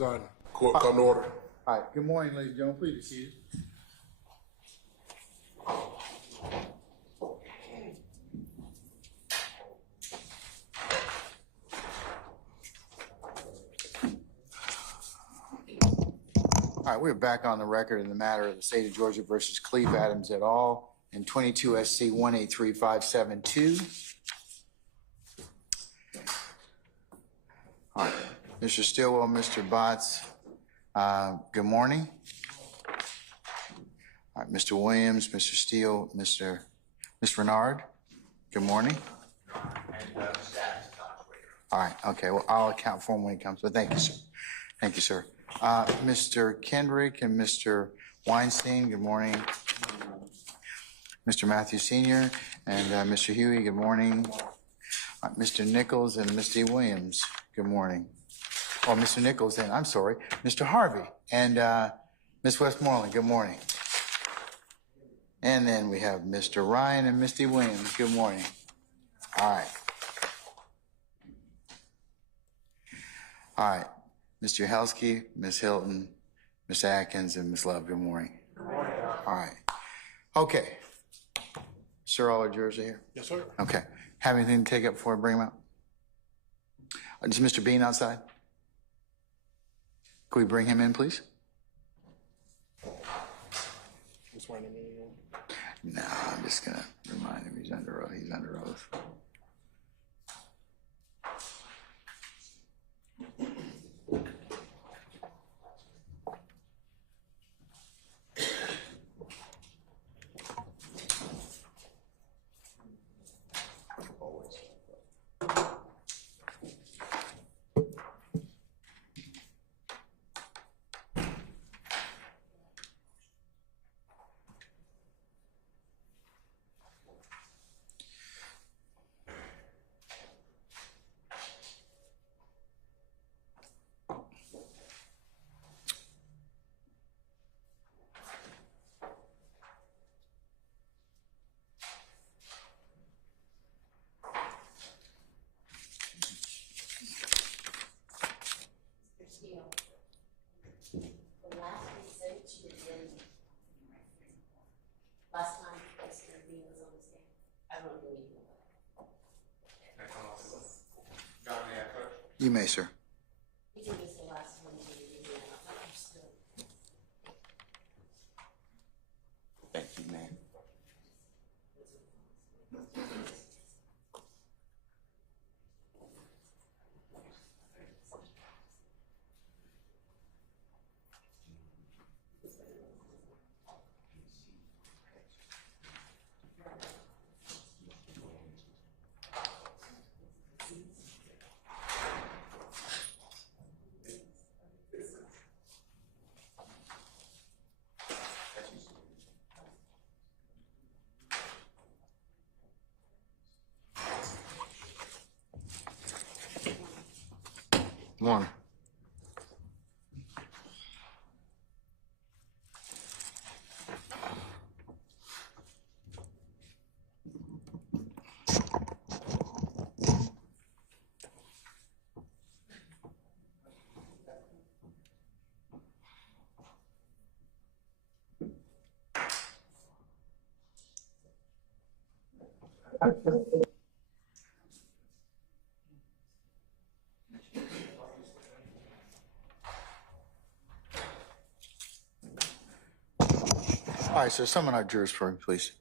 Done. Court come to order. All right, good morning, ladies and gentlemen. Please be seated. All right, we're back on the record in the matter of the state of Georgia versus Cleve Adams et al. In 22 SC 183572. All right, Mr. Stillwell, Mr. Botts, good morning. All right, Mr. Williams, Mr. Steele, Ms. Renard, good morning. All right, okay, well, I'll account for him when he comes, but thank you, sir. Thank you, sir. Mr. Kendrick and Mr. Weinstein, good morning. Mr. Matthews Sr. and Mr. Huey, good morning. Mr. Nichols and Mr. Williams, good morning. Oh, Mr. Nichols and, I'm sorry, Mr. Harvey and Ms. Westmoreland, good morning. And then we have Mr. Ryan and Misty Williams, good morning. All right. All right, Mr. Helsky, Ms. Hilton, Ms. Atkins, and Ms. Love, good morning. Good morning. All right. Okay. Sir, all our jurors are here? Yes, sir. Okay. Have anything to take up before I bring them out? Is Mr. Bean outside? Could we bring him in, please? Just wait a minute. No, I'm just going to remind him he's under oath. He's under oath. Last time Mr. Bean was on the stand, I don't know if You may, sir. he did this the last one. Thank you, man. Morning. All right, so summon our jurors for me, please.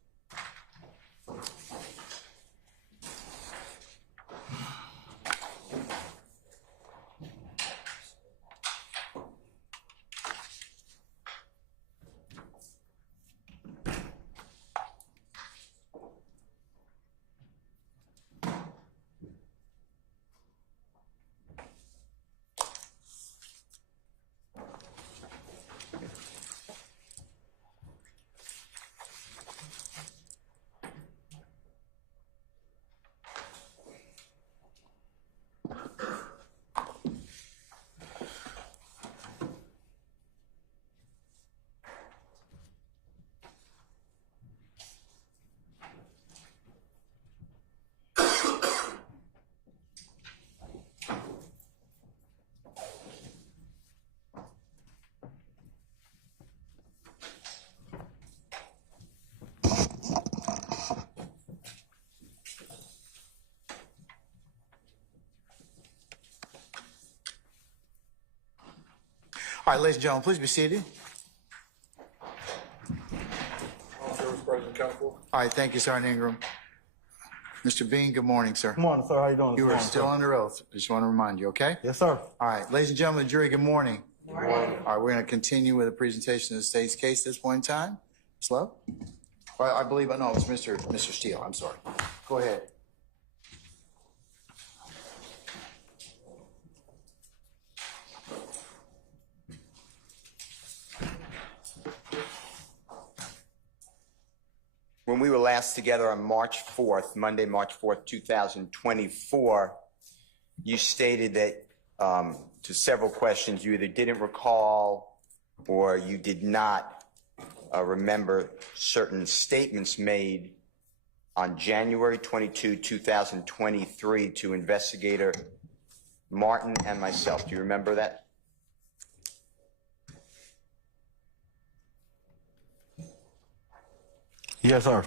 All right, ladies and gentlemen, please be seated. All jurors present accounted for. All right, thank you, Sergeant Ingram. Mr. Bean, good morning, sir. Good morning, sir. How you doing? You are still under oath. I just want to remind you, okay? Yes, sir. All right, ladies and gentlemen, the jury, good morning. Good morning. All right, we're going to continue with the presentation of the state's case at this point in time. Slow? Well, I believe, no, it's Mr. Steele. I'm sorry. Go ahead. When we were last together on March 4th, Monday, March 4th, 2024, you stated that to several questions you either didn't recall or you did not remember certain statements made on January 22, 2023 to investigator Martin and myself. Do you remember that? Yes, sir.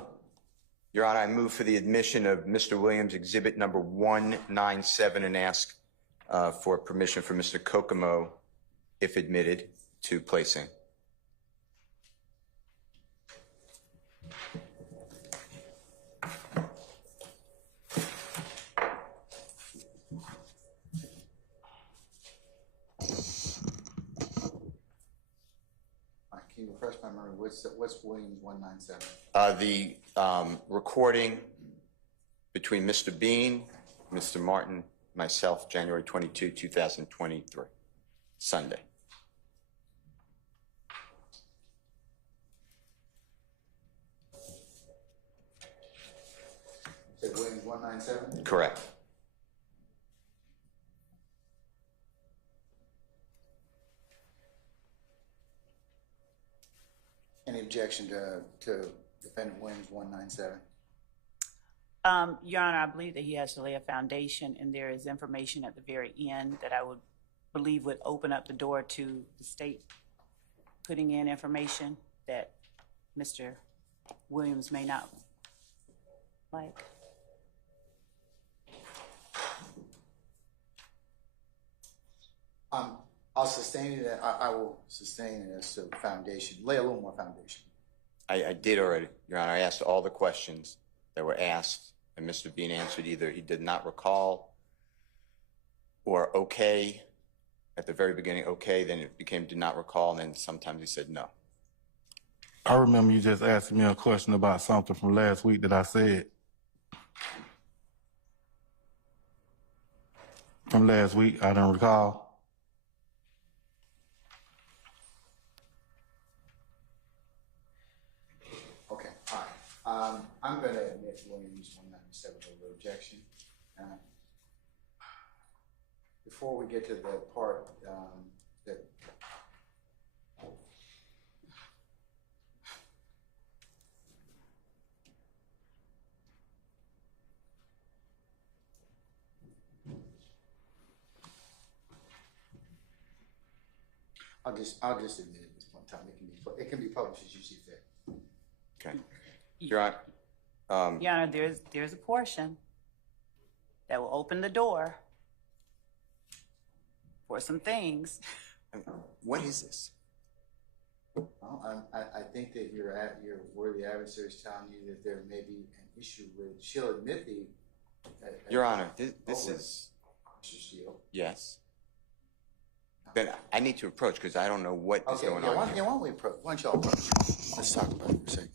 Your Honor, I move for the admission of Mr. Williams, exhibit number 197, and ask for permission for Mr. Kokomo, if admitted, to placing. Can you refresh my memory? What's Williams 197? The recording between Mr. Bean, Mr. Martin, myself, January 22, 2023, Sunday. Is it Williams 197? Correct. Any objection to defendant Williams 197? Your Honor, I believe that he has to lay a foundation, and there is information at the very end that I would believe would open up the door to the state putting in information that Mr. Williams may not like. I'll sustain it. I will sustain it as to foundation. Lay a little more foundation. I did already, Your Honor. I asked all the questions that were asked, and Mr. Bean answered either he did not recall or okay. At the very beginning, okay, then it became did not recall, and then sometimes he said no. I remember you just asking me a question about something from last week that I said. From last week, I don't recall. Okay, all right. I'm going to admit Williams 197 over objection. Before we get to the part that I'll just admit it at this point in time. It can be published as you see fit. Okay. Your Honor, Your Honor, there's a portion that will open the door for some things. what is this? Well, I think that your worthy adversary is telling you that there may be an issue with. She'll admit the. Your Honor, this is Mr. Steele. yes. Then I need to approach because I don't know what is going on here. Why don't we approach? Why don't y'all approach? Let's talk about it for a second.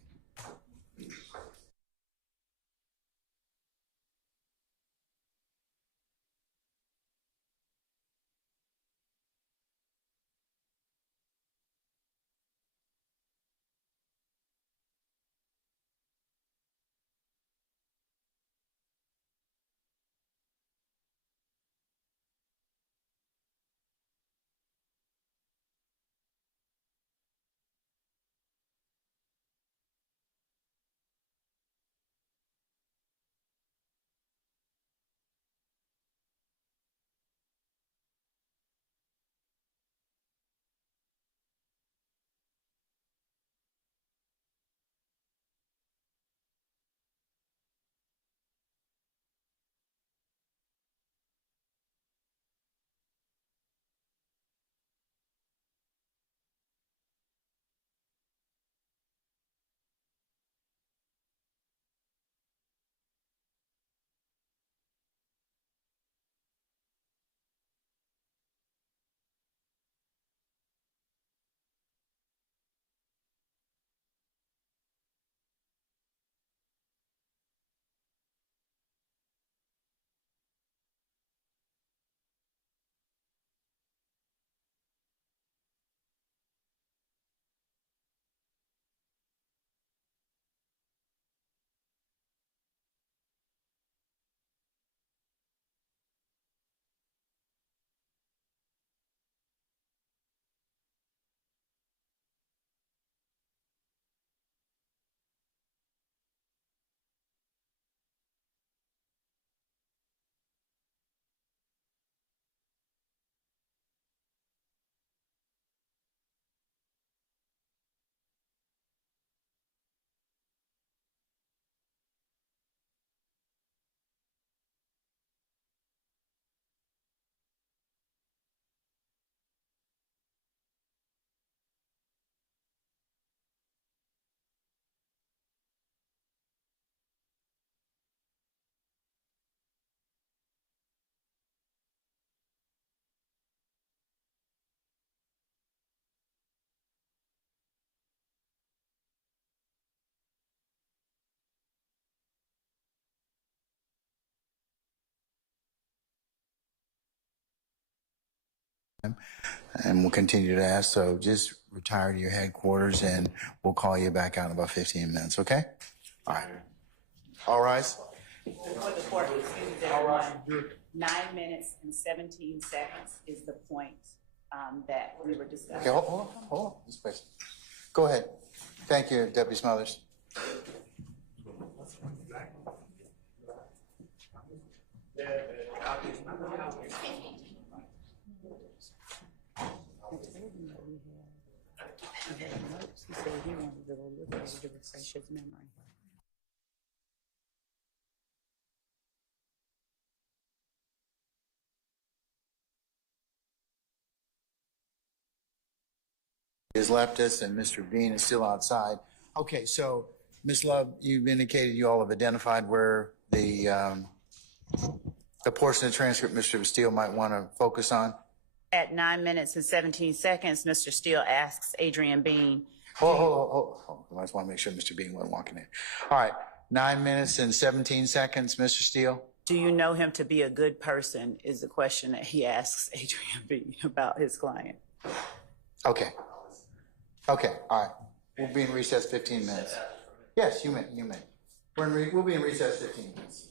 and we'll continue to ask. So just retire to your headquarters, and we'll call you back out in about 15 minutes, okay? All right. All rise. For the court, excuse me, everyone, 9 minutes and 17 seconds is the point that we were discussing. Okay, hold on. This place. Go ahead. Thank you, Deputy Smothers. He said he wanted to go look at it to refresh his memory. Has left us, and Mr. Bean is still outside. Okay, so Ms. Love, you've indicated you all have identified where the portion of the transcript Mr. Steele might want to focus on. At 9 minutes and 17 seconds, Mr. Steele asks Adrian Bean, Hold. I just want to make sure Mr. Bean wasn't walking in. All right, 9 minutes and 17 seconds, Mr. Steele. do you know him to be a good person, is the question that he asks Adrian Bean about his client. Okay, all right. We'll be in recess 15 minutes. Yes, you may. We'll be in recess 15 minutes.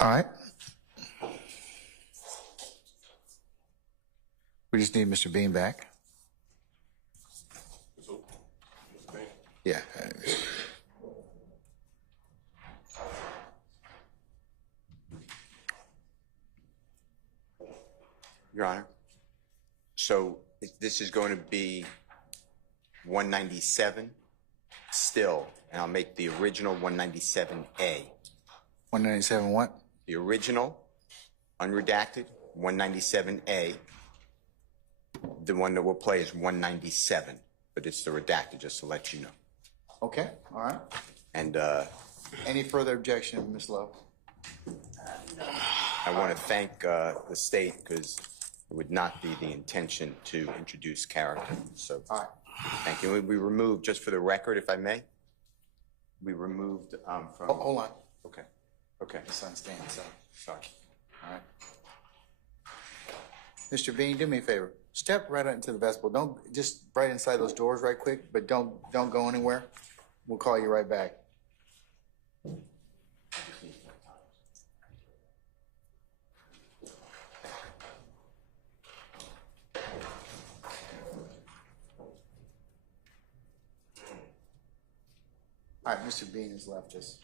All right. We just need Mr. Bean back. Yeah. Your Honor, so this is going to be 197 still, and I'll make the original 197A. 197 what? The original, unredacted, 197A. The one that we'll play is 197, but it's the redacted, just to let you know. Okay, all right. And Any further objection, Ms. Love? I want to thank the state, because it would not be the intention to introduce character. So, All right. thank you. We removed, just for the record, if I may, we removed from. Hold on. Okay. Okay. The sun stands, so. Sorry. All right. Mr. Bean, do me a favor. Step right out into the vestibule. Don't, just right inside those doors right quick, but don't go anywhere. We'll call you right back. All right, Mr. Bean has left us.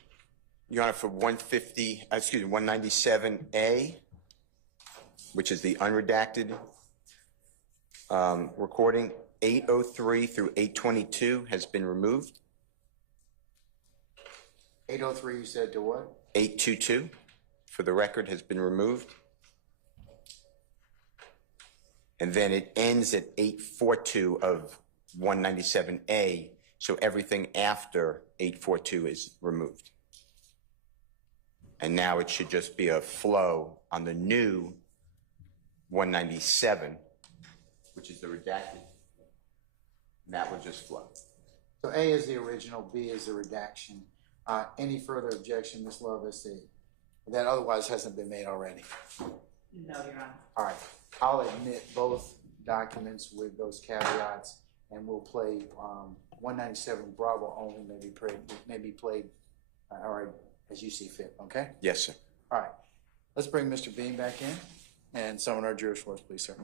Your Honor, for 197A, which is the unredacted recording, 803 through 822 has been removed. 803, you said to what? 822, for the record, has been removed. And then it ends at 842 of 197A, so everything after 842 is removed. And now it should just be a flow on the new 197, which is the redacted. And that would just flow. So A is the original, B is the redaction. Any further objection, Ms. Love, as to that otherwise hasn't been made already? No, Your Honor. All right, I'll admit both documents with those caveats, and we'll play 197 Bravo only, maybe played, all right, as you see fit, okay? Yes, sir. All right, let's bring Mr. Bean back in and summon our jurors for us, please, sir.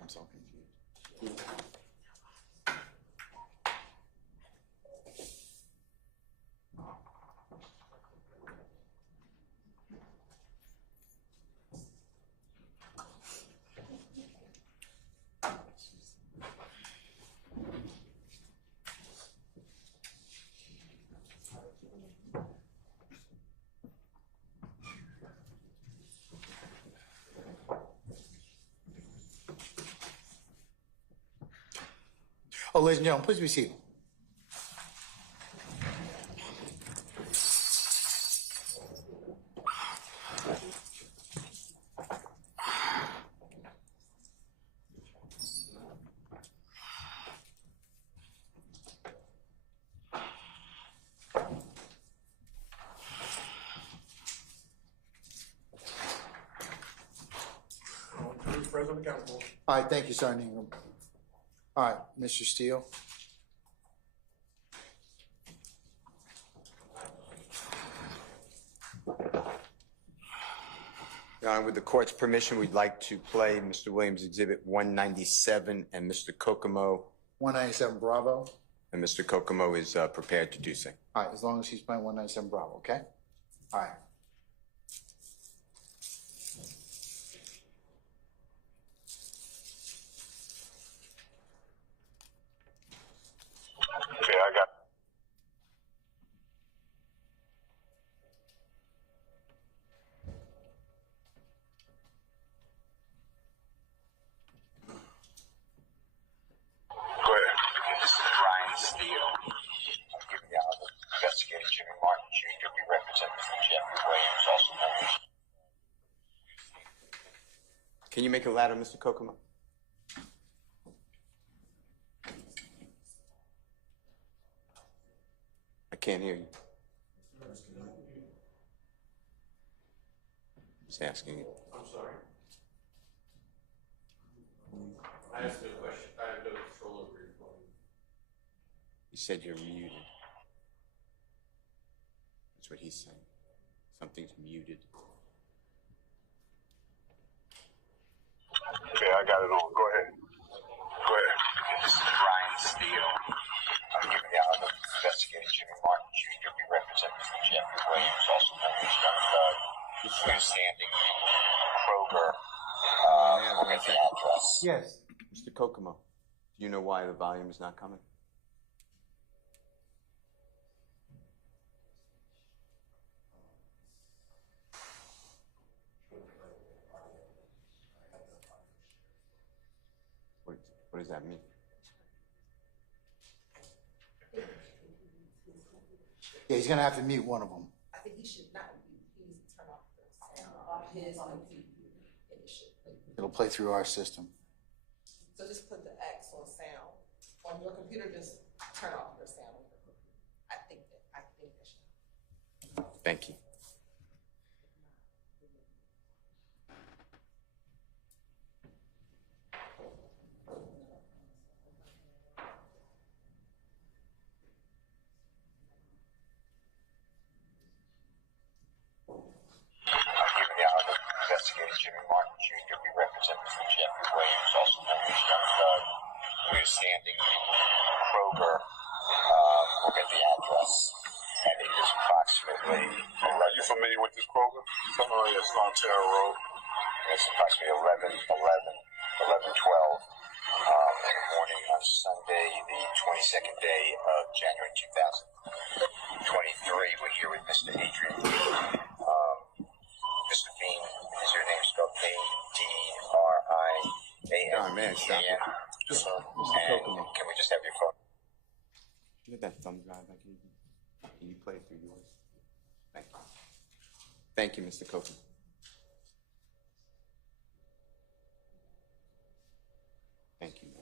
I'm so confused. Oh, ladies and gentlemen, please be seated. Jurors present and accountable. All right, thank you, Sergeant Ingram. All right, Mr. Steele. Your Honor, with the court's permission, we'd like to play Mr. Williams Exhibit 197 and Mr. Kokomo, 197 Bravo. and Mr. Kokomo is prepared to do so. All right, as long as he's playing 197 Bravo, okay? All right. Okay, I got. Can you make it louder, Mr. Kokomo? I can't hear you. Just asking you. I'm sorry. I asked no question. I have no control over your phone. You said you're muted. That's what he's saying. Something's muted. Okay, I got it on. Go ahead. Go ahead. This is Brian Steele. I'm giving you out of investigator Jimmy Martin Jr. We represent Mr. Jeffery Williams, also known as Young Thug. We're standing in Kroger. We'll get the address. Yes. Mr. Kokomo, do you know why the volume is not coming? What does that mean? Yeah, he's gonna have to mute one of them. I think he should not be, he needs to turn off the sound on his computer. And it should play. It'll play through our system. So just put the X on sound. On your computer, just turn off your sound on your computer. I think that should. Thank you. I'm giving you out of investigator Jimmy Martin Jr. We represent Mr. Jeffery Williams, also known as Young Thug. We're standing in Kroger. We'll get the address. And it is approximately. Are you familiar with this program? Oh, yes, on Terra Road. It's approximately 11:12 in the morning on Sunday, the 22nd day of January 2023. We're here with Mr. Adrian Bean. Mr. Bean, is your name spelled A-D-R-I-A-N? Oh, man, stop it. Yes, sir. Mr. And Kokomo. can we just have your phone? You have that thumb drive I gave you? Can you play it through yours? Thank you. Thank you, Mr. Kokomo. Thank you, man.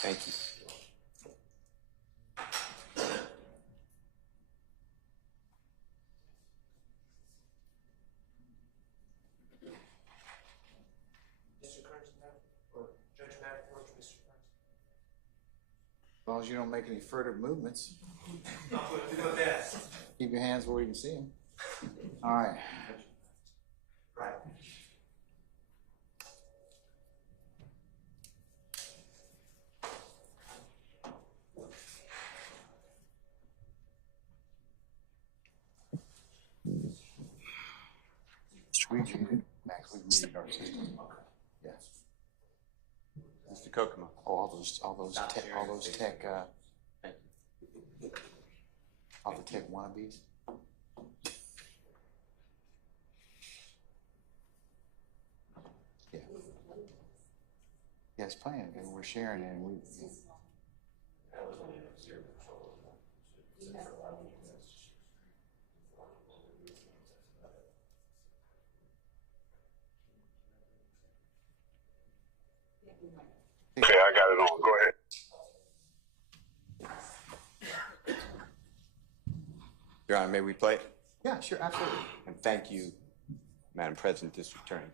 Thank you. Mr. Kearns, or Judge Matt, or Mr. Kearns? As long as you don't make any further movements, I'll do my best. keep your hands where you can see them. All right. Right. We muted, Max, we muted our system. Yes. Mr. Kokomo. Oh, all those tech, Thank you. all the tech wannabes. Yeah. Yeah, it's playing, and we're sharing it, and we. Okay, I got it on. Go ahead. Your Honor, may we play it? Yeah, sure, absolutely. And thank you, Madam President, District Attorney.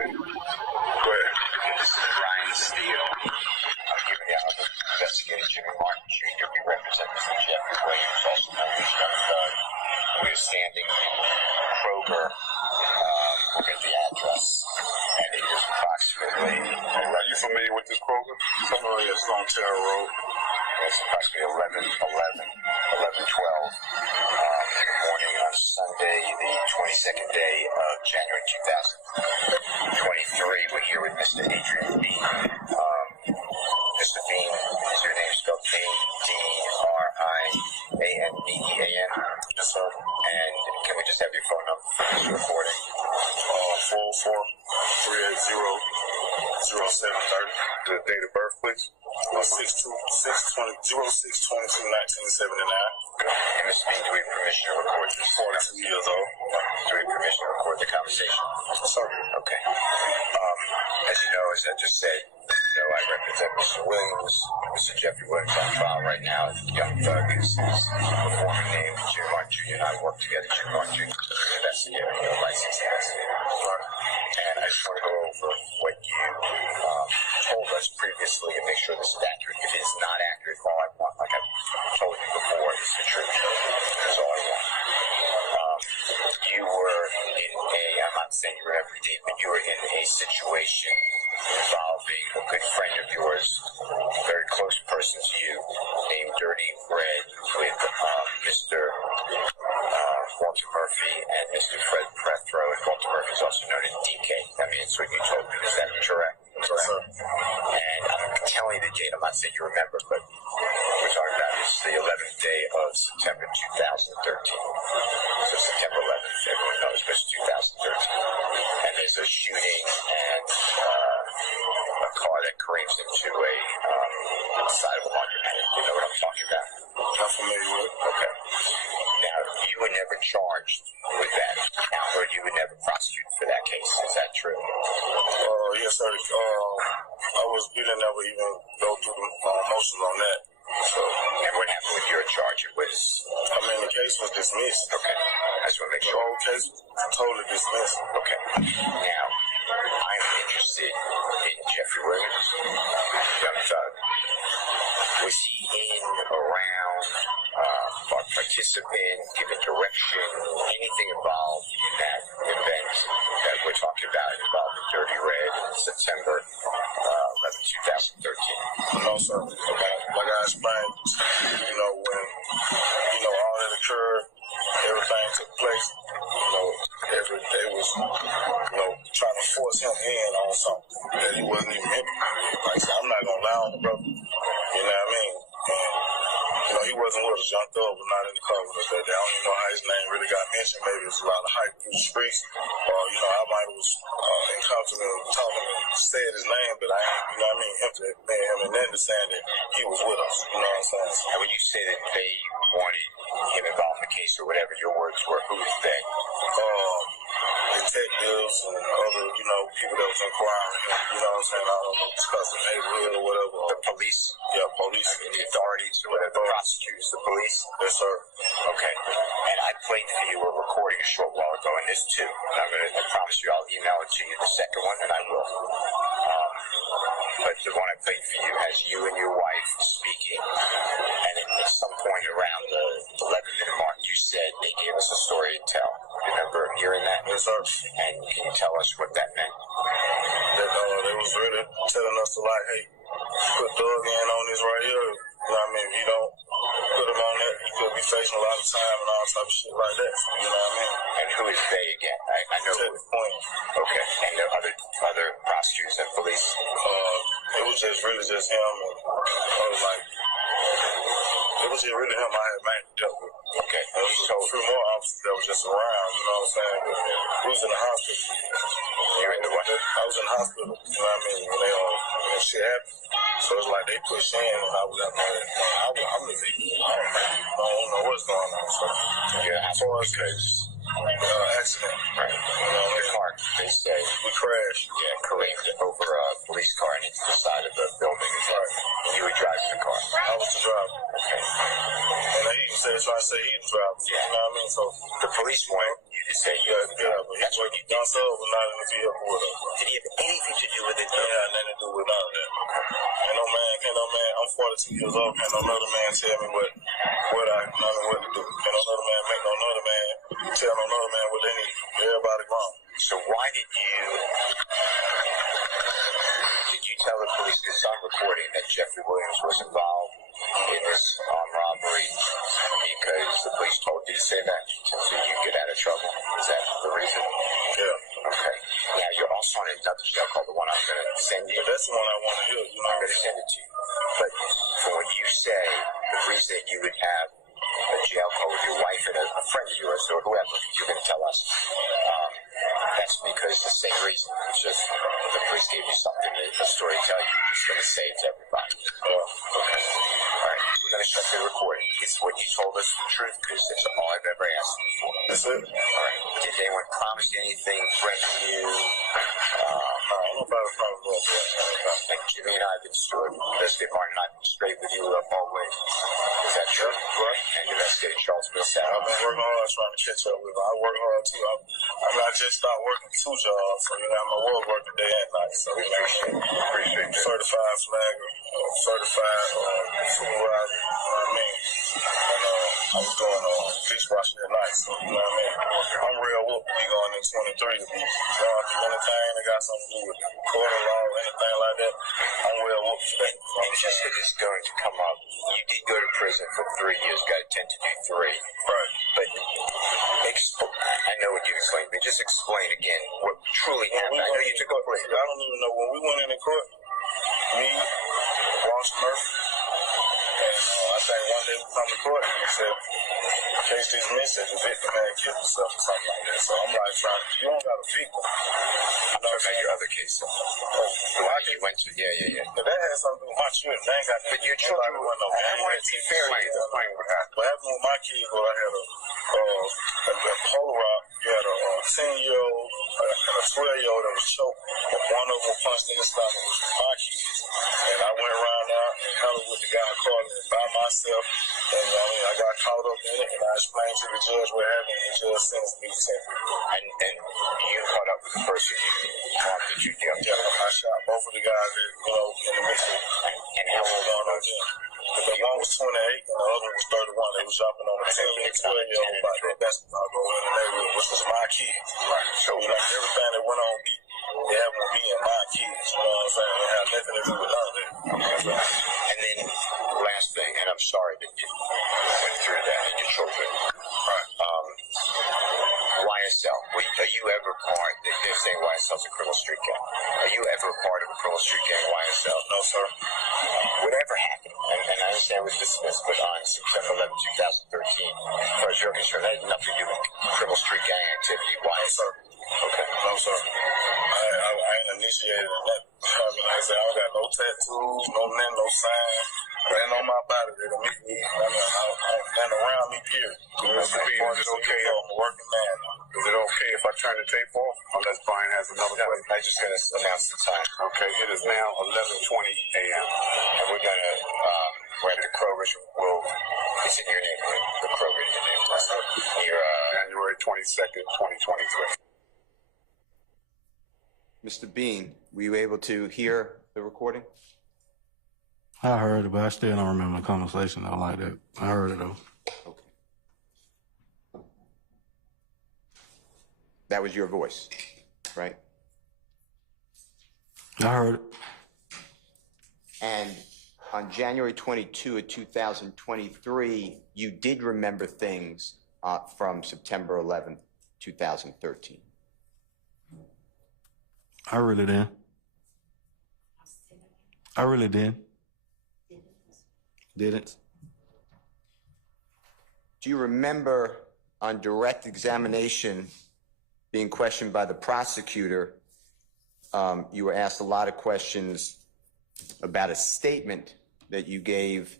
Go ahead. This is Brian Steele. I'm giving you out of investigator Jimmy Martin Jr. We represent Mr. Jeffery Williams, also known as Young Thug. We're standing in Kroger. We'll get the address. And it is approximately. Are you familiar with this program? Oh, yes, on Terra Road. It's approximately 11:12 in the morning on Sunday, the 22nd day of January 2023. We're here with Mr. Adrian Bean. Mr. Bean, is your name spelled A-D-R-I-A-N-B-E-A-N? Yes, sir. And 380-0730. The date of birth, please. 06/22/1979. And Mr. Bean, do we have permission to record this? 42 years old. Do we have permission to record the conversation? Sir. Okay. As you know, as I just said, I represent Mr. Williams, Mr. Jeffery Williams on trial right now. Young Thug is his performing name. Jimmy Martin Jr. and I work together. Jimmy Martin Jr. is an investigator, a licensed investigator. And I just want to go over what you told us previously and make sure this is accurate. If it is not accurate, all I want, like I told you before, is the truth. That's all I want. You were in I'm not saying you were every day, but you were in a situation involving a good friend of yours, a very close person to you, named Dirty Red, with Mr. Walter Murphy and Mr. Fred Prethro, and Walter Murphy is also known as DK. I mean, it's what you told me. Is that correct? Yes, sir. And I'm telling you the date. I'm not saying you remember, but we're talking about is the 11th day of September 2013. So September 11th, everyone knows, but it's 2013. And there's a shooting and a car that careened into a side of a laundromat. You know what I'm talking about? I'm familiar with it. Okay. Now, you were never charged with that, or you were never prosecuted for that case. Is that true? Yes, sir. We didn't ever even go through the motions on that. So, and what happened with your charge? It was... the case was dismissed. Okay. That's what makes sure. The whole case was totally dismissed. Okay. Now, I'm interested in Jeffery Williams, Young Thug. Was he in, around, participant, giving direction, anything involved in that event that we're talking about involving Dirty Red in September 11, 2013? No, sir. Like I explained, when, all that occurred, everything took place, they was, trying to force him in on something that he wasn't even implementing. Like I said, I'm not going to lie on the brother. You know what I mean? And, he wasn't with us. Young Thug was not in the car with us that day. I don't even know how his name really got mentioned. Maybe it was a lot of hype through the streets. Or, I might have was in confidence and talking and said his name, but I ain't, him and then saying that he was with us. You know what I'm saying? And when you say that they wanted him involved in the case or whatever your words were, who was they? Detectives and other, people that was inquiring, you know what I'm saying? I don't know, discuss the neighborhood or whatever. The police? Yeah, police. The authorities or whatever, the prosecutors, the police? Yes, sir. Okay. And I played for you a recording a short while ago, and this too. And I promise you I'll email it to you, the second one, and I will. But the one I played for you has you and your wife speaking, and at some point around the 11th mark, you said they gave us a story to tell. Remember hearing that? Yes, sir. And can you tell us what that meant? That they was really telling us to hey, put Doug in on this right here. You know what I mean? If you don't put him on that, you could be facing a lot of time and all type of shit like that. You know what I mean? And who is they again? I know who. Point. Okay. And the other prosecutors and police? It was just really just him, and I was like, it was just really him I had dealt with. Okay. There was a few more officers that was just around, you know what I'm saying? We was in the hospital. You in the what? I was in the hospital, you know what I mean? When shit happened. So it's like they pushed in, and I was like, I'm the victim. I don't know what's going on. So, yeah, as far as because accident. Right. The car, they say. We crashed. Yeah, careened over a police car and into the side of the building. Right. You were driving the car. I was the driver. Okay. And he even said, so I said he the driver. Yeah. You know what I mean? So the police went. You just say you had to get up. That's what you did. Young Thug was not in the vehicle with us. Did he have anything to do with it? He had nothing to do with none of that. Can't no man, I'm 42 years old, can't no other man tell me what to do. Can't no other man make no other man tell no other man what they need. Everybody wrong. So why did you tell the police, because I'm recording that Jeffery Williams was involved in this armed robbery because the police told you to say that so you get out of trouble? Is that the reason? Yeah. Okay. Now, you're also on another show called the one I'm going to send you. But that's the one I want to hear. I'm going to send it to you. But from what you say, the reason you would have a jail call with your wife and a friend of yours or whoever, you're going to tell us, That's because the same reason. It's just the police gave you something, a story to tell you. It's going to say it to everybody. Okay. All right. We're going to shut the recording. It's what you told us the truth, because that's all I've ever asked you for. That's it. All right. Did anyone promise you anything, threaten you? Nobody probably will. And Jimmy and I have been straight. Investigator Martin and I have been straight with you all the way. Is that true? Right. And Investigator Charles missed out. I've been working hard trying to catch up with them. I work hard too. I just started working 2 jobs, so I'm a world working day and night. So Appreciate it. certified flagger, certified supervisor. You know what I mean? And I was doing dishwashing at night. So you know what I mean? I'm real whoop to be going in 23 to be going through anything that got something to do with court of law or anything like that. I'm real whoop today. And just because it's going to come up, you did go to prison for 3 years, got a 10 to do 3. Right. But I know what you explained, but just explain again what truly happened. I know you took a plea. I don't even know when we went in the court. Me, Ross Murphy, and I think one day we come to court and he said, case dismissed, the victim had killed himself or something like that. So I'm like, you don't got a victim. I'm talking about your other case. The one you went to, yeah. But that had something to do with my children. They ain't got But your children, I want to be fair to you. What happened with my kids was I had a Polaroid. You had a 10-year-old and a 12-year-old that was choked. One of them was punched in the stomach. It was my kids. And I went around there and held with the guy calling it by myself. And I got caught up in it, and I explained to the judge what happened, and the judge sentenced me to 10. And you caught up with the person you harmed, did you? I shot both of the guys that, in the midst of And how old going on there. The one was 28 and the other one was 31. They was jumping on a 10 and 12-year-old by that basketball goal in the neighborhood, which was my kids. Right. So everything that went on me, they happened with me and my kids. You know what I'm saying? It had nothing to do with none of that. Okay. And then last thing, and I'm sorry that you went through that and your children. Right. YSL. Are you ever part? They're saying YSL is a criminal street gang. Are you ever a part of a criminal street gang? YSL? No, sir. Whatever happened, and I understand it was dismissed, but on September 11, 2013, as far as you're concerned, that had nothing to do with criminal street gang activity. YSL? Okay. No, sir. I ain't initiated that. Like I said, I don't got no tattoos, no sign. Ain't on my body that'll meet me. And around me, period. Is it okay? I'm a working man. Is it okay if I turn the tape off? Unless Brian has another question. I'm just going to announce the time. Okay, it is now 11:20 a.m. And we're going to, we're at the Kroger's. It's in your neighborhood. The Kroger in your neighborhood. Near January 22nd, 2023. Mr. Bean, were you able to hear the recording? I heard it, but I still don't remember the conversation though like that. I heard it though. Okay. That was your voice, right? I heard it. And on January 22 of 2023, you did remember things from September 11, 2013. I really did. I really did. Didn't. Do you remember on direct examination being questioned by the prosecutor, you were asked a lot of questions about a statement that you gave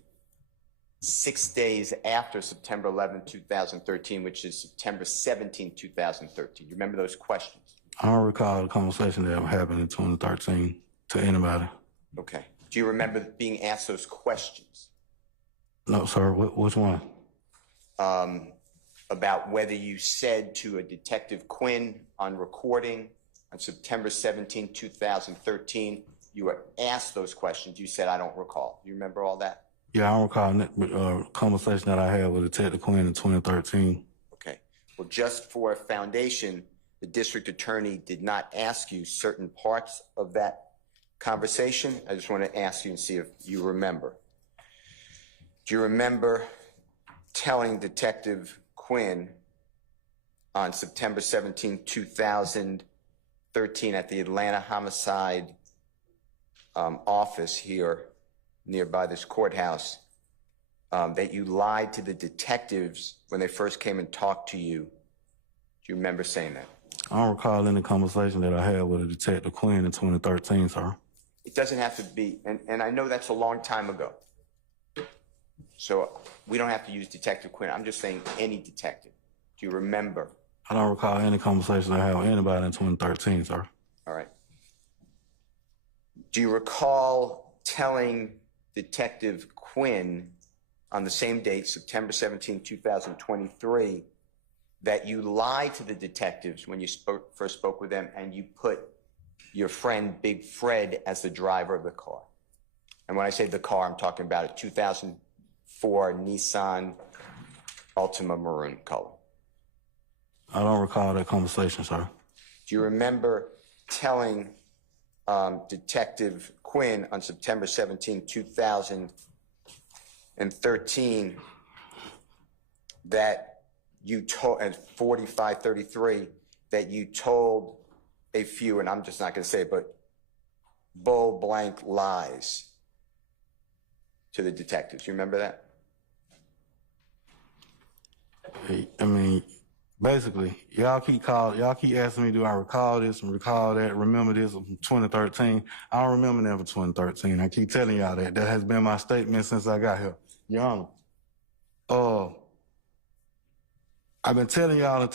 6 days after September 11, 2013, which is September 17, 2013. Do you remember those questions? I don't recall the conversation that happened in 2013 to anybody. Okay. Do you remember being asked those questions? No, sir. Which one? About whether you said to a Detective Quinn on recording on September 17, 2013, you were asked those questions. You said, I don't recall. Do you remember all that? Yeah, I don't recall a conversation that I had with Detective Quinn in 2013. Okay. Well, just for a foundation, the district attorney did not ask you certain parts of that conversation. I just want to ask you and see if you remember. Do you remember telling Detective Quinn on September 17, 2013 at the Atlanta Homicide office here nearby this courthouse that you lied to the detectives when they first came and talked to you? Do you remember saying that? I don't recall any conversation that I had with a Detective Quinn in 2013, sir. It doesn't have to be, and I know that's a long time ago. So we don't have to use Detective Quinn. I'm just saying any detective. Do you remember? I don't recall any conversation I had with anybody in 2013, sir. All right. Do you recall telling Detective Quinn on the same date, September 17, 2023, that you lied to the detectives when you first spoke with them and you put your friend Big Fred as the driver of the car? And when I say the car, I'm talking about a 2004 Nissan Altima maroon color. I don't recall that conversation, sir. Do you remember telling Detective Quinn on September 17, 2013 that you told, at 4533, that you told a few, and I'm just not going to say it, but bull blank lies to the detectives? You remember that? I mean, basically, y'all keep asking me, do I recall this and recall that, remember this from 2013? I don't remember that from 2013. I keep telling y'all that. That has been my statement since I got here. Your Honor, I've been telling y'all,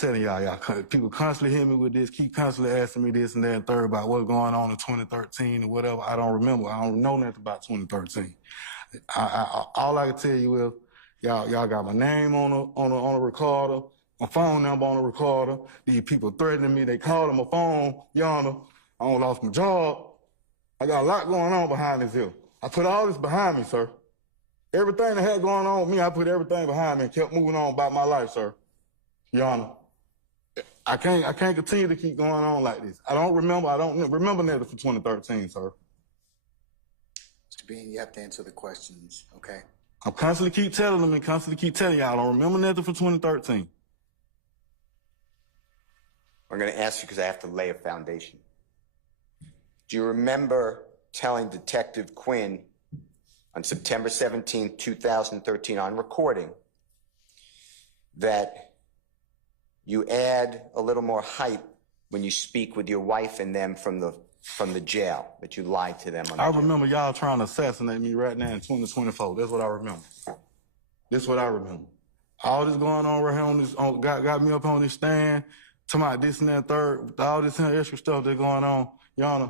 people constantly hit me with this, keep constantly asking me this and that and third about what's going on in 2013 or whatever. I don't remember. I don't know nothing about 2013. All I can tell you is, y'all got my name on a recorder, my phone number on a recorder. These people threatening me. They calling my phone. Your Honor, I done lost my job. I got a lot going on behind this here. I put all this behind me, sir. Everything that had going on with me, I put everything behind me and kept moving on about my life, sir. Your Honor, I can't continue to keep going on like this. I don't remember nothing from 2013, sir. Mr. Bean, you have to answer the questions, okay? I'm constantly keep telling them and constantly keep telling y'all I don't remember nothing from 2013. I'm going to ask you because I have to lay a foundation. Do you remember telling Detective Quinn on September 17, 2013 on recording that you add a little more hype when you speak with your wife and them from the jail, that you lied to them? I remember y'all trying to assassinate me right now in 2024. That's what I remember. That's what I remember. All this going on right here on this, got me up on this stand, talking about this and that third, all this extra stuff that's going on. Your Honor,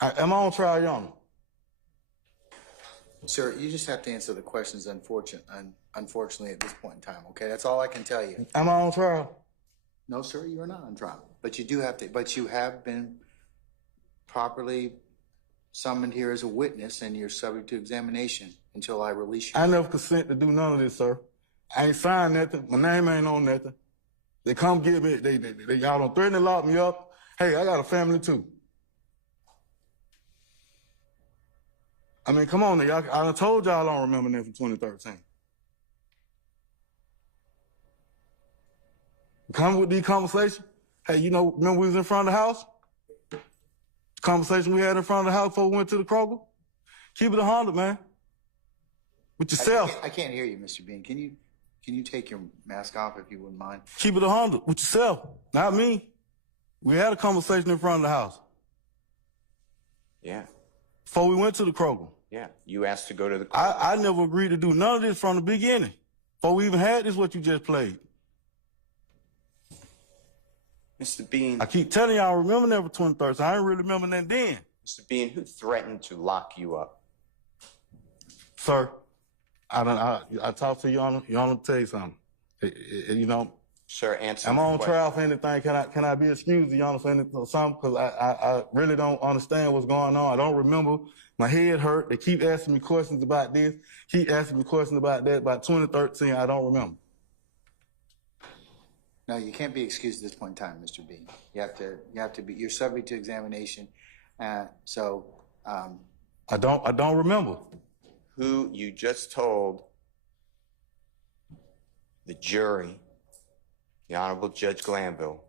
am I on trial, Your Honor? Sir, you just have to answer the questions, unfortunately, at this point in time, okay? That's all I can tell you. Am I on trial? No, sir, you are not on trial. But you have been properly summoned here as a witness, and you're subject to examination until I release you. I never consent to do none of this, sir. I ain't signed nothing. My name ain't on nothing. They come get me. Y'all don't threaten to lock me up. Hey, I got a family too. I mean, come on, y'all. I done told y'all I don't remember that from 2013. Come with these conversations. Hey, remember we was in front of the house? Conversation we had in front of the house before we went to the Kroger? Keep it 100, man. With yourself. I can't hear you, Mr. Bean. Can you take your mask off if you wouldn't mind? Keep it 100 with yourself, not me. We had a conversation in front of the house. Yeah. Before we went to the Kroger. Yeah. You asked to go to the Kroger. I never agreed to do none of this from the beginning. Before we even had this, what you just played. Mr. Bean. I keep telling y'all I remember that for 2013. I didn't really remember that then. Mr. Bean, who threatened to lock you up? Sir, I talked to Your Honor. Your Honor, tell you something. Sir, answer. Am I on trial for anything? Can I be excused, Your Honor, for anything? Something? Because I really don't understand what's going on. I don't remember. My head hurt. They keep asking me questions about this. Keep asking me questions about that. About 2013, I don't remember. No, you can't be excused at this point in time, Mr. Bean. You have to be. You're subject to examination. I don't remember. Who you just told the jury, the Honorable Judge Glanville,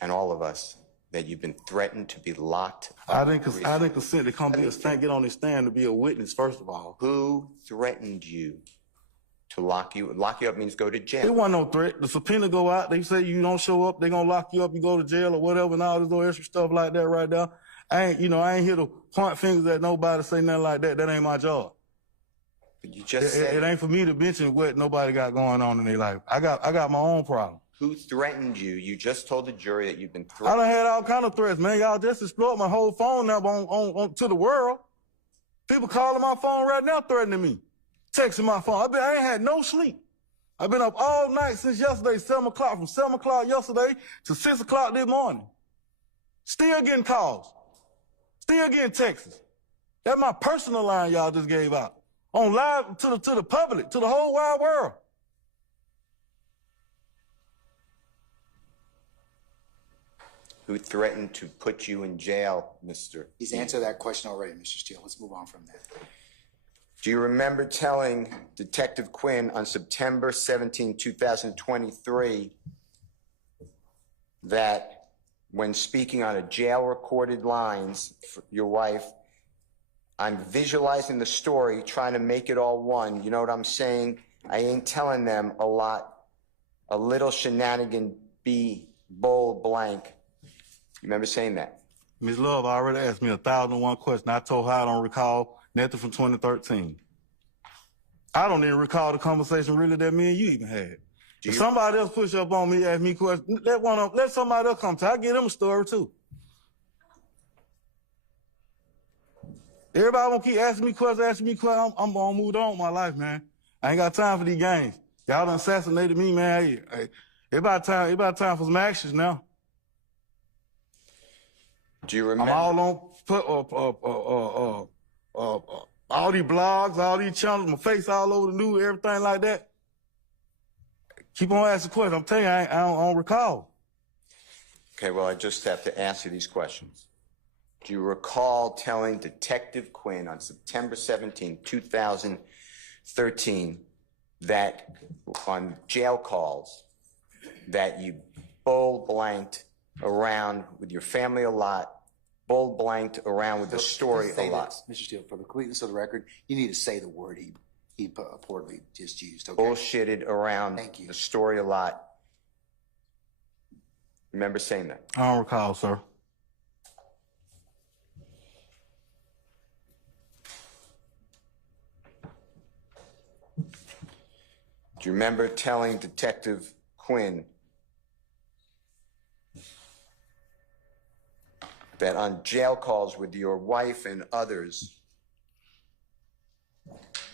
and all of us that you've been threatened to be locked up. I didn't consent to come get on this stand to be a witness, first of all. Who threatened you To lock you up means go to It jail. wasn't no threat. The subpoena go out. They say you don't show up, they gonna lock you up. You go to jail or whatever, and all this little extra stuff like that right there. I ain't here to point fingers at nobody, say nothing like that. That ain't my job. But you just said It ain't for me to mention what nobody got going on in their life. I got my own problem. who threatened you. You just told the jury that you've been I threatened. done had all kind of threats, man. Y'all just explored my whole phone number on to the world. People calling my phone right now threatening me, texting my phone. I ain't had no sleep. I've been up all night since yesterday, 7 o'clock, from 7 o'clock yesterday to 6 o'clock this morning. Still getting calls. Still getting texts. That's my personal line y'all just gave out. On live to the public, to the whole wide world. Who threatened to put you in jail, Mr. He's answered that question already, Mr. Steele. Let's move on from that. Do you remember telling Detective Quinn on September 17, 2023, that when speaking on a jail-recorded lines for your wife, I'm visualizing the story, trying to make it all one. You know what I'm saying? I ain't telling them a lot. A little shenanigan be bold blank. You remember saying that? Ms. Love already asked me 1,001 questions. I told her I don't recall nothing from 2013. I don't even recall the conversation really that me and you even had. If somebody else push up on me, ask me questions, let somebody else come to. I give them a story too. Everybody gonna keep asking me questions. I'm gonna move on with my life, man. I ain't got time for these games. Y'all done assassinated me, man. Hey, it about time for some actions now. Do you remember? I'm all on all these blogs, all these channels, my face all over the news, everything like that. Keep on asking questions. I'm telling you, I don't recall. Okay, well, I just have to ask you these questions. Do you recall telling Detective Quinn on September 17, 2013, that on jail calls, that you bold blanked around with your family a lot, bold blanked around with the story a lot? Mr. Steele, for the completeness of the record, you need to say the word he purportedly just used, okay? Bullshitted around the story a lot. Remember saying that? I don't recall, sir. Do you remember telling Detective Quinn that on jail calls with your wife and others,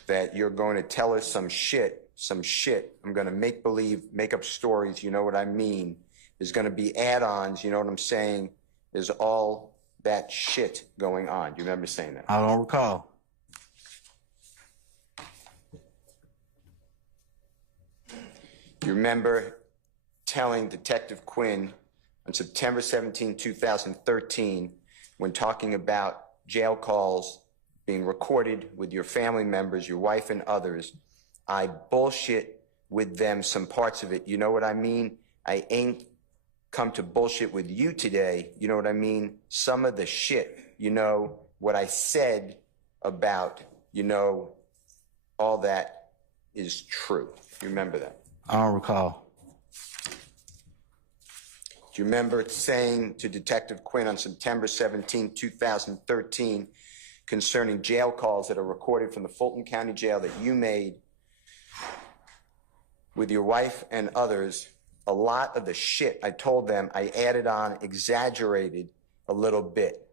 that you're going to tell us some shit? I'm going to make believe, make up stories, you know what I mean? There's going to be add-ons, you know what I'm saying? There's all that shit going on. Do you remember saying that? I don't recall. Do you remember telling Detective Quinn on September 17, 2013, when talking about jail calls being recorded with your family members, your wife and others, I bullshit with them some parts of it. You know what I mean? I ain't come to bullshit with you today. You know what I mean? Some of the shit, you know, what I said about, you know, all that is true. You remember that? I don't recall. Do you remember saying to Detective Quinn on September 17, 2013, concerning jail calls that are recorded from the Fulton County Jail that you made with your wife and others, a lot of the shit I told them I added on, exaggerated a little bit.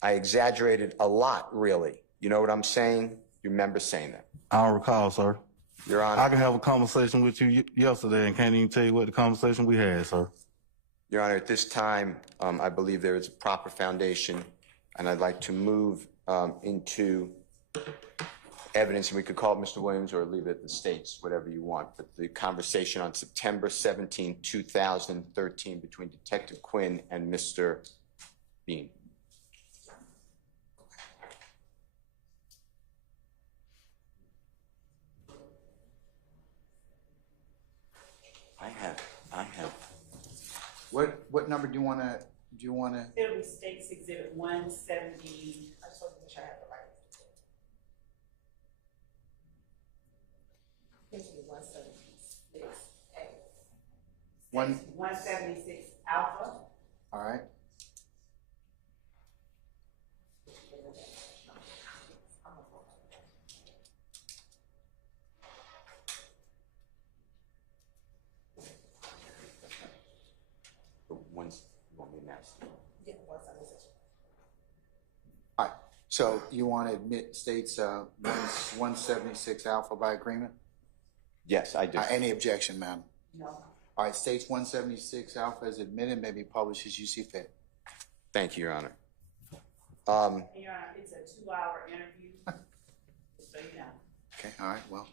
I exaggerated a lot, really. You know what I'm saying? You remember saying that? I don't recall, sir. Your Honor. I can have a conversation with you yesterday and can't even tell you what the conversation we had, sir. Your Honor, at this time, I believe there is a proper foundation, and I'd like to move into evidence, and we could call it Mr. Williams or leave it at the States, whatever you want. But the conversation on September 17, 2013 between Detective Quinn and Mr. Bean. I have. What number do you want to? It'll be States Exhibit 170. I just want to make sure I have the right. 176A. One, 176 Alpha. all right. One's, you want me to announce? Yeah, 176. All right. So you want to admit states 176 Alpha by agreement? Yes, I do. Any objection, ma'am? No. All right. States 176 Alpha is admitted, may be published as you see fit. Thank you, Your Honor. Your Honor, it's a 2-hour interview, just so you know. Okay. All right. Well,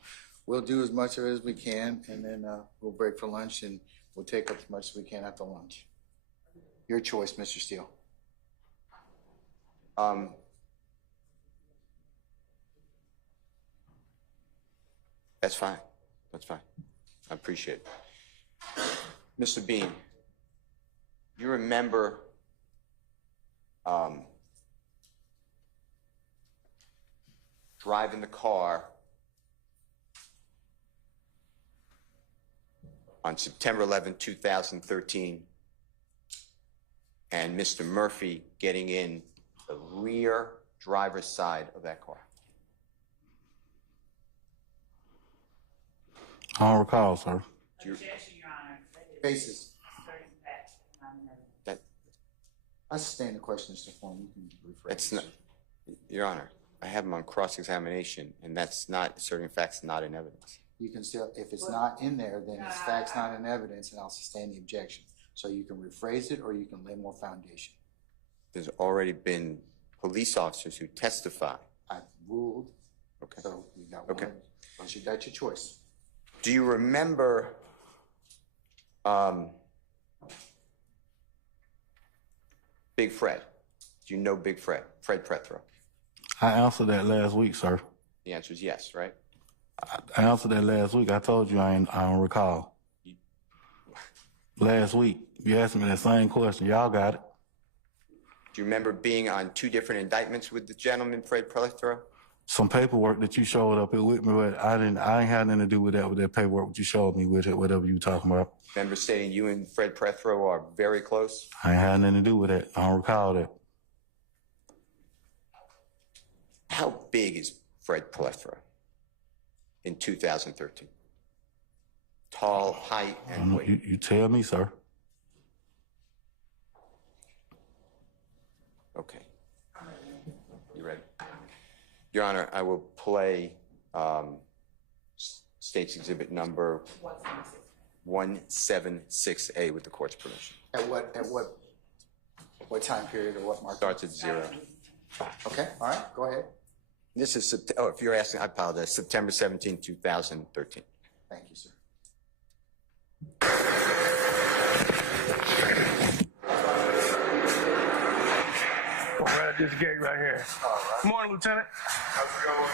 we'll do as much of it as we can, and then we'll break for lunch, and we'll take up as much as we can after lunch. Your choice, Mr. Steele. That's fine. That's fine. I appreciate it. Mr. Bean, you remember driving the car on September 11, 2013, and Mr. Murphy getting in the rear driver's side of that car? I don't recall, sir. Objection, Your Honor. That is Basis. certain facts, non-evidence. That, I sustain the question, Mr. Form. You can rephrase. that's not, Your Honor, I have him on cross-examination, and that's not, certain facts not in evidence. You can still, if it's not in there, then it's facts not in evidence, and I'll sustain the objection. So you can rephrase it, or you can lay more foundation. There's already been police officers who testify. I ruled. Okay. So you got Okay. one. Once you got your choice. Do you remember Big Fred? Do you know Big Fred? Fred Prethro? I answered that last week, sir. The answer is yes, right? I answered that last week. I told you I don't recall. Last week, you asked me that same question. Y'all got it. Do you remember being on 2 different indictments with the gentleman, Fred Prethro? Some paperwork that you showed up with me, but I ain't had nothing to do with that paperwork that you showed me with it, whatever you talking about. Remember stating you and Fred Prethro are very close? I ain't had nothing to do with that. I don't recall that. How big is Fred Prethro in 2013? Tall, height, and weight? You tell me, sir. Okay. You ready? Your Honor, I will play State's Exhibit number 176A with the court's permission. At what time period or what mark? Starts at 0. Okay. All right. Go ahead. This is, if you're asking, I apologize, September 17, 2013. Thank you, sir. Right at this gate right here. Good morning, Lieutenant. How's it going?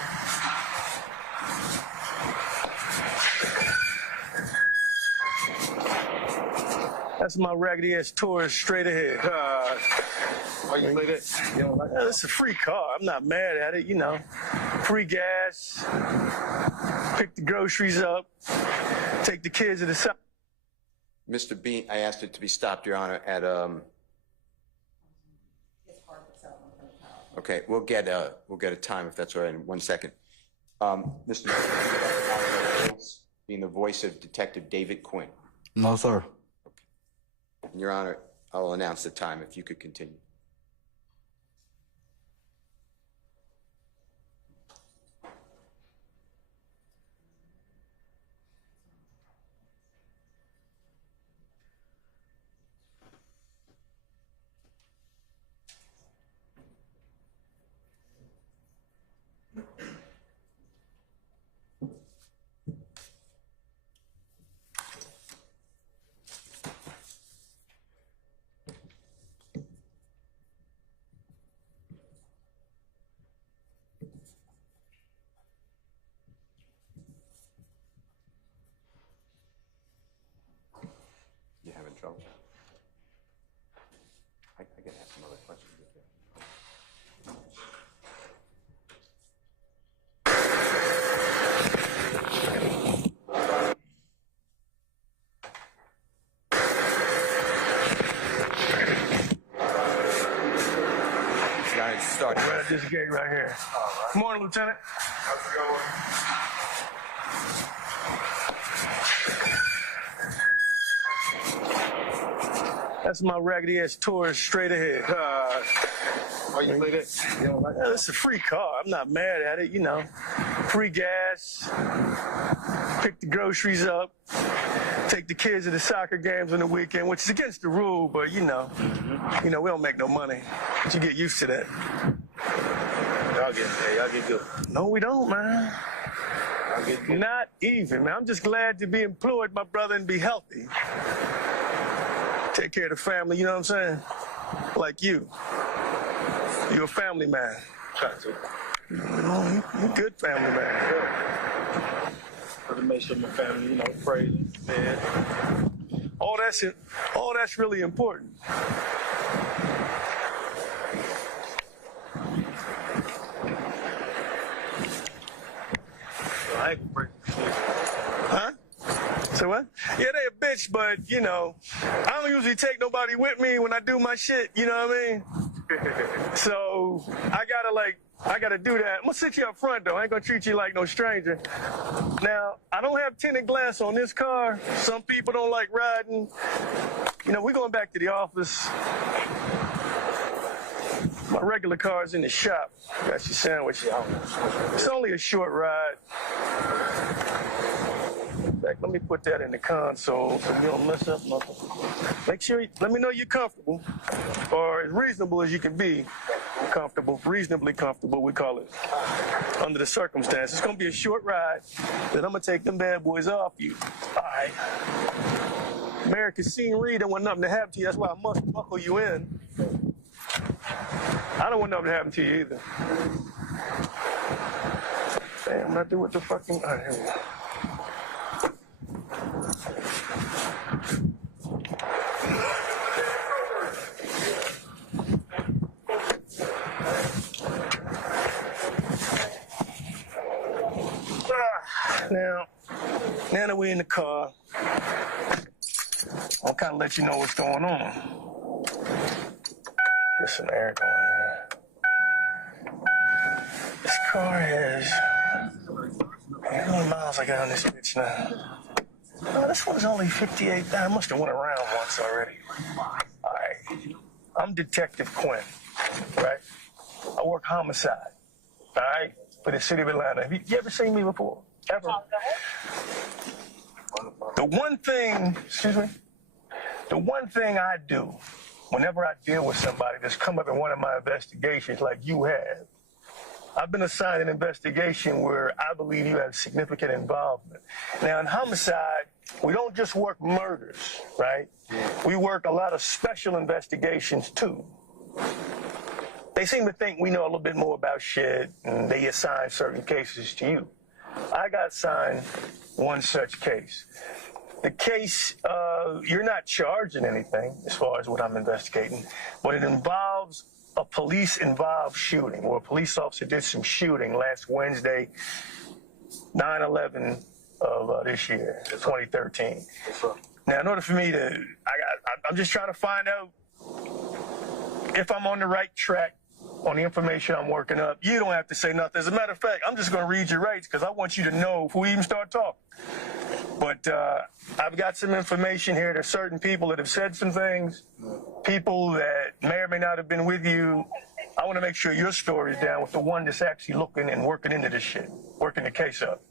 That's my raggedy ass tourist straight ahead. Why you say that? You don't like Yeah, it's a free car. I'm not mad at it, you know. Free gas, pick the groceries up, take the kids to the side. Mr. Bean, I asked it to be stopped, Your Honor, at, okay, we'll get a time if that's all right in 1 second. Mr. Bean, being the voice of Detective David Quinn. No, sir. And Your Honor, I'll announce the time if you could continue. You having trouble? I can ask some other questions. right, start. Right at this gate right here. Good morning, Lieutenant. How's it going? That's my raggedy ass tourist straight ahead. Why you play that? You don't like It's a free car. I'm not mad at it, you know. Free gas, pick the groceries up, take the kids to the soccer games on the weekend, which is against the rule, but you know, we don't make no money. But you get used to that. Y'all getting paid. Y'all get good. No, we don't, man. Y'all get good. Not even, man. I'm just glad to be employed, my brother, and be healthy. Take care of the family, you know what I'm saying? Like you. You're a family man. Try to. You know, you're a good family man. Try to make sure my family, prays, man. All that's really important. I ain't gonna break the shit. Huh? So what? Yeah, they a bitch, but I don't usually take nobody with me when I do my shit, you know what I mean? So I gotta do that. I'm gonna sit you up front though. I ain't gonna treat you like no stranger. Now, I don't have tinted glass on this car. Some people don't like riding. We're going back to the office. My regular car's in the shop. Got your sandwich. It's only a short ride. In fact, let me put that in the console so you don't mess up nothing. Make sure, let me know you're comfortable, or as reasonable as you can be comfortable, reasonably comfortable, we call it, under the circumstances. It's going to be a short ride, then I'm going to take them bad boys off you. All right. America's scenery, don't want nothing to happen to you. That's why I must buckle you in. I don't want nothing to happen to you either. Damn, I'm not doing what the fucking... All right, here we go. Now that we're in the car, I'll kind of let you know what's going on. Get some air going here. This car has, how many miles I got on this bitch now? Oh, this one's only 58. I must have went around once already. All right. I'm Detective Quinn, right? I work homicide, all right, for the city of Atlanta. Have you ever seen me before? Ever? The one thing I do whenever I deal with somebody that's come up in one of my investigations like you have, I've been assigned an investigation where I believe you have significant involvement. Now, in homicide, we don't just work murders, right? We work a lot of special investigations, too. They seem to think we know a little bit more about shit, and they assign certain cases to you. I got assigned one such case. The case, you're not charged in anything as far as what I'm investigating, but it involves a police-involved shooting, where a police officer did some shooting last Wednesday, 9/11 of this year, 2013. Now, in order for me to, I'm just trying to find out if I'm on the right track on the information I'm working up. You don't have to say nothing. As a matter of fact, I'm just going to read your rights because I want you to know before we even start talking. But I've got some information here. There's certain people that have said some things, people that may or may not have been with you. I want to make sure your story's down with the one that's actually looking and working into this shit, working the case up.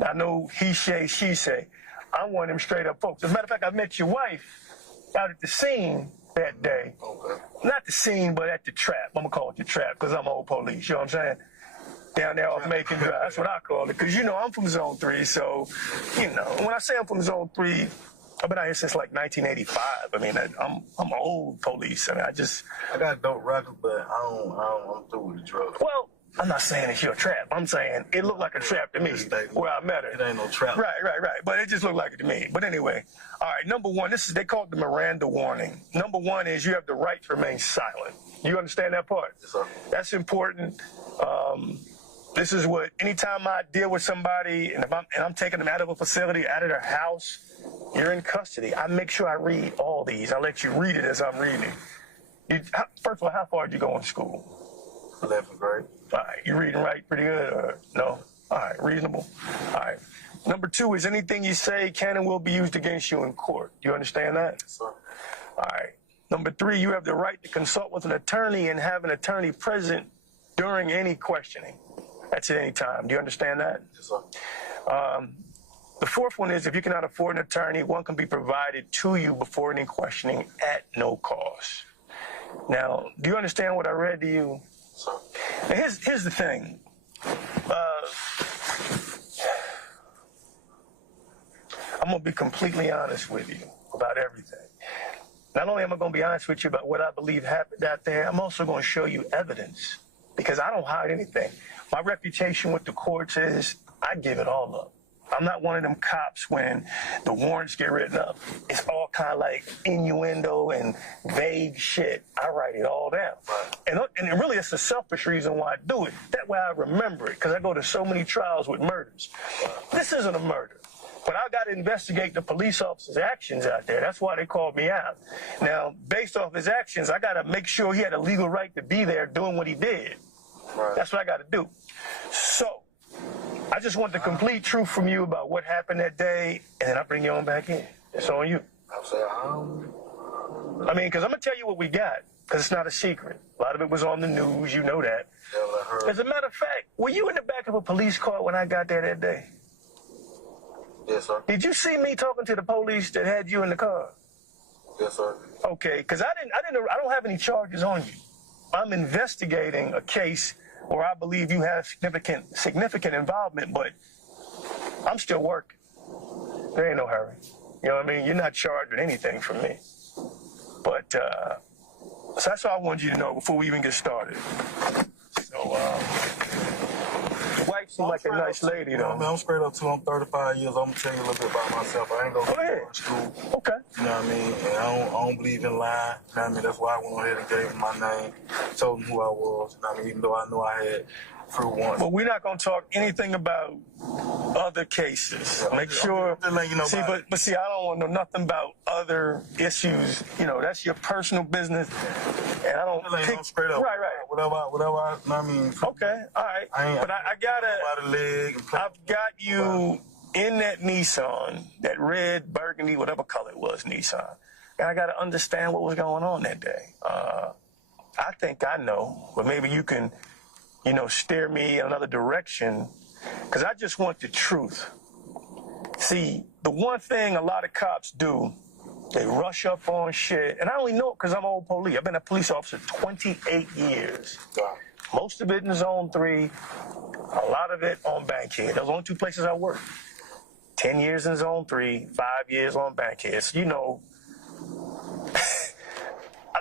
I know he say, she say. I'm one of them straight up folks. As a matter of fact, I met your wife out at the scene that day. Okay. Not the scene, but at the trap. I'm going to call it the trap because I'm old police. You know what I'm saying? Down there off Macon Drive. That's what I call it. Because, I'm from Zone 3. So, when I say I'm from Zone 3, I've been out here since like 1985. I mean, I'm old police. I mean, I got a dope record, but I'm through with the drugs. Well, I'm not saying it's your trap. I'm saying it looked like a trap to me where I met her. It ain't no trap. Right. But it just looked like it to me. But anyway, all right, number one, they call it the Miranda warning. Number one is you have the right to remain silent. You understand that part? Yes, sir. That's important. This is what, anytime I deal with somebody and I'm taking them out of a facility, out of their house, you're in custody. I make sure I read all these. I let you read it as I'm reading. First of all, how far did you go in school? 11th grade. All right, you read and write pretty good, or no? All right, reasonable. All right. Number 2 is anything you say can and will be used against you in court. Do you understand that? Yes, sir. All right. Number 3, you have the right to consult with an attorney and have an attorney present during any questioning. That's at any time. Do you understand that? Yes, sir. The 4th one is if you cannot afford an attorney, one can be provided to you before any questioning at no cost. Now, do you understand what I read to you? Sir. Now, here's the thing. I'm going to be completely honest with you about everything. Not only am I going to be honest with you about what I believe happened out there, I'm also going to show you evidence because I don't hide anything. My reputation with the courts is I give it all up. I'm not one of them cops when the warrants get written up. It's all kind of like innuendo and vague shit. I write it all down. And really, it's a selfish reason why I do it. That way I remember it because I go to so many trials with murders. This isn't a murder. But I got to investigate the police officer's actions out there. That's why they called me out. Now, based off his actions, I got to make sure he had a legal right to be there doing what he did. Right. That's what I got to do. So, I just want the complete truth from you about what happened that day, and then I bring you on back in. It's on you. I mean, because I'm going to tell you what we got, because it's not a secret. A lot of it was on the news. You know that. As a matter of fact, were you in the back of a police car when I got there that day? Yes, sir. Did you see me talking to the police that had you in the car? Yes, sir. Okay, because I don't have any charges on you. I'm investigating a case where I believe you have significant involvement, but I'm still working. There ain't no hurry. You know what I mean? You're not charged with anything from me. But so that's all I wanted you to know before we even get started. So, your wife seems like a nice lady, though. I'm straight up too. I'm 35 years. I'm gonna tell you a little bit about myself. I ain't gonna go ahead. To school. Okay. You know what I mean? And I don't believe in lying. You know what I mean? That's why I went ahead and gave him my name, told him who I was. You know what I mean? Even though I knew I had fruit once. But we're not gonna talk anything about other cases. Yeah, Make sure. I'm just letting you know see, but see, I don't want to know nothing about other issues. You know, that's your personal business, and I don't. I'm straight up. Right. Whatever. You know what I mean? Okay. All right. But I I've got you in that Nissan, that red, burgundy, whatever color it was, Nissan, and I got to understand what was going on that day. I think I know, but maybe you can, steer me in another direction, because I just want the truth. See, the one thing a lot of cops do, they rush up on shit, and I only know it because I'm old police. I've been a police officer 28 years. Most of it in Zone 3, a lot of it on Bankhead. Those are the only 2 places I worked. 10 years in Zone 3, 5 years on Bankhead. So, I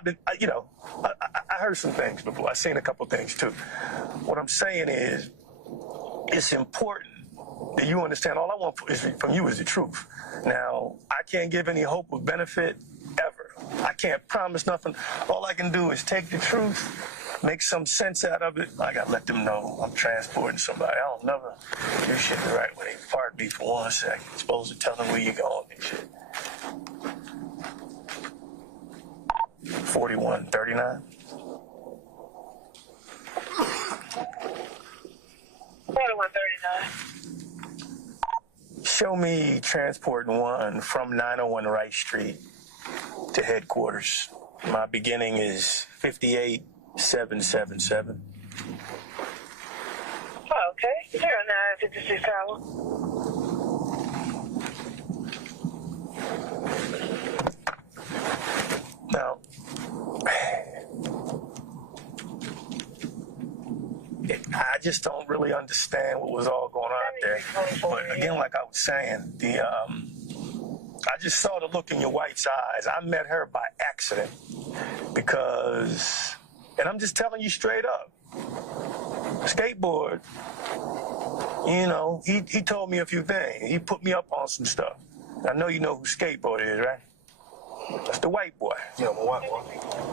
heard some things before. I've seen a couple things too. What I'm saying is, it's important that you understand. All I want from you is the truth. Now, I can't give any hope of benefit ever. I can't promise nothing. All I can do is take the truth, make some sense out of it. I gotta let them know I'm transporting somebody. I don't never do shit the right way. Pardon me for 1 second. I'm supposed to tell them where you going and shit. 4139. 4139. Show me transporting 1 from 901 Rice Street to headquarters. My beginning is 58777. Oh, okay. 0956 Tower. Now, I just don't really understand what was all going on out there. But again, like I was saying, I just saw the look in your wife's eyes. I met her by accident because, and I'm just telling you straight up, skateboard, he told me a few things. He put me up on some stuff. I know you know who Skateboard is, right? That's the white boy. Yeah, my white boy.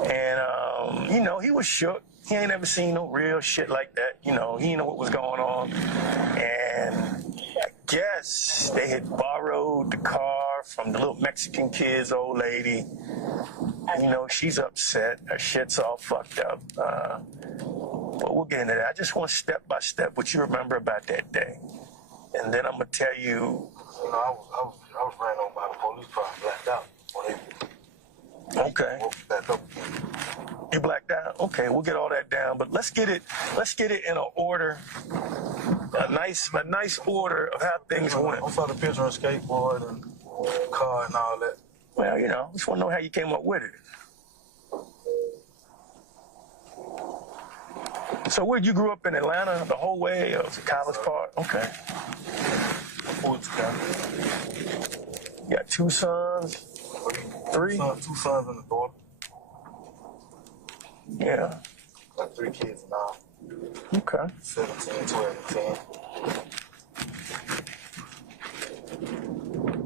And, he was shook. He ain't ever seen no real shit like that. He didn't know what was going on. And I guess they had borrowed the car from the little Mexican kid's old lady. You know, she's upset. Her shit's all fucked up. But we'll get into that. I just want step by step what you remember about that day. And then I'm going to tell you. You know, I was ran over by the police car and blacked out. Okay. You blacked out? Okay, we'll get all that down. But let's get it in an order. A nice order of how things went. I saw the picture of skateboard and car and all that. Well, you know, just want to know how you came up with it. So where you grew up in Atlanta the whole way, or was it College Park? Okay. You got 2 sons? 3? 2 sons and a daughter. Yeah. Got 3 kids now. Okay. 17, 12, and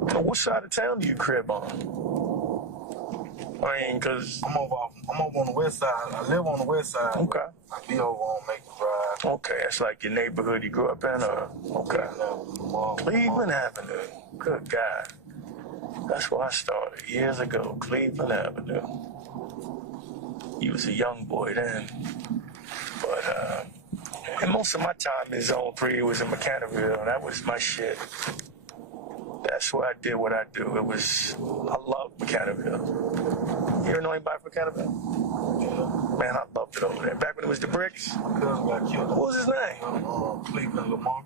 10. So what side of town do you crib on? I mean, cause I'm over on the west side. I live on the west side. Okay. I be over on Macon Drive. Okay, that's like your neighborhood you grew up in, or okay. Cleveland Avenue. Good God. That's where I started years ago. Cleveland Avenue. You was a young boy then, but and most of my time in Zone 3 was in Mechanicsville. That was my shit. That's where I did what I do. I love Mechanicsville. You ever know anybody from Mechanicsville? Yeah. Man, I loved it over there. Back when it was the bricks. My cousin got killed. What was his name? Cleveland Lamar.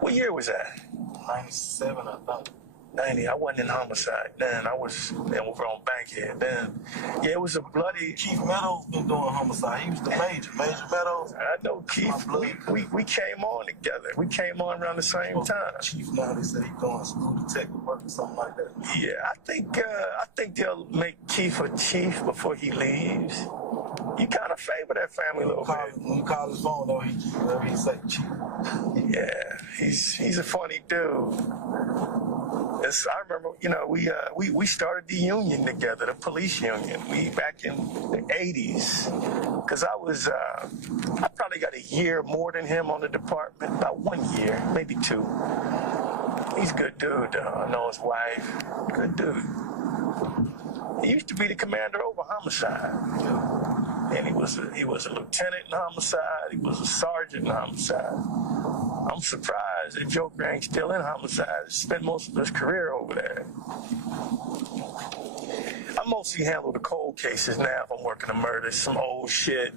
What year was that? 97, I think. 90. I wasn't in homicide then. I was over on Bankhead then. Yeah, it was a bloody. Keith Meadows been doing homicide. He was the Major Meadows. I know Keith. We came on together. We came on around the same time. Chief now, they said he's doing school detective work or something like that. Yeah, I think they'll make Keith a chief before he leaves. You kind of favor that family a little bit. When you call his phone, though, he say chief. Yeah, he's a funny dude. I remember, you know, we started the union together, the police union. We back in the 80s, because I probably got a year more than him on the department, about 1 year, maybe 2. He's a good dude, though. I know his wife, good dude. He used to be the commander over homicide. And he was a lieutenant in homicide. He was a sergeant in homicide. I'm surprised that Joker ain't still in homicide. He spent most of his career over there. I mostly handle the cold cases now if I'm working a murder. Some old shit.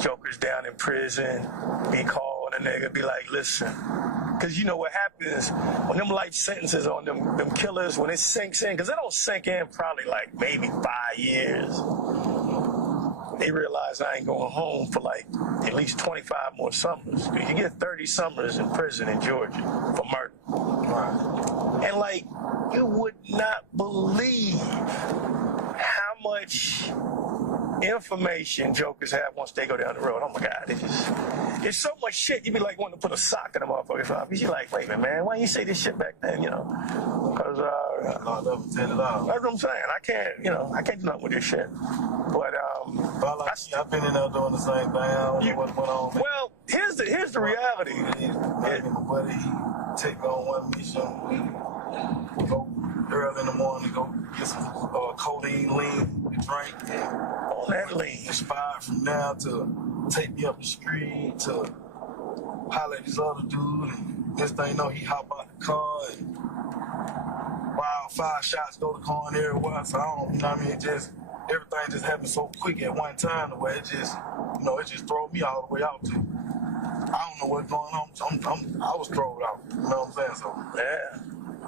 Joker's down in prison. Me calling a nigga, be like, listen. Because you know what happens when them life sentences on them killers, when it sinks in, because it don't sink in probably like maybe 5 years. They realize I ain't going home for like at least 25 more summers. You get 30 summers in prison in Georgia for murder. Right. And like, you would not believe how much information jokers have once they go down the road. Oh my God, it's so much shit. You be like wanting to put a sock in a motherfucker's office. You like, wait a minute, man, why you say this shit back then? You know, because that's what I'm saying. I can't do nothing with this shit. But I've been in there doing the same thing. I don't know what's going on. Well, here's the reality. My buddy, he take me on one mission. We go early in the morning to go get some codeine, lean, drink. On that lean. Inspired from now to take me up the street to holler at this other dude. And this thing, you know, he hop out the car and wow, 5 shots go to the car and everywhere. So I don't, you know what I mean? Everything just happened so quick at one time the way it just throw me all the way out to. I don't know what's going on. I was thrown out. You know what I'm saying? So yeah.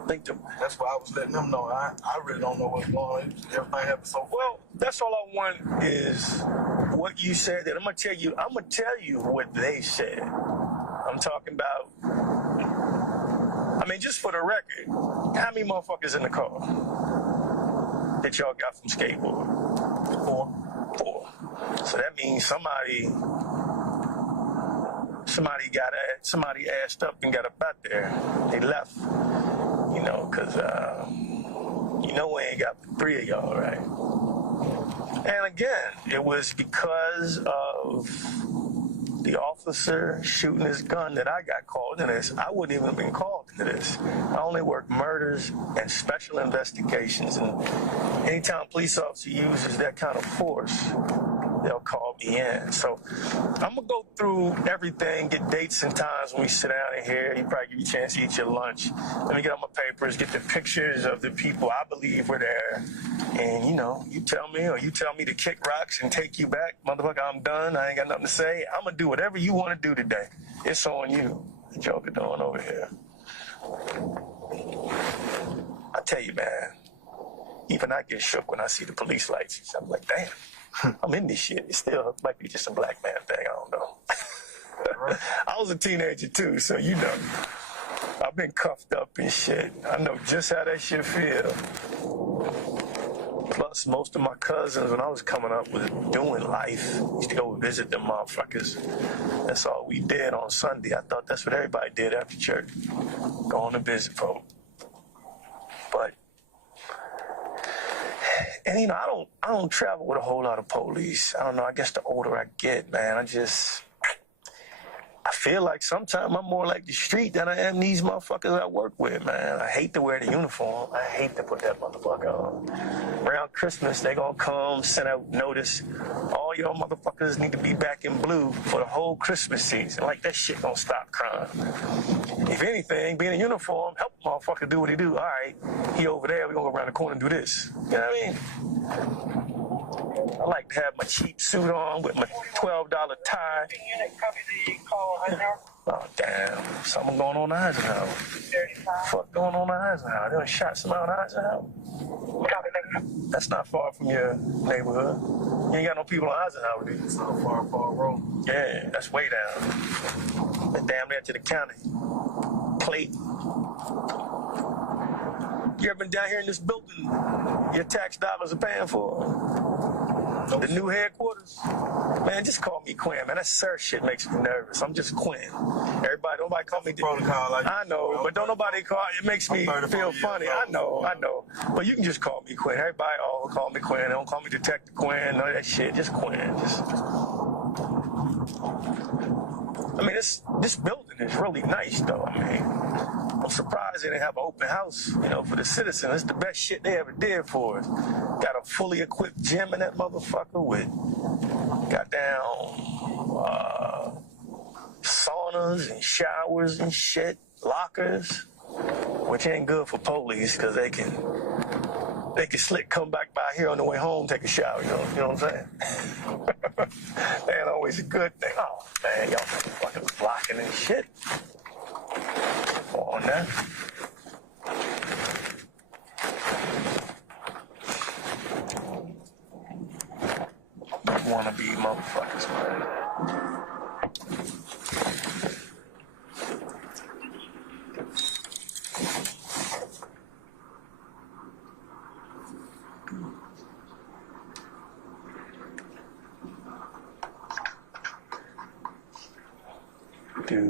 That's why I was letting them know. I really don't know what's going on. Everything happened so well. That's all I want is what you said. That I'm gonna tell you what they said. I'm talking about. I mean, just for the record, how many motherfuckers in the car that y'all got from skateboard? 4. So that means somebody assed up and got up out there. They left. You know, because, we ain't got 3 of y'all, right? And again, it was because of the officer officer shooting his gun that I got called into this, I wouldn't even have been called into this. I only work murders and special investigations, and anytime a police officer uses that kind of force, they'll call me in. So I'm gonna go through everything, get dates and times when we sit down in here. You probably give you a chance to eat your lunch. Let me get on my papers, get the pictures of the people I believe were there. And you tell me, or you tell me to kick rocks and take you back. Motherfucker, I'm done. I ain't got nothing to say. I'm gonna do whatever you wanna do today. It's on you. The Joker doing over here. I tell you, man, even I get shook when I see the police lights. I'm like, damn. I'm in this shit. It still might be just a black man thing. I don't know. I was a teenager too, so I've been cuffed up and shit. I know just how that shit feel. Plus, most of my cousins, when I was coming up, was doing life. Used to go visit them motherfuckers. That's all we did on Sunday. I thought that's what everybody did after church. Going to visit folk. But and I don't travel with a whole lot of police. I don't know, I guess the older I get, man, I feel like sometimes I'm more like the street than I am these motherfuckers I work with, man. I hate to wear the uniform. I hate to put that motherfucker on. Around Christmas, they gonna come, send out notice. All y'all motherfuckers need to be back in blue for the whole Christmas season. Like, that shit gonna stop crime. If anything, being in uniform, help a motherfucker do what he do. All right, he over there, we gonna go around the corner and do this. You know what I mean? I like to have my cheap suit on with my $12 tie. Oh, damn. Something going on in Eisenhower. Fuck going on in Eisenhower? They done shot somebody in Eisenhower? That's not far from your neighborhood. You ain't got no people in Eisenhower, do you? It's not far road. Yeah, that's way down. That's damn near to the county. Plate. You ever been down here in this building your tax dollars are paying for? The new headquarters? Man, just call me Quinn, man. That sir shit makes me nervous. I'm just Quinn. Nobody call me... Protocol, I know, but don't nobody call... It makes me feel funny. I know. But you can just call me Quinn. Everybody call me Quinn. Don't call me Detective Quinn. None of that shit. Just Quinn. I mean, this building is really nice, though. I mean, I'm surprised they didn't have an open house, for the citizens. It's the best shit they ever did for us. Got a fully equipped gym in that motherfucker with goddamn saunas and showers and shit, lockers, which ain't good for police because they can slick come back by here on the way home, take a shower, you know what I'm saying? That ain't always a good thing. Oh, man, y'all fucking blocking and shit. Come on now. Wannabe motherfuckers, man. Do.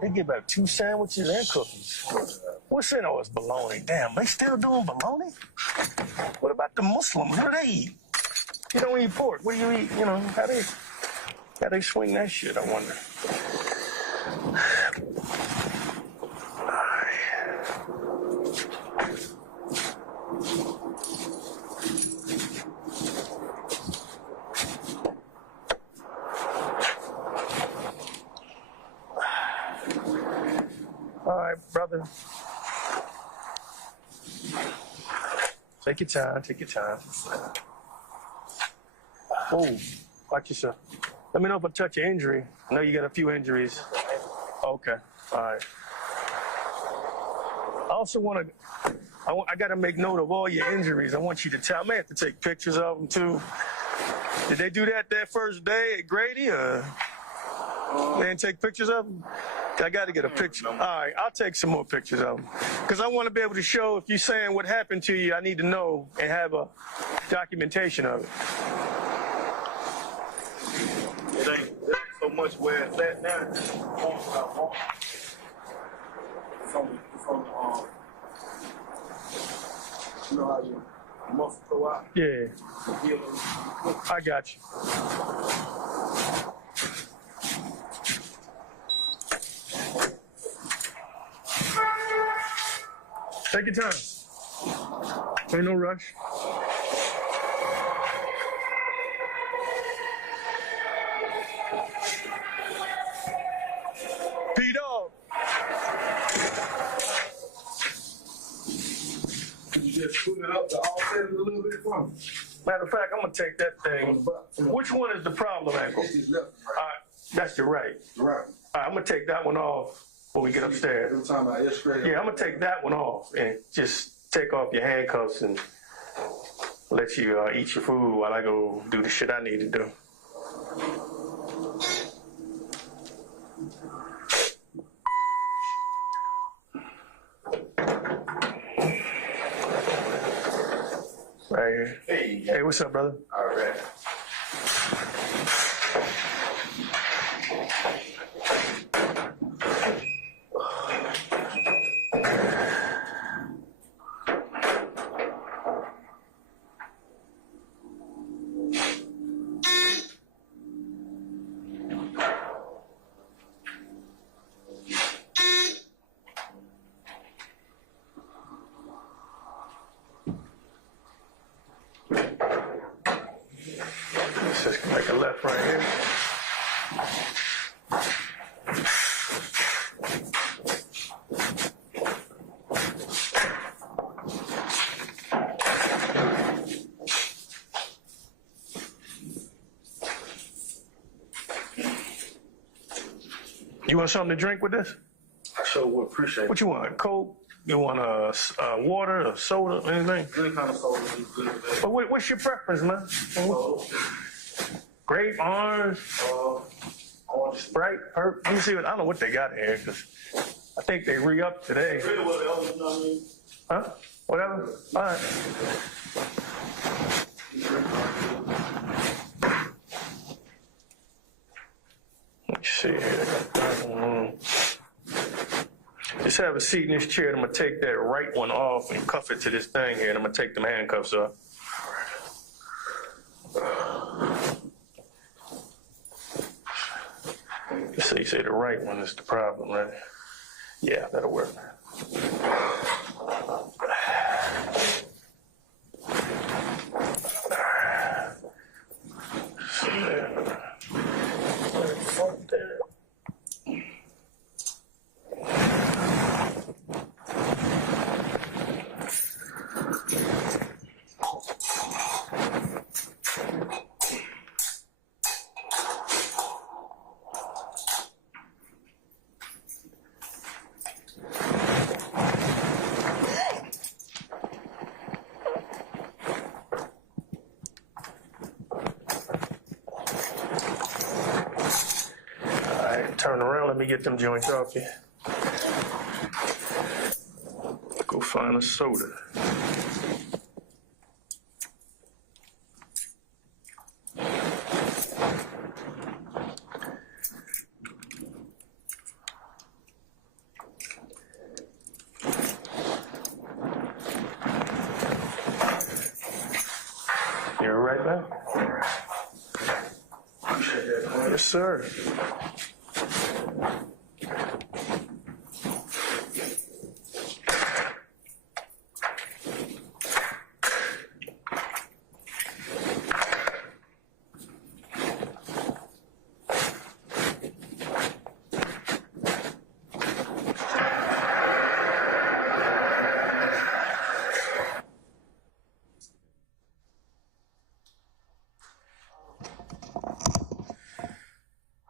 They give out 2 sandwiches and cookies. What's in all this bologna? Damn, they still doing bologna? What about the Muslims? What do they eat? You don't eat pork. What do you eat? How they swing that shit, I wonder. All right, brother. Take your time. Oh, watch yourself. Let me know if I touch your injury. I know you got a few injuries. Okay, all right. I also I got to make note of all your injuries. I want you to tell. I may have to take pictures of them too. Did they do that first day at Grady, or they didn't take pictures of them? I got to get a picture. All right, I'll take some more pictures of them. Because I want to be able to show, if you're saying what happened to you, I need to know and have a documentation of it. It ain't so much where it's at now. You know how you muscle go out? Yeah, I got you. Take your time. Ain't no rush. P-Dog. Could you just put it up to offset it a little bit for me? Matter of fact, I'm gonna take that thing. Which one is the problem ankle? It's just left. All right, that's the right. Right. All right, I'm gonna take that one off when we get upstairs. Every time I X-ray. Yeah, I'm gonna take that one off and just take off your handcuffs and let you eat your food while I go do the shit I need to do. Right here. Hey, what's up, brother? All right. Let's just make a left right here. You want something to drink with this? I sure would appreciate it. What you want? Coke? You want water or soda? Anything? Any kind of soda is good. But what's your preference, man? Grape, orange, Sprite, Perp. Let me see. I don't know what they got in here because I think they re-upped today. Really, what else, you know what I mean? Huh? Whatever. All right. Let me see here. Just have a seat in this chair, and I'm gonna take that right one off and cuff it to this thing here, and I'm gonna take them handcuffs off. So you say the right one is the problem, right? Yeah, that'll work. So there. Fuck there. Turn around, let me get them joints off here. Go find a soda. You're right back? Yes, sir.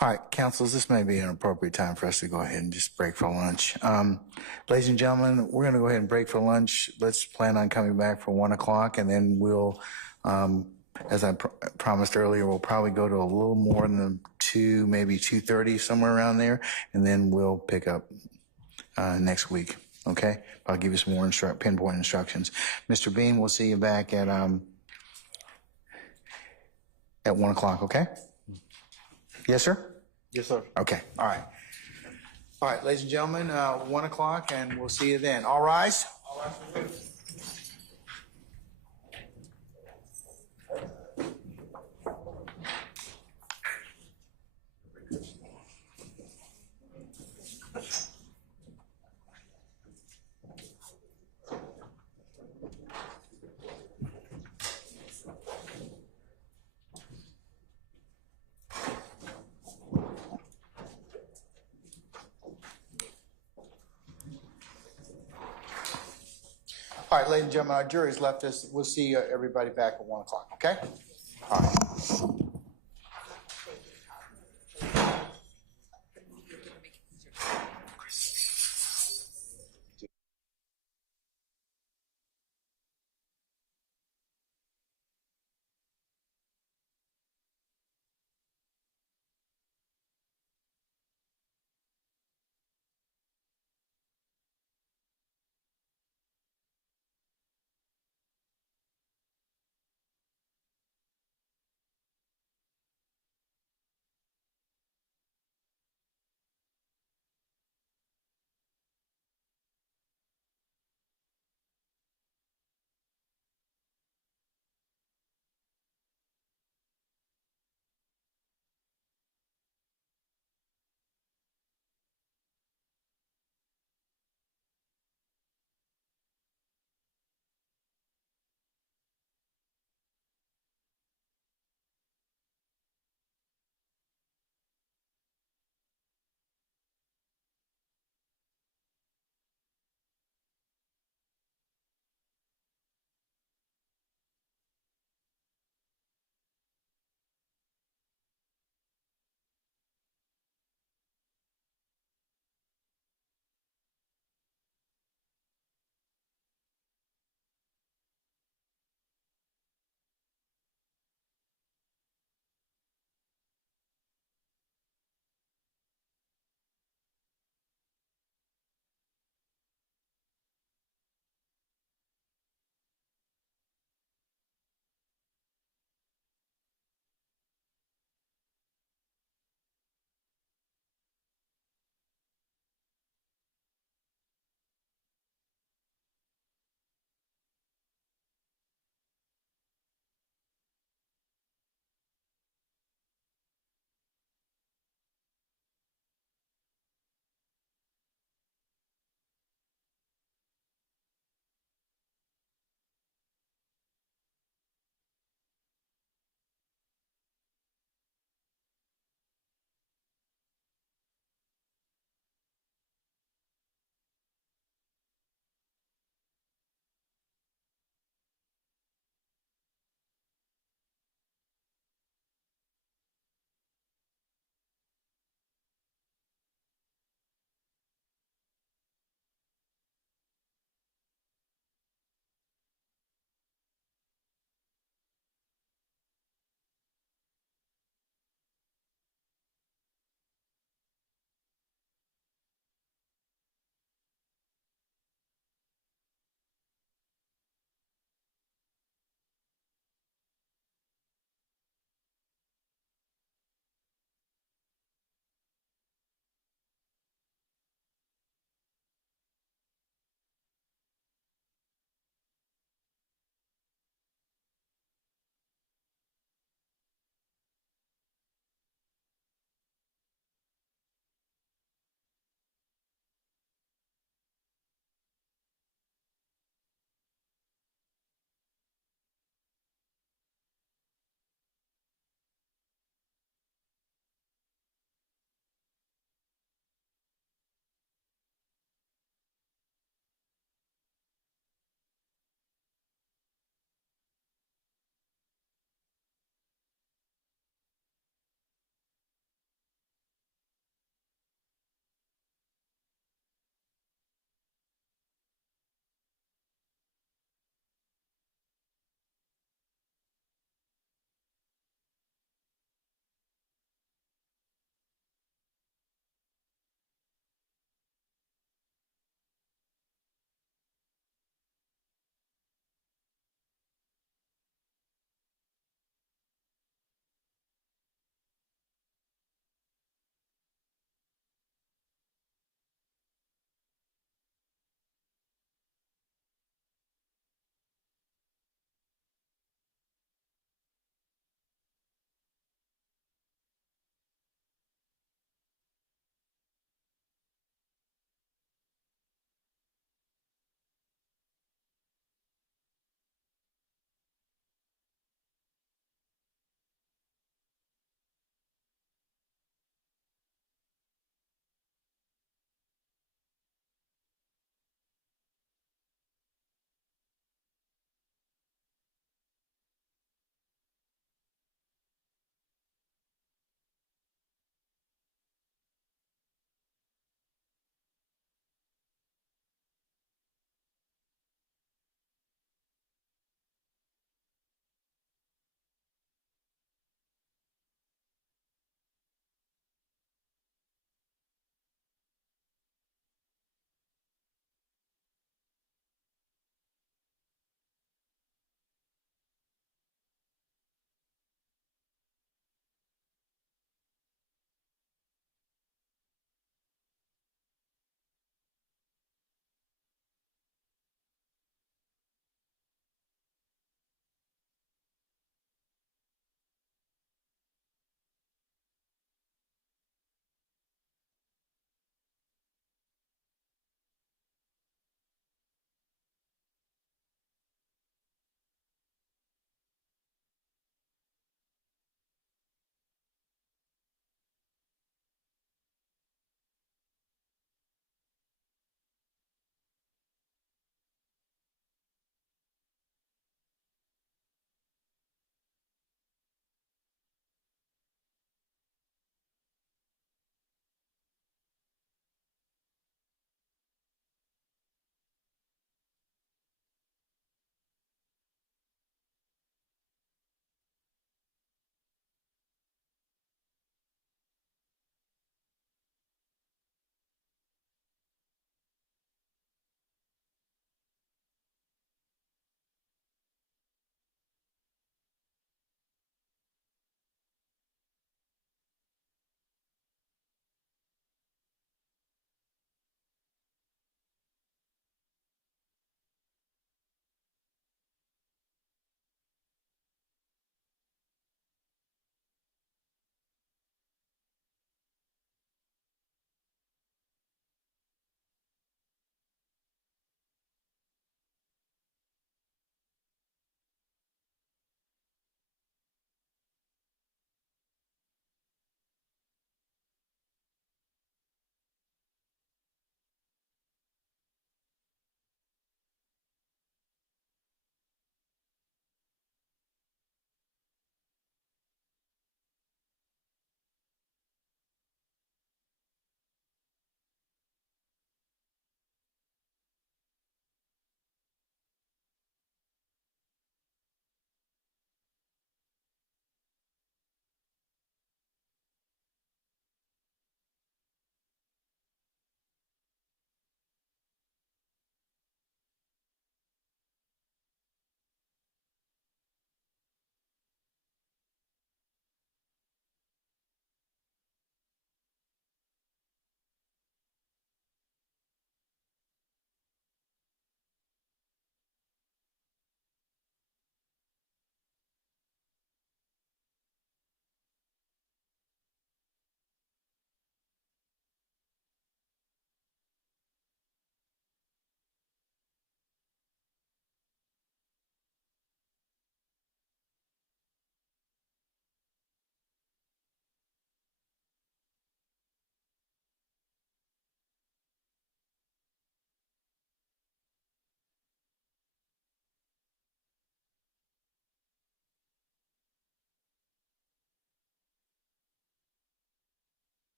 All right, councils, this may be an appropriate time for us to go ahead and just break for lunch. Ladies and gentlemen, we're going to go ahead and break for lunch. Let's plan on coming back for 1 o'clock, and then we'll as I promised earlier, we'll probably go to a little more than 2, maybe 2:30, somewhere around there, and then we'll pick up next week. Okay? I'll give you some more pinpoint instructions. Mr. Beam, we'll see you back at 1 o'clock, okay? Yes, sir? Yes, sir. Okay, all right. All right, ladies and gentlemen, 1 o'clock, and we'll see you then. All rise. All right, ladies and gentlemen, our jury's left us. We'll see everybody back at 1 o'clock, okay? All right.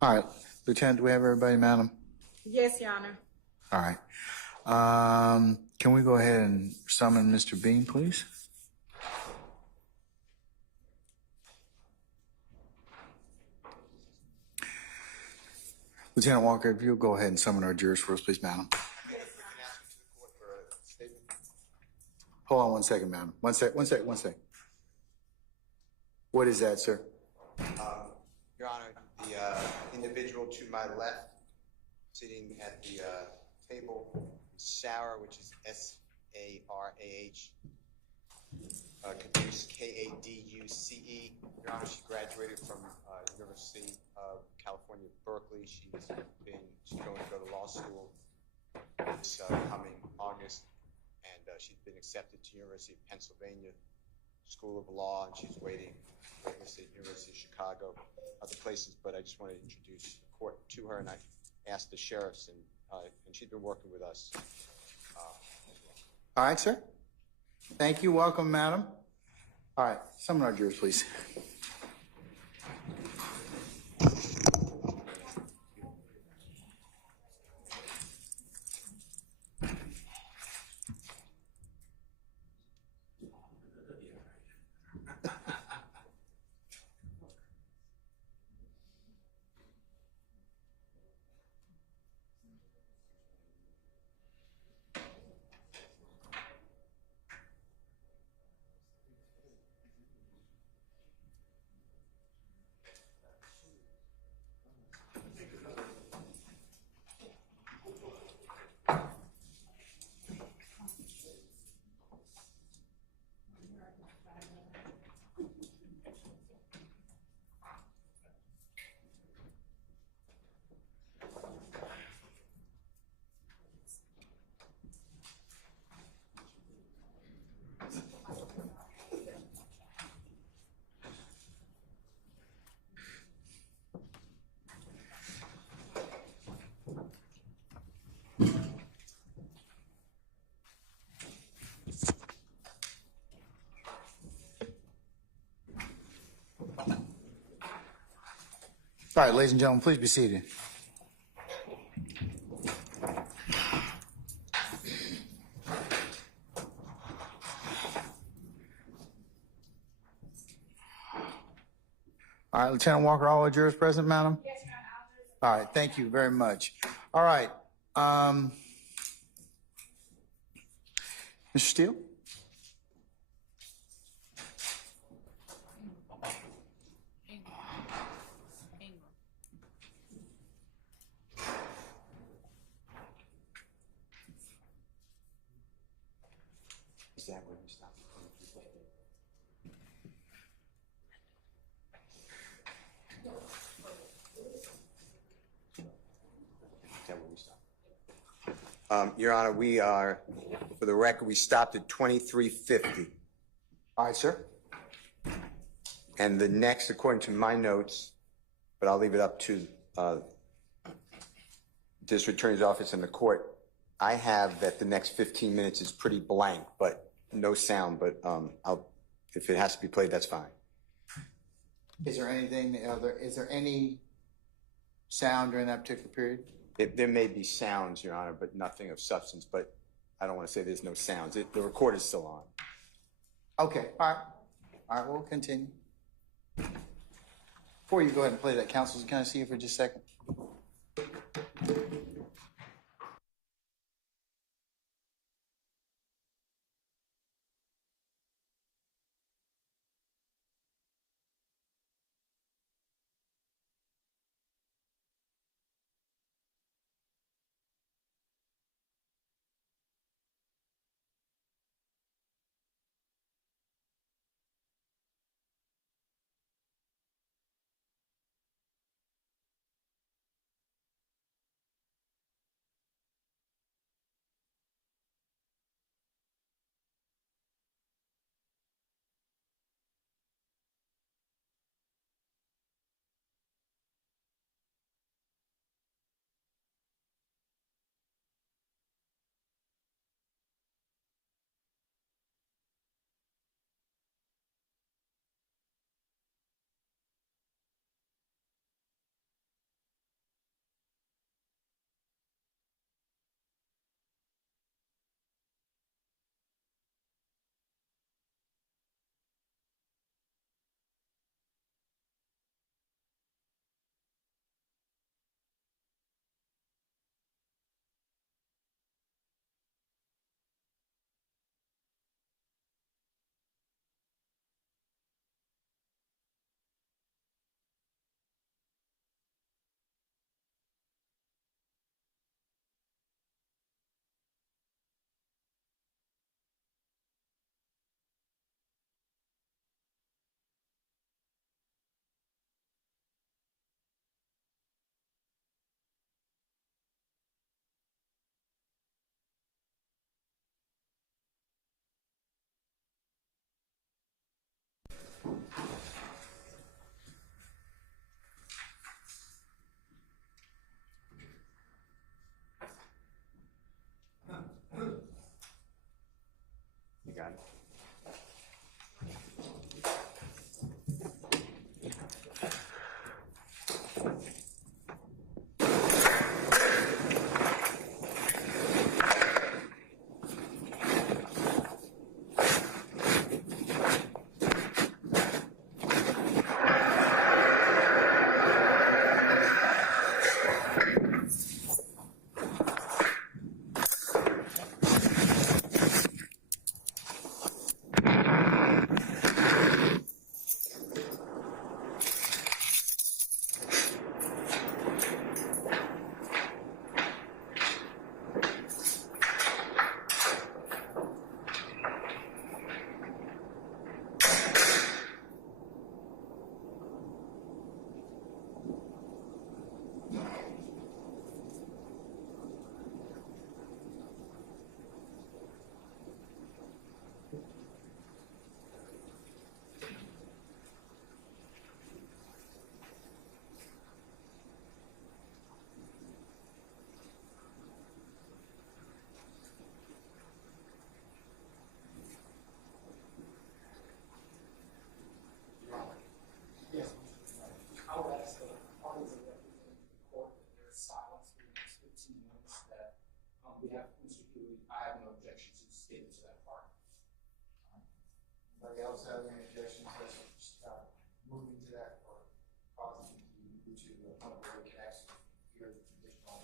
All right, Lieutenant, do we have everybody, madam? Yes, Your Honor. All right. Can we go ahead and summon Mr. Bean, please? Lieutenant Walker, if you'll go ahead and summon our jurors for us, please, madam. Hold on one second, madam. One sec. What is that, sir? Your Honor, the individual to my left, sitting at the table, is Sarah, which is S-A-R-A-H, Caduce, K-A-D-U-C-E. Your Honor, she graduated from University of California, Berkeley. She's going to go to law school this coming August, and she's been accepted to University of Pennsylvania School of Law, and she's waiting witness at University of Chicago, other places. But I just want to introduce the court to her, and I asked the sheriffs, and she's been working with us as well. All right, sir. Thank you. Welcome, madam. All right, summon our jurors, please. All right, ladies and gentlemen, please be seated. All right, Lieutenant Walker, all the jurors present, madam? Yes, Your Honor. All right, thank you very much. All right, Mr. Steele? Is that where we stop? Your Honor, we are, for the record, we stopped at 2350. All right, sir. And the next, according to my notes, but I'll leave it up to District Attorney's Office and the court, I have that the next 15 minutes is pretty blank, but no sound, but if it has to be played, that's fine. Is there any sound during that particular period? There may be sounds, Your Honor, but nothing of substance, but I don't want to say there's no sounds. The record is still on. Okay, all right. All right, we'll continue. Before you go ahead and play that, counsel, can I see you for just a second? Your Honor. Yes. I would ask the parties that represent the court that there is silence for the next 15 minutes, that we have Mr. Huey. I have no objection to sticking to that part. Anybody else have any objections? Let's moving to that or causing you to the point where we can actually hear the additional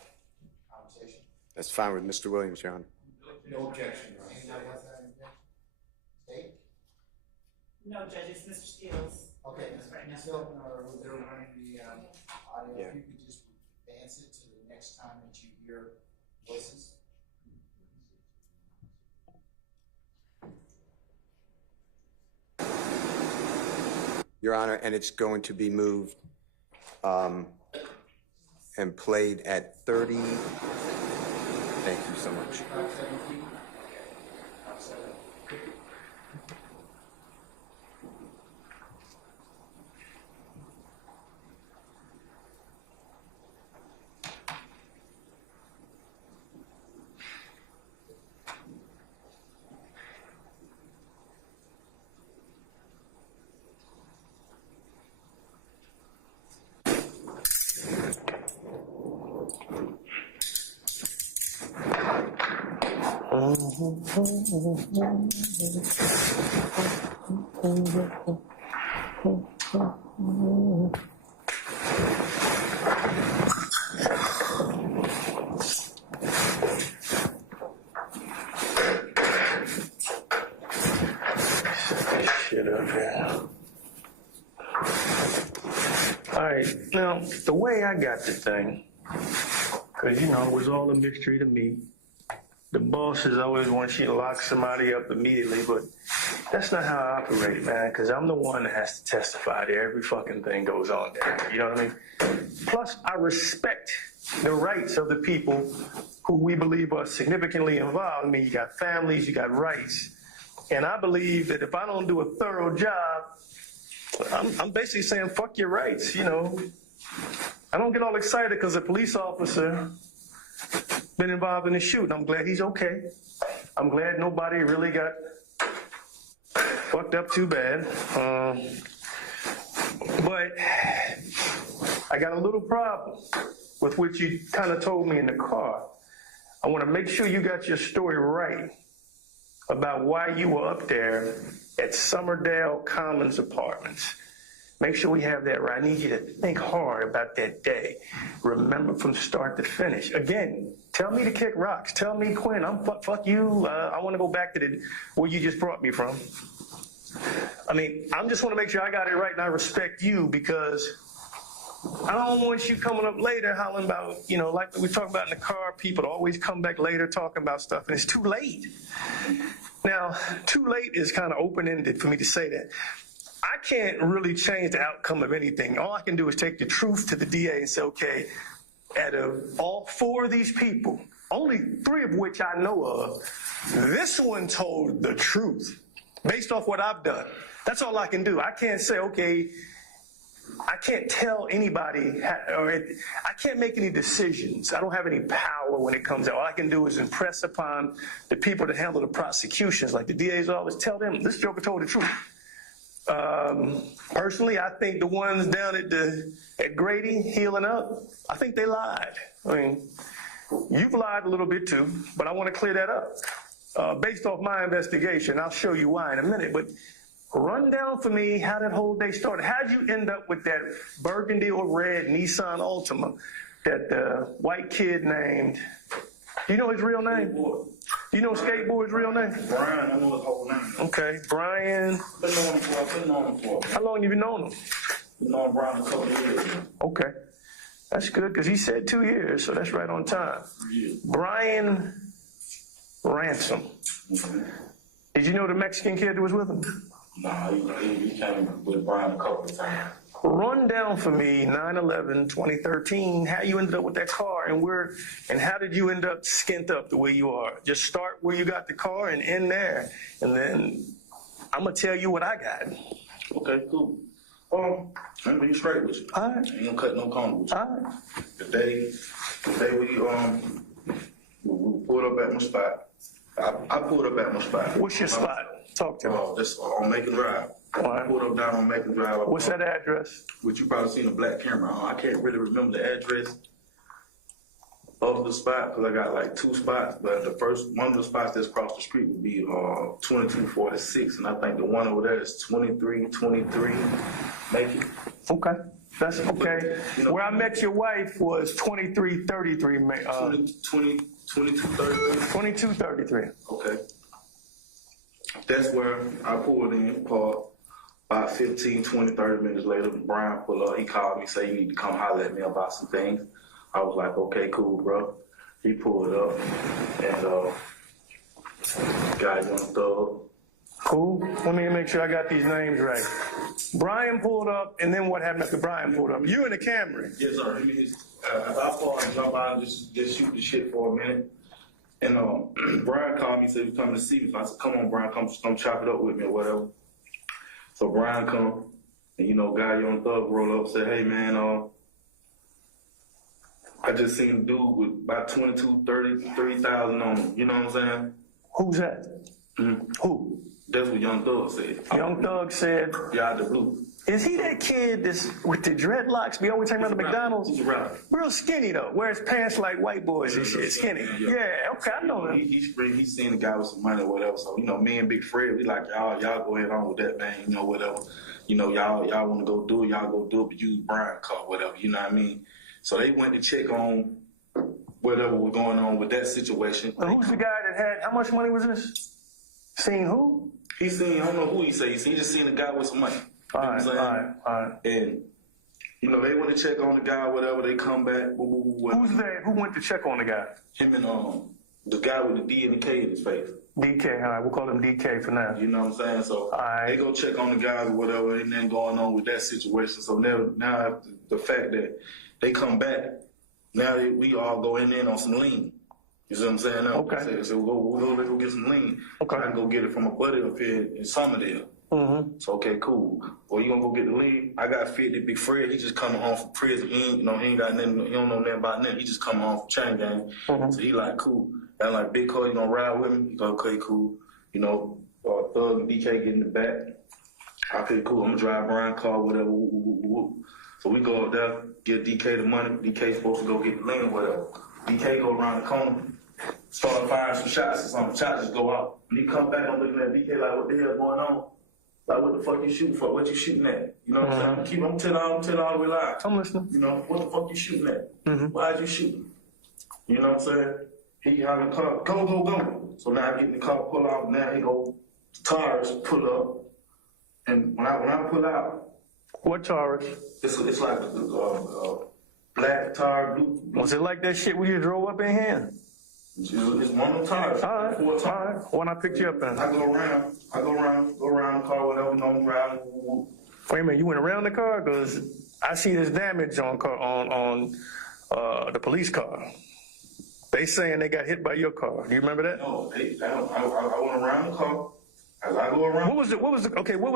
conversation. That's fine with Mr. Williams, Your Honor. No objection. Anybody else have any objection? State? No, Judge, it's Mr. Steele's. Okay, Right now. Ms. Hilton, or was there running the audio? Yeah. If you could just advance it to the next time that you hear voices. Your Honor, and it's going to be moved and played at 30. Thank you so much. Shit up here. All right, now, the way I got the thing, because, you know, it was all a mystery to me. The bosses always want you to lock somebody up immediately, but that's not how I operate, man, because I'm the one that has to testify to every fucking thing goes on there. You know what I mean? Plus, I respect the rights of the people who we believe are significantly involved. I mean, you got families, you got rights. And I believe that if I don't do a thorough job, I'm basically saying, fuck your rights, you know. I don't get all excited because a police officer been involved in the shooting. I'm glad he's okay. I'm glad nobody really got fucked up too bad. But I got a little problem with what you kind of told me in the car. I want to make sure you got your story right about why you were up there at Summerdale Commons Apartments. Make sure we have that right. I need you to think hard about that day. Remember from start to finish. Again, tell me to kick rocks. Tell me, Quinn, fuck you. I want to go back to where you just brought me from. I mean, I just want to make sure I got it right, and I respect you, because I don't want you coming up later hollering about, you know, like we talk about in the car, people always come back later talking about stuff, and it's too late. Now, too late is kind of open-ended for me to say that. I can't really change the outcome of anything. All I can do is take the truth to the DA and say, okay, out of all four of these people, only three of which I know of, this one told the truth based off what I've done. That's all I can do. I can't say, okay, I can't tell anybody, I can't make any decisions. I don't have any power when it comes out. All I can do is impress upon the people that handle the prosecutions, like the DA's office, tell them, this joker told the truth. Personally, I think the ones down at Grady healing up, I think they lied. I mean, you've lied a little bit too, but I want to clear that up. Based off my investigation, I'll show you why in a minute, but run down for me how that whole day started. How'd you end up with that burgundy or red Nissan Altima that white kid named, do you know his real name? Do you know Skateboard's real name? Brian, I know his whole name. Okay, Brian. Been knowing him for. How long have you known him? Been knowing Brian a couple of years. Okay. That's good, because he said 2 years, so that's right on time. Yeah. Brian Ransom. Mm-hmm. Did you know the Mexican kid that was with him? Nah, he came with Brian a couple of times. Run down for me 9/11/2013, how you ended up with that car and how did you end up skint up the way you are? Just start where you got the car and end there. And then I'm going to tell you what I got. Okay, cool. Let me be straight with you. All right. I ain't gonna cut no corner with you. All right. The day we pulled up at my spot. I pulled up at my spot. What's your spot? Talk to me. That's on Macon Drive. All I right. pulled up down on Macon Drive. What's that address? Which you probably seen a black camera on. I can't really remember the address of the spot because I got like 2 spots, but one of the spots that's across the street would be 2246, and I think the one over there is 2323. Macon. Okay. That's okay. You know, Where I met your wife was 2333. 2233. 2233. Okay. That's where I pulled in, parked. About 15, 20, 30 minutes later, Brian pulled up. He called me, said, you need to come holler at me about some things. I was like, okay, cool, bro. He pulled up, and guy Young Thug. Cool. Let me make sure I got these names right. Brian pulled up, and then what happened after Brian pulled up? You in the Camry. Yes, sir. I parked and jump out and just shoot the shit for a minute. And Brian called me, said, he's coming to see me. So I said, come on, Brian, come chop it up with me or whatever. So Brian come, and guy Young Thug roll up, said, hey, man, I just seen a dude with about 33,000 on him. You know what I'm saying? Who's that? Mm-hmm. Who? That's what Young Thug said. Young Thug said, yeah, the blue. Is he that kid that's with the dreadlocks? Be always talking about the McDonald's? He's around. Real skinny though. Wears pants like white boys and shit. Skinny. Yeah, okay, I know him. He's seen a guy with some money or whatever. So, me and Big Fred, we like, y'all go ahead on with that, man. Whatever. Y'all want to go do it, y'all go do it, but use Brian car, whatever. You know what I mean? So they went to check on whatever was going on with that situation. Who's the guy that had, how much money was this? Seen who? He seen, I don't know who he said. He just seen a guy with some money. All right. And, they went to check on the guy, whatever. They come back. Who's there? Who went to check on the guy? Him and the guy with the D and the K in his face. DK, all right. We'll call him DK for now. You know what I'm saying? So right. They go check on the guys or whatever, and then going on with that situation. So now the fact that they come back, now we all go in on some lean. You see what I'm saying? Okay. So we'll go get some lean. Okay. I can go get it from a buddy up here in Summerdale. Mm-hmm. So, okay, cool. Well, you gonna go get the lean? I got 50 Big Fred. He just coming home from prison. He ain't got nothing. He don't know nothing about nothing. He just coming home from chain gang. Mm-hmm. So he like, cool. And like, Big Cole, you gonna ride with me? He go, okay, cool. Thug and DK get in the back. Okay, cool. I'm gonna drive Brian's car, whatever. So we go up there, give DK the money. DK supposed to go get the lean, whatever. DK go around the corner, start firing some shots or something. Shots just go out. And he come back, I'm looking at DK like, what the hell going on? Like, what the fuck you shooting for? What you shooting at? You know what I'm saying? I'm telling all the way live. I'm listening. What the fuck you shooting at? Mm-hmm. Why'd you shooting? You know what I'm saying? He got in the car, go. So now I get in the car, pull out, now he go, tires pull up. And when I pull out. What tires? It's like black tire, blue. Was it like that shit when you drove up in here? It's one of the tires. All right. When I picked you up in. I go around the car, whatever, I'm riding. Wait a minute, you went around the car? Because I see this damage on the police car. They saying they got hit by your car. Do you remember that? No, I went around the car. As I go around. What was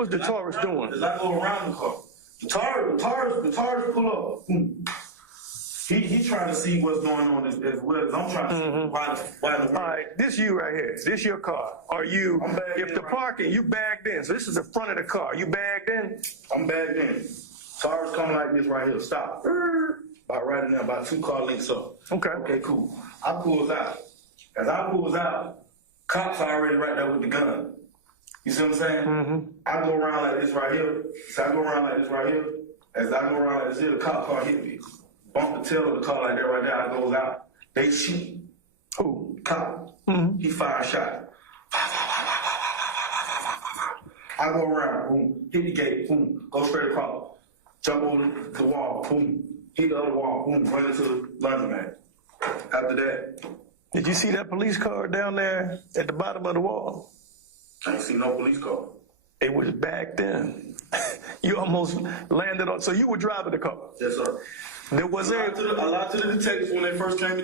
the Taurus doing? As I go around the car, The TARs pull up. He trying to see what's going on as well as I'm trying to see why the All right, this you right here. This your car. Are you, if the parking, you bagged in. So this is the front of the car. You bagged in? I'm bagged in. TARs come like this right here. Stop. About right in there, about 2 car links up. Okay. Okay, cool. I pulls out. As I pulls out, cops already right there with the gun. You see what I'm saying? I go around like this right here. So I go around like this right here. As I go around like this here, the cop car hit me. Bump the tail of the car like that right there. I goes out. They shoot. Who? Cop. He fire a shot. I go around. Boom. Hit the gate. Boom. Go straight across. Jump over the wall. Boom. Hit the other wall. Boom. Run into the laundromat. After that. Did you see that police car down there at the bottom of the wall? I ain't see no police car. It was backed in. You almost landed on, so you were driving the car. Yes, sir. There was I lied to the detectives when they first came to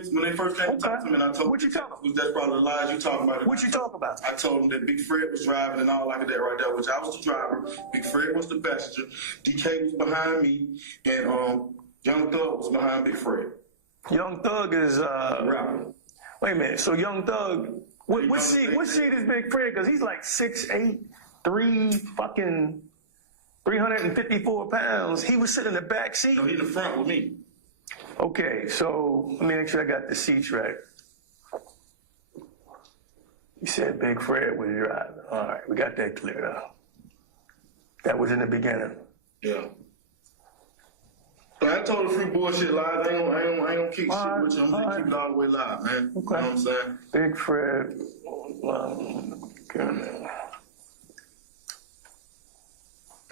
talk to me, and I told What you talking about? That's probably the lies you talking about. What you talking about? I told them that Big Fred was driving and all like that right there, which I was the driver. Big Fred was the passenger. DK was behind me, and Young Thug was behind Big Fred. Young Thug is rapper. Wait a minute. So Young Thug, what seat is Big Fred? Because he's like 6'8", 354 pounds. He was sitting in the back seat. No, he in the front with me. Okay, so let me make sure I got the seats right. You said Big Fred was driving. All right, we got that cleared up. That was in the beginning. Yeah. So I told a few bullshit lies. I ain't gonna keep shit with you. I'm gonna keep it all the way live, man. Okay. You know what I'm saying? Big Fred.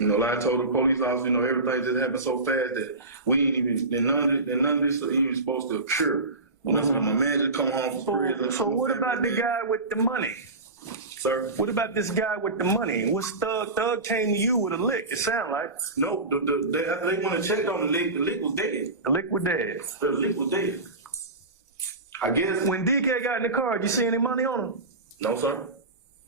You know, like I told the police officer, you know, everything just happened so fast that we ain't even, none of this is even supposed to occur. You know, so my man just come home from prison. So what about the guy with the money? Sir? What about this guy with the money? What's Thug? Thug came to you with a lick, it sound like. No, after they went and checked on the lick was dead. The lick was dead. The lick was dead. I guess. When DK got in the car, did you see any money on him? No, sir.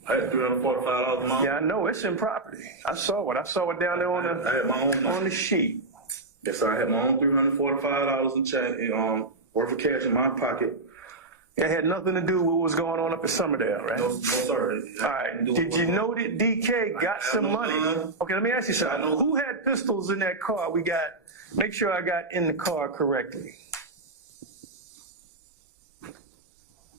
I had $345 a month. Yeah, I know. It's in property. I saw it. I saw it down there on the, I had my own on the sheet. Yes, sir. I had my own $345 in change, worth of cash in my pocket. It had nothing to do with what was going on up at Summerdale, right? No, sir. All right. Did you know that DK got some money? Okay, let me ask you something. Who had pistols in that car? Make sure I got in the car correctly.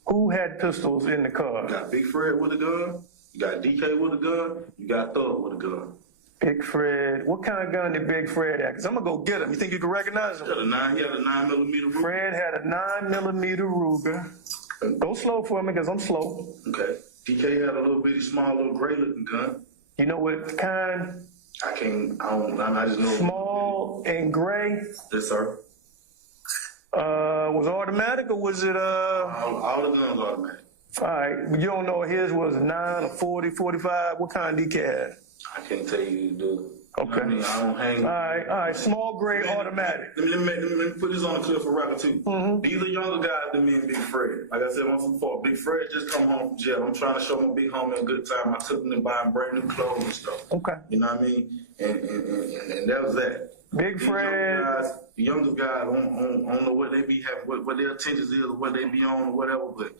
Who had pistols in the car? You got Big Fred with a gun. You got DK with a gun. You got Thug with a gun. Big Fred. What kind of gun did Big Fred have? Because I'm going to go get him. You think you can recognize him? He had a 9mm Ruger. Fred had a 9mm Ruger. Go slow for me because I'm slow. Okay. DK had a little bitty, small, little gray looking gun. You know what kind? I just know. Small and gray? Yes, sir. Was it automatic or was it all the guns automatic. All right, but you don't know his was a 9 or 40, 45? What kind of DK had? I can't tell you, dude. Okay. I don't hang. All right. Small gray automatic. Let me put this on the clip for record too. These are younger guys than me and Big Fred. Like I said once before, Big Fred just come home from jail. I'm trying to show my big homie a good time. I took him to buy him brand new clothes and stuff. Okay. You know what I mean? And that was that. Big Fred. The younger guys, I don't know what they be having, what their intentions is, or what they be on, or whatever, but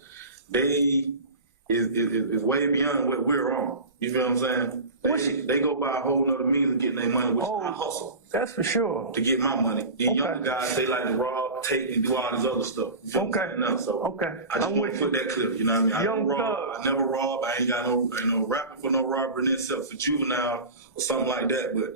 they is way beyond what we're on. You feel what I'm saying? They go by a whole nother means of getting their money, which I hustle. That's for sure. To get my money. These younger guys, they like to rob, take, and do all this other stuff. You feel what I'm saying? So I just want to put that clip, you know what I mean? I never rob, I ain't got no rapping for no robbery except for juvenile or something like that, but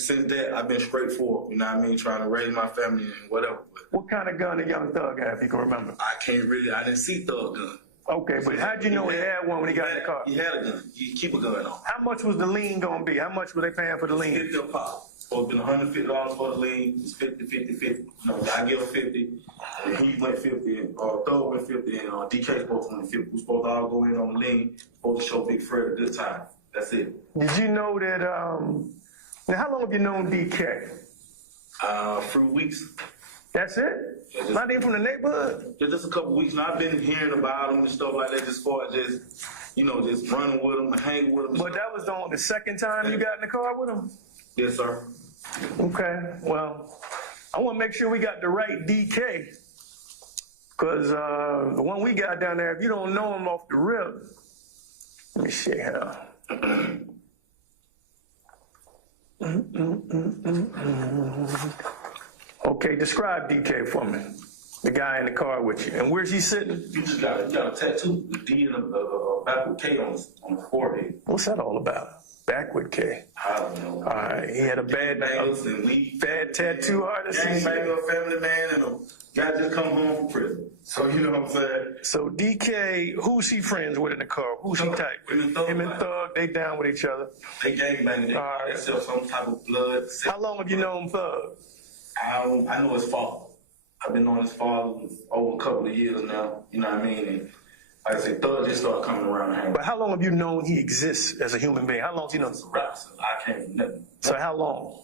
since that, I've been straightforward, you know what I mean, trying to raise my family and whatever. But what kind of gun did Young Thug have, if you can remember? I didn't see Thug gun. Okay, but how'd you know he had one when he got in the car? He had a gun. You keep a gun on. How much was the lien going to be? How much were they paying for the lien? $50 a pop. Supposed to be $150 for the lien. It's 50. No, I give him 50. And he went 50. Thug went 50. And DK supposed to win 50. We're supposed to all go in on the lien. Supposed to show Big Fred a good time. That's it. Did you know that, now how long have you known DK? A few weeks. That's it? Yeah, not even from the neighborhood? Just a couple weeks. Now, I've been hearing about him and stuff like that, just for just running with him and hanging with him. But that was the second time you got in the car with him? Yes, sir. Okay, well, I want to make sure we got the right DK. Because the one we got down there, if you don't know him off the rip, let me see here. Okay, describe DK for me. The guy in the car with you. And where's he sitting? You got a tattoo with D and a backward K on the forehead. What's that all about? Backward K. I don't know. All right, he had a bad tattoo artist. Gangbanger, family man, and a guy just come home from prison. So you know what I'm saying? So DK, who's he friends with in the car? Who's he type with? Him and Thug, they down with each other. They gangbanging. They sell some type of blood. How long have you known Thug? I know his father. I've been knowing his father over a couple of years now. You know what I mean? And like I said, Thug just started coming around here. But how long have you known he exists as a human being? How long has he known? Rap, so I can't remember. So how long?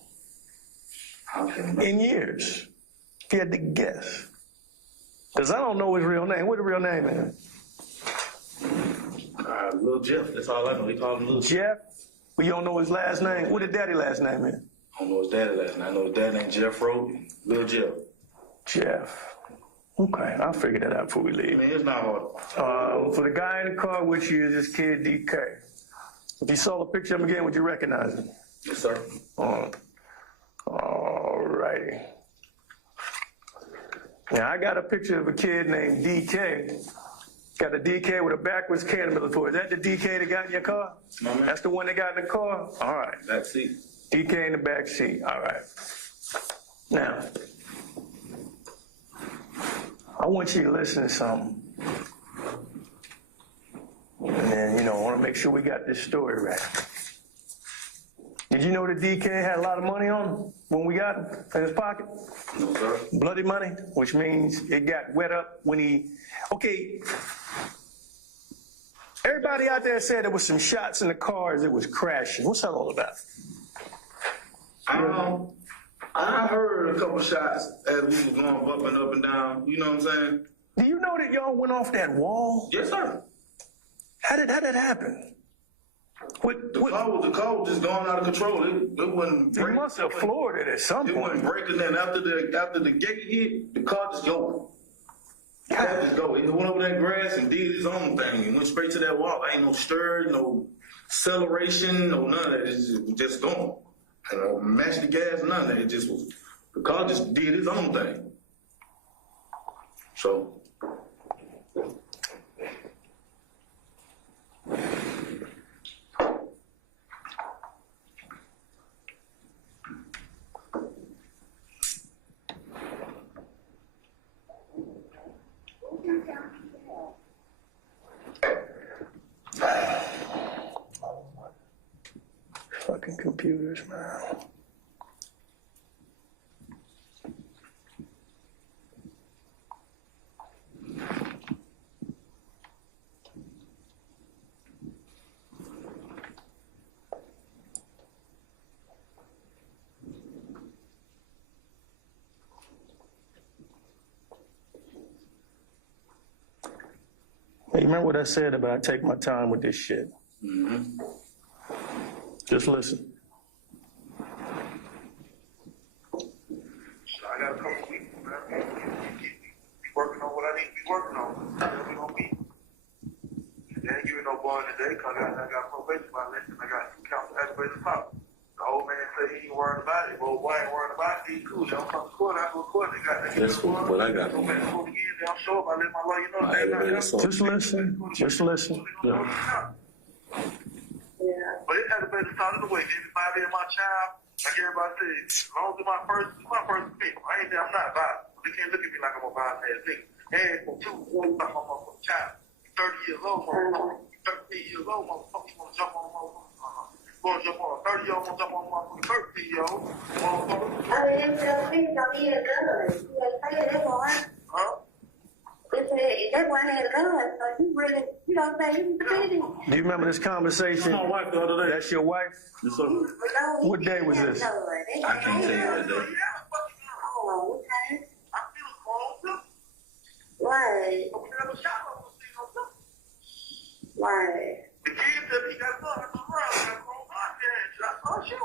I can't remember. In years. If you had to guess. Because I don't know his real name. What the real name is? Lil Jeff, that's all I know. They call him Lil Jeff? But you don't know his last name? What his daddy last name is? I don't know his daddy last name. I know his dad named Jeffrey, Lil Jeff. Jeff. Okay, I'll figure that out before we leave. I mean, it's not hard. For the guy in the car with you is this kid DK. If you saw the picture of him again, would you recognize him? Yes, sir. All righty. Now, I got a picture of a kid named DK. Got a DK with a backwards K in the middle of it. Is that the DK that got in your car? No, man. That's the one that got in the car? All right. Back seat. DK in the back seat. All right. Now, I want you to listen to something. And then, I want to make sure we got this story right. Did you know that DK had a lot of money on him when we got him in his pocket? No, sir. Bloody money, which means it got wet up when he... Okay, everybody out there said there was some shots in the car as it was crashing. What's that all about? I heard a couple shots as we was going up and down. You know what I'm saying? Do you know that y'all went off that wall? Yes, sir. How did that happen? The car was just going out of control. It wasn't. You must have floored it at some point. It wasn't breaking. Then after the gate hit, the car just go. The car just go. It went over that grass and did its own thing. It went straight to that wall. Ain't no stir, no acceleration, no none of that. It was just going. Matched the gas, none of that. It just was. The car just did its own thing. So. Fucking computers, man. Hey, you remember what I said about I take my time with this shit? Mm-hmm. Just listen. So I got a couple weeks, man. Be working on what I need to be working on. That's what we gonna be. They ain't giving no bond today because I got probation violation. I got 2 counts of aggravated assault. The old man said he ain't worried about it. Well, why ain't worried about it? He cool. They don't come to court. I go to court. They got that. That's what I got on that. I'm sure if I let my lawyer know they Just listen. Just listen. Yeah. But it had to be the start of the way. Everybody in my child, like everybody said, as long as it's my first pick. I'm not violent. They can't look at me like I'm a violent ass nigga. And for 2, 4, I'm a motherfucking child. 30 years old, motherfucker. 13 years old, motherfucker. You want to jump on motherfucker? Going to jump on a 30-year-old, want to jump on a motherfucker 13-year-old. Motherfucker. Em cho please don't need a gun. You say that one. Huh? That one had a gun, so you don't say you pretty. Do you remember this conversation? My wife the other day. That's your wife? Yes, sir. What day was this? I can't tell you what day. Oh, okay. I feel wrong too. Right. I'm never shot on the scene too. Right. The kid said he got something around. He got a wrong podcast. I saw you.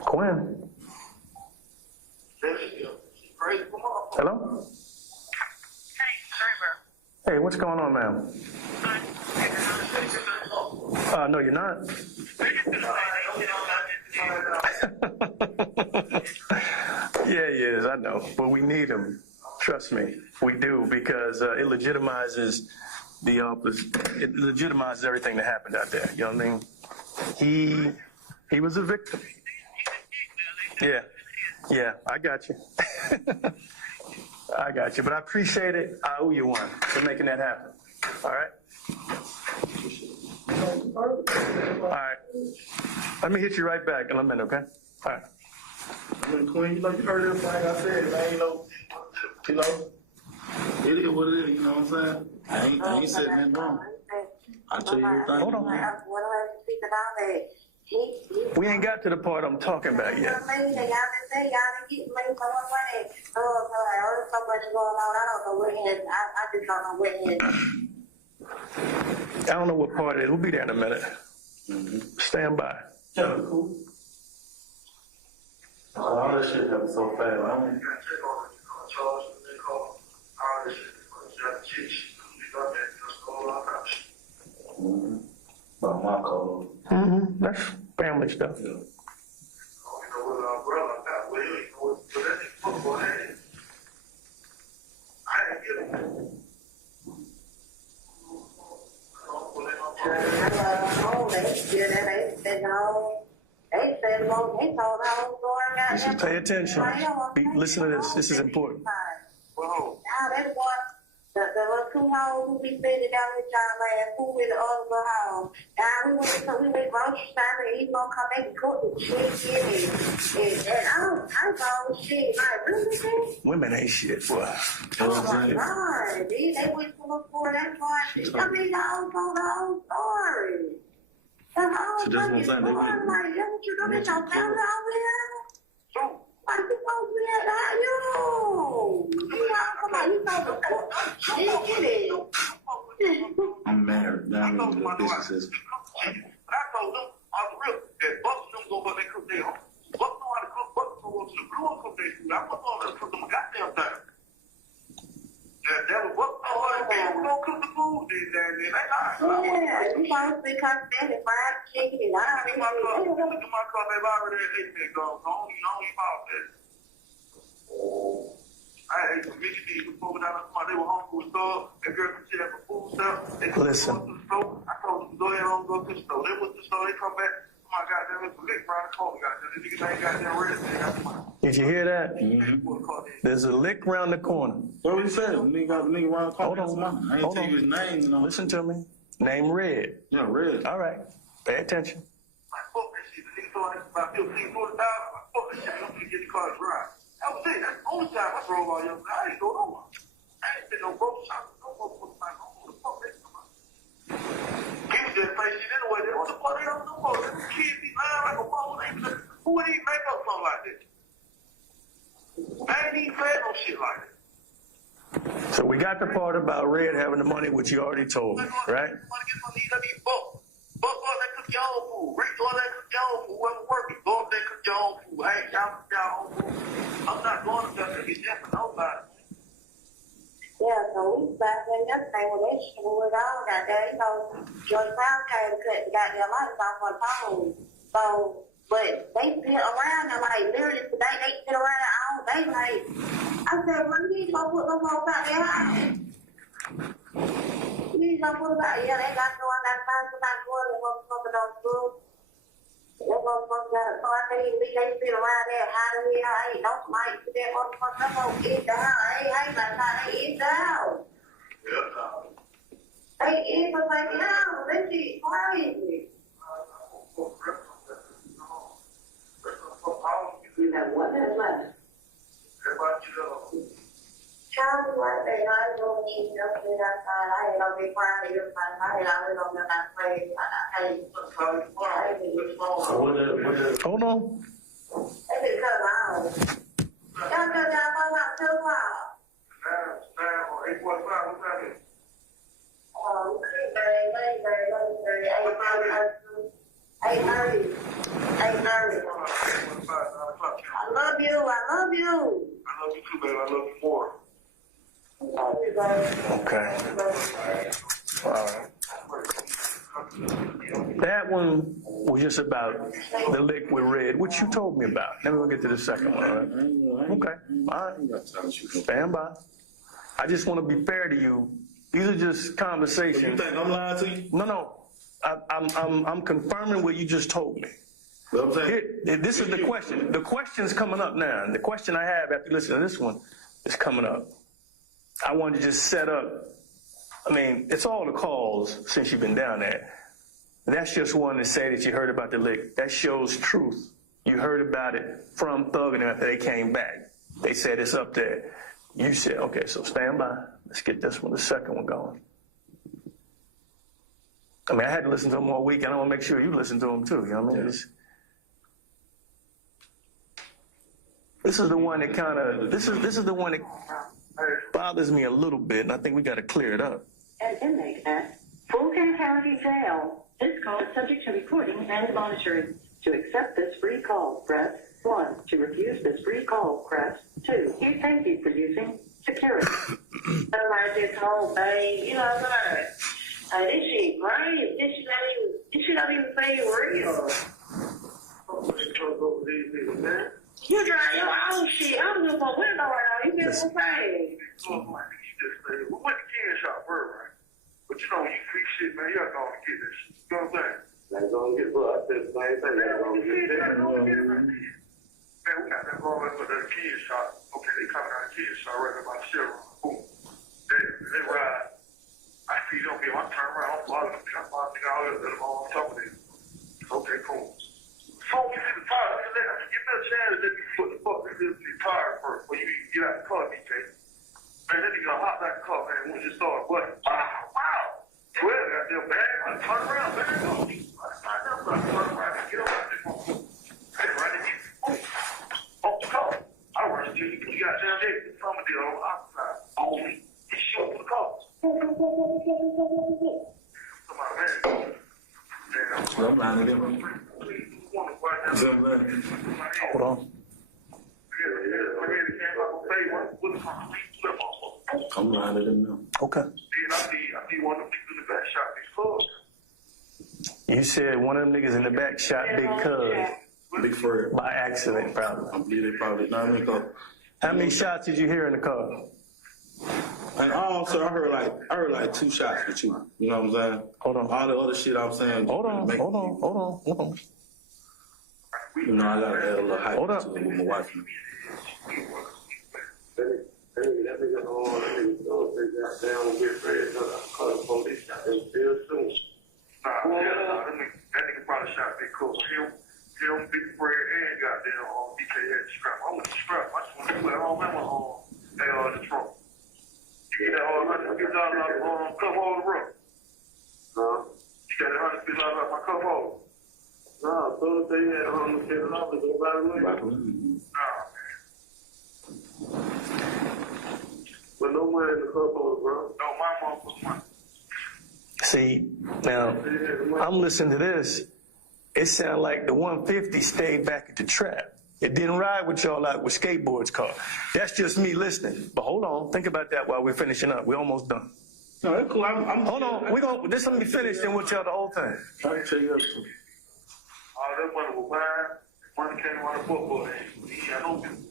Quinn. Hello? Hey, what's going on, ma'am? No, you're not. Yeah, he is, I know. But we need him. Trust me, we do, because it legitimizes the office. It legitimizes everything that happened out there. You know what I mean? He was a victim. Yeah, I got you. I got you, but I appreciate it. I owe you one for making that happen. All right? All right. Let me hit you right back in a minute, okay? All right. I mean, Queen, you heard everything I said, man. It is what it is, you know what I'm saying? I ain't said nothing wrong. I'll tell you everything. Hold on. We ain't got to the part I'm talking about yet. I don't know what part it is. We'll be there in a minute. Stand by. Yeah, cool. All that shit happened so fast. I mean, about my code. That's family stuff. Yeah. Just pay attention. Listen to this. This is important. The little two hoes who be sitting down with y'all last, who with the other little hoes. Now we went grocery shopping, and he's gonna come back and cook the chicken, and I thought shit, like, really? Women ain't shit, boy. Oh my God, they went to look for that part. I mean, the whole story. The whole So that's what I'm saying, story. they went- Like, that's what you gonna get your family over there? Like, you supposed to be at the you. Come on, you know the court. Get it. I'm married. Now I'm in the businesses. I told them, I was real, that Buster them go but they cook their own. Buster know how to cook, Buster go to the brewer cook their food. I'm not going to cook them a goddamn thing. That was Buster know how to cook. We don't cook the food, then they not. Yeah, you supposed to be constantly fried chicken and all Look at my car, they've already had 8 go. Don't eat all that. I ate some Michigan before down the they were home from the store. That girl could share for food stuff. They Listen. To the store. I told them to go ahead and go to the store. They went to the store, they come back. Oh my God, there was a lick around the corner. The niggas ain't got their ready. They got the money. Did you hear that? There's a lick round the corner. What he said? Nigga got the nigga around the corner. Hold on. I ain't tell you his name, you know. Listen to me. Name Red. Yeah, Red. All right. Pay attention. I fuck that shit. The nigga told us about $15, $40. I fuck that shit. I'm gonna get the car dry. That was it. That's the only time I drove all year. I ain't go nowhere. I ain't been no broke shop. No broke time. Who the fuck they come out? People just play shit anyway. They what the fuck they don't do more. Them kids be lying like a phone. Who would even make up something like this? I ain't even said no shit like that. So we got the part about Red having the money, which you already told me, right? Buck that cook your own food. Rick go there cook your own food. Whoever working, go up there cook your own food. I ain't y'all cook your own food. I'm not going up there to get that for nobody. Yeah, so we started saying yesterday when that shit was all got there, you know, George Brown came to cut the goddamn lights off on the phone. So, but they sit around there like literally today, they sit around there all day like, I said, well, you need to go put them folks out there house. You need to go put them out. Yeah, they got to go, I got to find somebody to work, they motherfucker don't school. That motherfucker got it. So I think they sit around there hiding here. I ain't no somebody to that motherfucker. That motherfucker in the house. I ain't like how they in the house. They in the fucking house. That shit crazy. You know what that's like? Child like that. I ain't gonna keep nothing outside. I ain't gonna be crying to your friends. I ain't gonna be that crazy. I ain't Hold on. That's because I don't. Y'all got about 2 o'clock. 9 or 8:45, what time is it? love you. I love you too, baby. I love you more. Love you, baby. Okay. All right. That one was just about the liquid red, which you told me about. Then we'll get to the second one, all right? Okay, all right. Stand by. I just want to be fair to you. These are just conversations. You think I'm lying to you? No. I'm confirming what you just told me. What I'm saying? Here, this is the question. The question's coming up now. And the question I have after you listen to this one is coming up. I want to just set up. I mean, it's all the calls since you've been down there. That's just one to say that you heard about the lick. That shows truth. You heard about it from Thug and after they came back. They said it's up there. You said, okay, so stand by. Let's get this one, the second one going. I mean, I had to listen to them all week, and I want to make sure you listen to them too. You know what I mean? This is the one that kind of, this is the one that bothers me a little bit, and I think we got to clear it up. An inmate at Fulton County Jail. This call is subject to recording and monitoring. To accept this free call, press 1. To refuse this free call, press 2. Thank you for using security. Somebody just told, babe, you know what? This shit great. This shit not even say real. You drive your own shit. I'm just a window right now. You get what I'm saying? We went to Ken shop first, right? But you know, you free shit, man. You gotta go and get this shit. You know what I'm saying? That's gonna get bro. I said the same thing. That's gonna get it. Man, we got that going with the Ken shop. Okay, they coming out of Ken shop right about the Chevron. Boom. They ride. I see them be on turn around. I'm following them. I'm following all of them on top of it. Okay, cool. So we see the tire. I said, give me a chance to let me put the fuck in the tire first before you get out the car, DK. Man, that nigga hop back in the car, man, when you start busting. Wow. 12 got their bag. I turn around, man. I turn around. Get up out there. Hey, right in here. Off the car. I run until you got down there. Some of the on the outside. Only. He shoot to the car. Come on, man. I'm lying to them. Hold on. I'm lying to them now. Okay. I see one of them niggas in the back shot Big Fuzz. You said one of them niggas in the back shot Big Cuz Big Fred. by accident, probably. I believe they probably, know what I mean? 'Cause How many shots did you hear in the car? and also, I heard like 2 shots with you. You know what I'm saying? Hold on. All the other shit I'm saying. Hold on. You know, I gotta add a little hype Hold to up. it with my wife. That nigga got down with Big Fred. Call the police. They still soon. That nigga probably shot Big Cool. Him, Big Fred, and goddamn DK had the strap. I want the strap. I just want to do it. I don't remember the trunk. You get that $150 cup holder, bro. You got that $150 off my cup holder. No, so they had $150 go by the way. Nah, man. But no money in the cup holder, bro. No, my mom was money. See, now, I'm listening to this. It sounded like the 150 stayed back at the trap. It didn't ride with y'all out with skateboards car. That's just me listening. But hold on, think about that while we're finishing up. We're almost done. No, that's cool. Hold on, just let me finish and we'll tell the whole thing. I'll tell you everything. All that money was mine. Money came out of football. He had no business.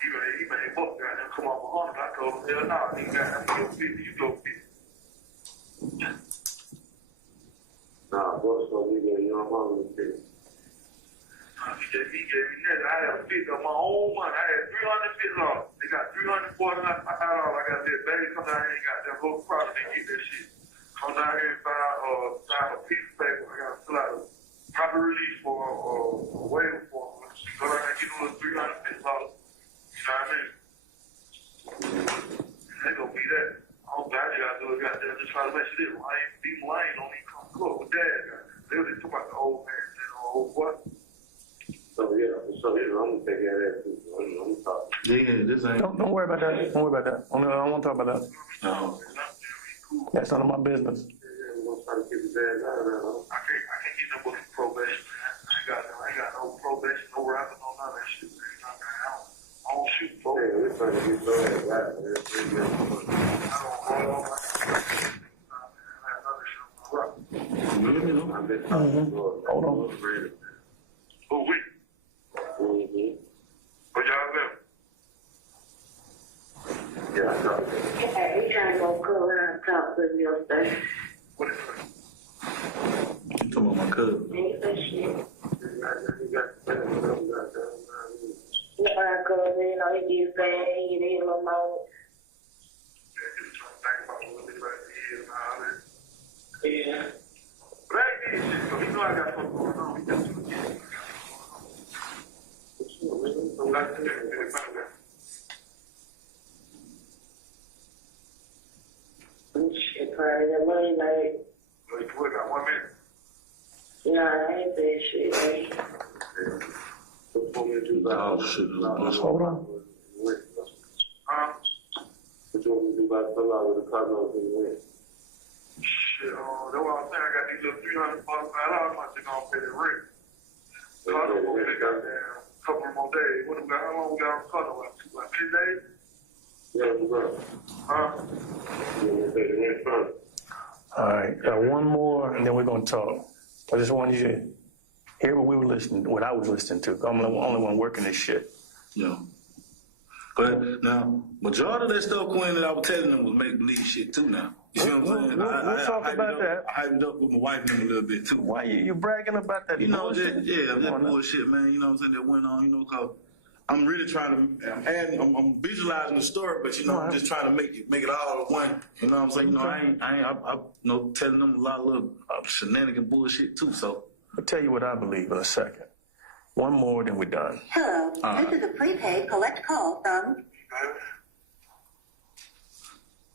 He made book down there come off 100. I told him, hell no, he got him 50. You go 50. Nah, boss, so we get your money. He gave me that. I had 50 of my own money. I had $350. They got $349. I got that baby come down here and got that whole product and get that shit. Come down here and sign a piece of paper. I got to fill out a proper release for a waiver form. Go down there and get a little $350. You know what I mean? They gonna be that. All I gotta do is just try to make sure this lane don't even come close with dad. They were just talking about the old man and the old boy. So yeah, I'm gonna take care of that too. I'm gonna talk. Yeah, this ain't. Don't worry about that. Don't worry about that. I don't want to talk about that. No. That's none of my business. Yeah, we're gonna try to get the dad out of there. I can't get no book for probation, man. Hold on. Who we? What y'all do? Yeah, I know. Yeah, he trying to go cool around and talk to me or something. What is it? You talking about my cousin? He said shit. Yeah, I could, you know, he gets bad, he get a little more. Yeah. But I ain't did shit, so he know I got something going on. He got something going on. So like, Shit, probably that money, like, you got 1 minute. nah, I ain't that shit, like. Oh, shit. Hold on. What you want me to do about the law with the car note when you win? Shit, that's what I'm saying. I got these little $345 I'm gonna pay the rent. Car note gonna take goddamn couple more days. How long we got on the car note? Like 2 days? Yeah, we got. You want me to pay the rent first? All right, got one more, and then we're gonna talk. I just wanted you to hear what I was listening to. I'm the only one working this shit. Yeah. But now, majority of that stuff, Quinn, that I was telling them was make believe shit too now. You see what I'm saying? We'll talk about that. I hyped up with my wife and them a little bit too. Why you bragging about that? You know, bullshit? that bullshit, man. You know what I'm saying? That went on, cause I'm really trying to, I'm visualizing the story, but I'm just trying to make it all one. You know what I'm saying? I telling them a lot of little shenanigan bullshit too, so. I'll tell you what I believe in a second. One more, then we're done. Hello, this is a prepaid collect call from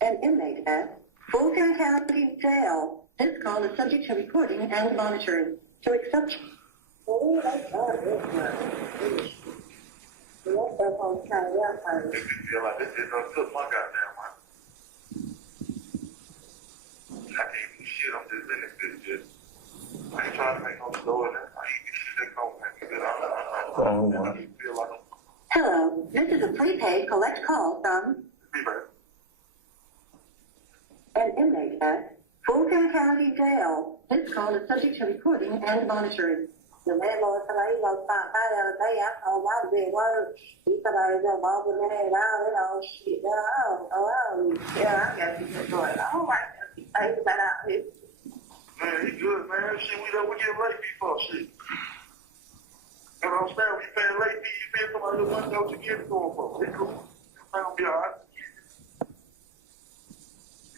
an inmate at Fulton County Jail. This call is subject to recording and monitoring. To accept. Oh, that's all this one. What's up on the county? They feel like this is gonna cook my goddamn mind. I can't do shit. I'm just in this bitch just. I ain't trying to make no story. I ain't get shit that don't make me good. Hello, this is a prepaid collect call from an inmate at Fulton County Jail. This call is subject to recording and monitoring. The landlord said he was stop by the other day. I told him I was at work. He said I was up all the man down, shit. Yeah, I got people going. Oh, my God. I got out here. Man, he good, man. Shit, we get late fee for shit. You know what I'm saying? When you paying late fee, you pay somebody the money that you give it to him for. It's cool. It's not gonna be all right.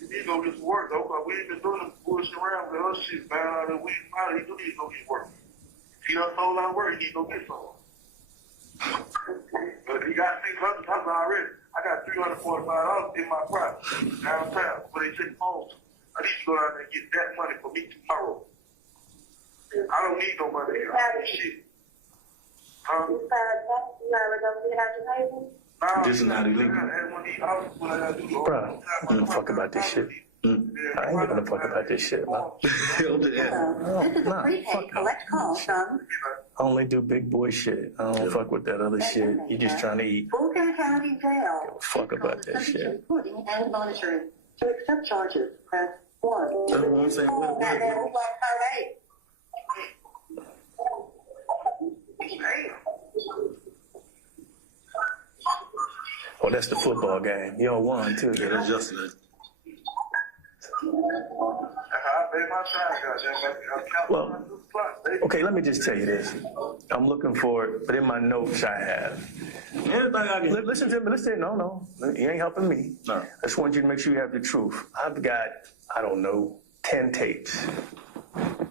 You need to go get some work, though, because we ain't been doing this bullshit around with us shit, man. He do need to go get work. If he done sold out of work, he need to go get some. But he got $600 already. I got $345 in my property downtown where they take phones. I need to go down there and get that money for me tomorrow. I don't need no money here. Shit. You already done get out your table? This is not illegal. Bro, I don't give a fuck about this shit. I ain't giving a fuck about this shit, man. Hello, this is a prepaid collect call from I only do big boy shit. I don't fuck with that other shit. You just trying to eat. Fulton County Jail. Fuck about that Subject to shit. recording and monitoring. To accept charges, press 1. That's what I'm saying. Oh, that's the football game. Y'all won too. Yeah, that's just it. Well, okay, let me just tell you this. I'm looking for it, but in my notes I have. Everything I get. Listen to me. Listen. No. You ain't helping me. No. I just want you to make sure you have the truth. I've got, 10 tapes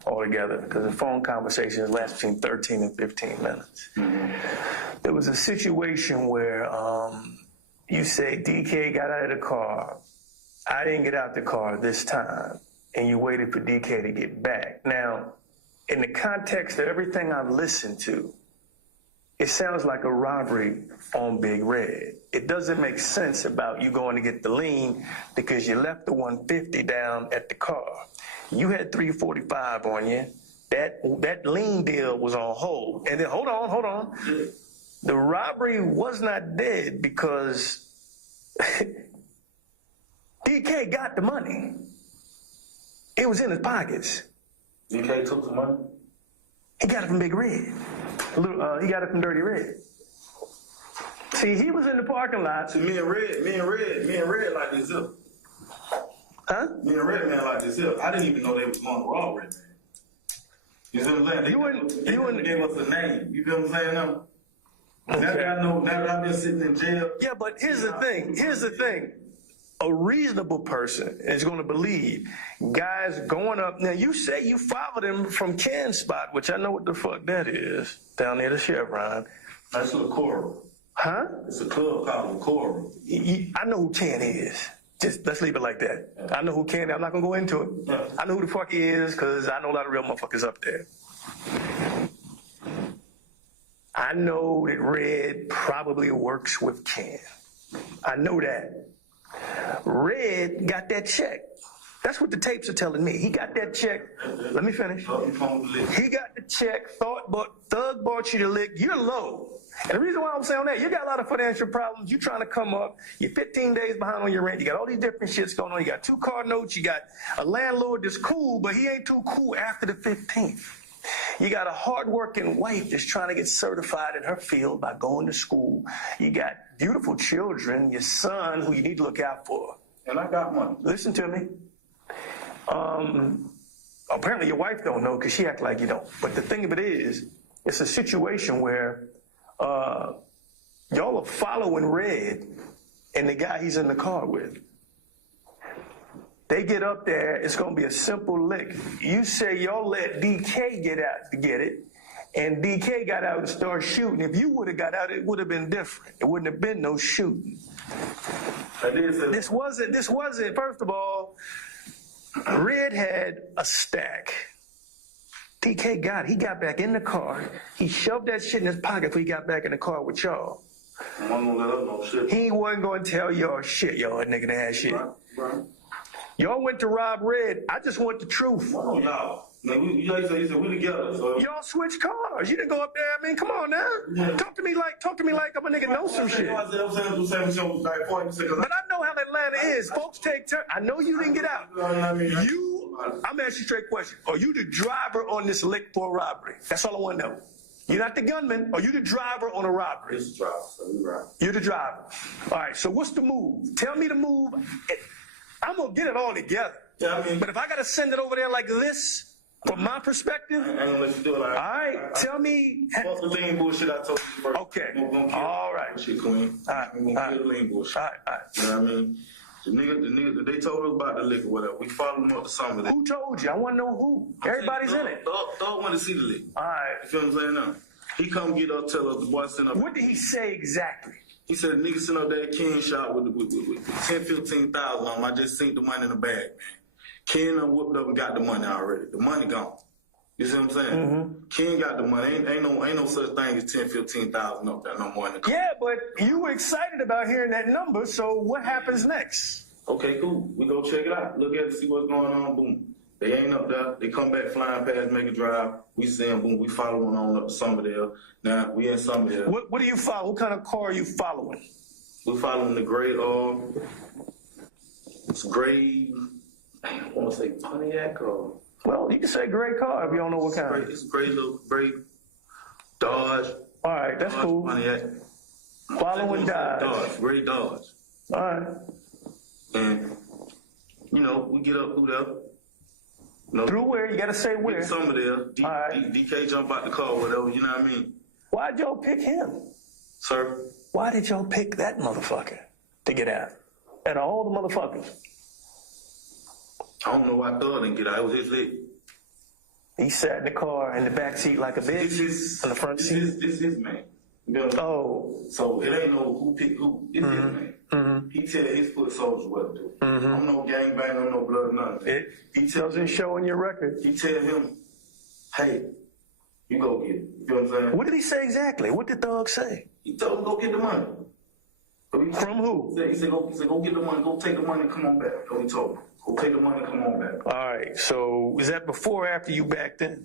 altogether because the phone conversations last between 13 and 15 minutes. Mm-hmm. There was a situation where you say DK got out of the car. I didn't get out the car this time, and you waited for DK to get back. Now, in the context of everything I've listened to, it sounds like a robbery on Big Red. It doesn't make sense about you going to get the lien because you left the 150 down at the car. You had 345 on you. That lien deal was on hold. And then, hold on. The robbery was not dead because DK got the money. It was in his pockets. DK took the money? He got it from Big Red. He got it from Dirty Red. See, he was in the parking lot. See, me and Red like this up. Huh? Me and Red man like this up. I didn't even know they was going to raw Red man. You see what I'm saying? They gave us a name. You feel what I'm saying now? Okay. Now that I've been sitting in jail. Yeah, but here's the thing. A reasonable person is going to believe guys going up. Now, you say you followed him from Ken's spot, which I know what the fuck that is, down near the Chevron. That's a courtroom. Huh? It's a club called the courtroom. I know who Ken is. Just let's leave it like that. Yeah. I know who Ken is. I'm not going to go into it. Yeah. I know who the fuck he is because I know a lot of real motherfuckers up there. I know that Red probably works with Ken. I know that. Red got that check. That's what the tapes are telling me. He got that check. Let me finish. He got the check. Thug bought you the lick. You're low. And the reason why I'm saying that, you got a lot of financial problems. You're trying to come up. You're 15 days behind on your rent. You got all these different shits going on. You got 2 car notes. You got a landlord that's cool, but he ain't too cool after the 15th. You got a hardworking wife that's trying to get certified in her field by going to school. You got beautiful children, your son, who you need to look out for. And I got money. Listen to me. Apparently your wife don't know because she act like you don't. But the thing of it is, it's a situation where y'all are following Red and the guy he's in the car with. They get up there, it's going to be a simple lick. You say y'all let DK get out to get it, and DK got out and started shooting. If you would have got out, it would have been different. It wouldn't have been no shooting. This wasn't, first of all, Red had a stack. DK he got back in the car. He shoved that shit in his pocket before he got back in the car with y'all. He wasn't going to tell y'all shit, y'all nigga ass shit. Right. Y'all went to rob Red. I just want the truth. Oh, y'all. Man, you said we together. So. Y'all switched cars. You didn't go up there. I mean, come on now. Yeah. Talk to me like I'm a nigga know some shit. But I know how Atlanta is. Folks take turn. I know you didn't get out. I'm asking you a straight question. Are you the driver on this lick for a robbery? That's all I want to know. You're not the gunman. Are you the driver on a robbery? It's the driver. So you're right. You're the driver. All right. So what's the move? Tell me the move. I'm going to get it all together. Yeah, but if I got to send it over there like this, from my perspective, I ain't gonna let you do it like that. All right, tell me. Fuck the lean bullshit I told you first. Okay. All right. Shit, Queen. All right. We're gonna kill the lean bullshit. All right. You know what I mean? The nigga, they told us about the liquor, whatever. We followed them up to some of that. Who told you? I want to know who. Everybody's in it. Dog want to see the liquor. All right. You feel what I'm saying now? He come get up, tell us the boy sent up. What did he say exactly? He said, nigga sent up that Ken shot with 10, 15,000 on him. I just seen the money in the bag, man. Ken done whooped up and got the money already. The money gone. You see what I'm saying? Mm-hmm. Ken got the money. Ain't no such thing as 10, 15,000 up there no more in the car. Yeah, but you were excited about hearing that number, so what happens next? Okay, cool. We go check it out. Look at it, see what's going on. Boom. They ain't up there. They come back flying past, make a drive. We see them. Boom. We following on up to Somerdale. Now, we in Somerdale. What do you follow? What kind of car are you following? We following the gray, it's gray, I want to say Pontiac or... Well, you can say gray car if you don't know what kind. It's gray Dodge. All right, that's Dodge, cool. Pontiac. Following Dodge. Gray Dodge. All right. And, we get up through there. Through where? You got to say where. Somerdale. DK jump out the car, whatever, you know what I mean? Why'd y'all pick him? Sir? Why did y'all pick that motherfucker to get out? And all the motherfuckers. I don't know why Thug didn't get out. It was his leg. He sat in the car in the back seat like a bitch. In the front seat. This is his man. Oh. So it ain't no who picked who. It's his man. Mm-hmm. He tell his foot soldiers what to do. Mm-hmm. I'm no gangbang, I'm no blood, nothing. He doesn't show in your record. He tell him, hey, you go get it. You know what I'm saying? What did he say exactly? What did Thug say? He told him go get the money. From who? He said go get the money, go take the money and come on back. That's what he told him. Go take the money and come on back. All right, so is that before or after you backed in?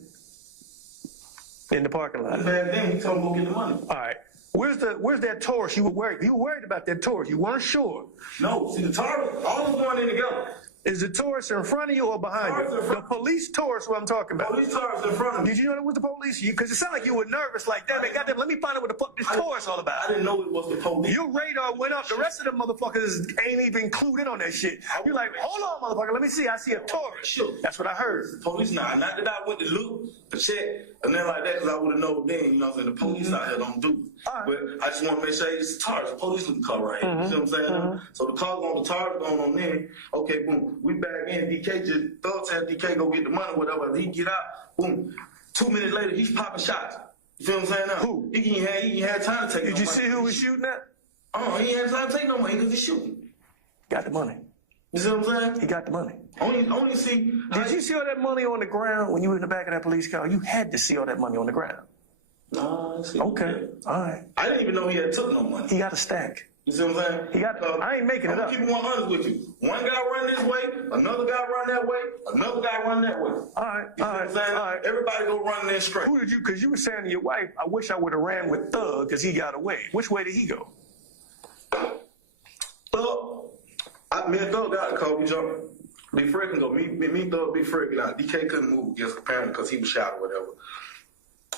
In the parking lot? Back then, he told him go get the money. All right. Where's that Taurus you were worried? You were worried about that Taurus. You weren't sure. No, see the Taurus, all of them going in together. Is the Taurus in front of you or behind you? The police Taurus, what I'm talking about. Police Taurus in front of me. Did you know that was the police? Because it sounded like you were nervous, like, damn it, goddamn, let me find out what the fuck this Taurus all about. I didn't know it was the police. Your radar went up. The rest of them motherfuckers ain't even clued in on that shit. You're like, hold on, motherfucker, let me see. I see a Taurus. Sure. That's what I heard. Police now, not that I went to look, to check, and then like that, because I would have known then, you know what I'm saying? The police out here don't do it. Right. But I just want to make sure it's a Taurus, a police looking car right here. You see what I'm saying? So the car going, the Taurus going on there. Okay, boom, we back in. DK just thought that DK go get the money, whatever. He get out, boom. 2 minutes later, he's popping shots. You feel what I'm saying now? Who? He ain't had time to take no money. Did you see who was shooting at? Oh, he ain't had time to take no money because he's shooting. Got the money. You see what I'm saying? He got the money. Only see. Did you see all that money on the ground when you were in the back of that police car? You had to see all that money on the ground. No, I see. Okay, all right. I didn't even know he had took no money. He got a stack. You see what I'm saying? He got. I ain't making it up. I'm keeping 100 with you. One guy run this way, another guy run that way, another guy run that way. All right, You see what I'm saying? all right. Everybody go run there straight. Who did you? Because you were saying to your wife, "I wish I would have ran with Thug because he got away." Which way did he go? Thug, me and Thug got the car. We jumped. Big Fred can go. Me, Thug, Big Fred get out. DK couldn't move against apparently because he was shot or whatever.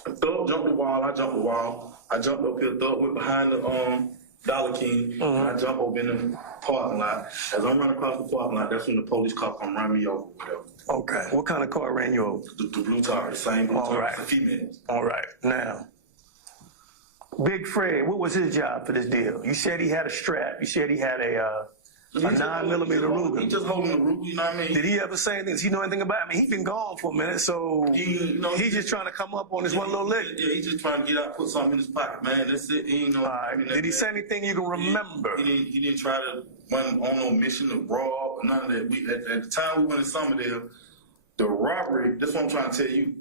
And Thug jumped the wall. I jumped the wall. I jumped up here. Thug went behind the Dollar King. And I jumped over in the parking lot. As I'm running across the parking lot, that's when the police car come run me over. Whatever. Okay. What kind of car ran you over? The blue tar, the same blue All tar. right. The females. All right. Now, Big Fred, what was his job for this deal? You said he had a strap. You said he had a 9mm Ruger. He just holding the Ruger, you know what I mean? Did he ever say anything? Does he know anything about it? I mean, he's been gone for a minute, so he's just trying to come up on this one little lick. Yeah, he's just trying to get out, put something in his pocket, man. That's it. He ain't know. All right. Did he say anything you can remember? He didn't try to run on no mission to rob or none of that. At the time we went in Summerdale, the robbery, that's what I'm trying to tell you.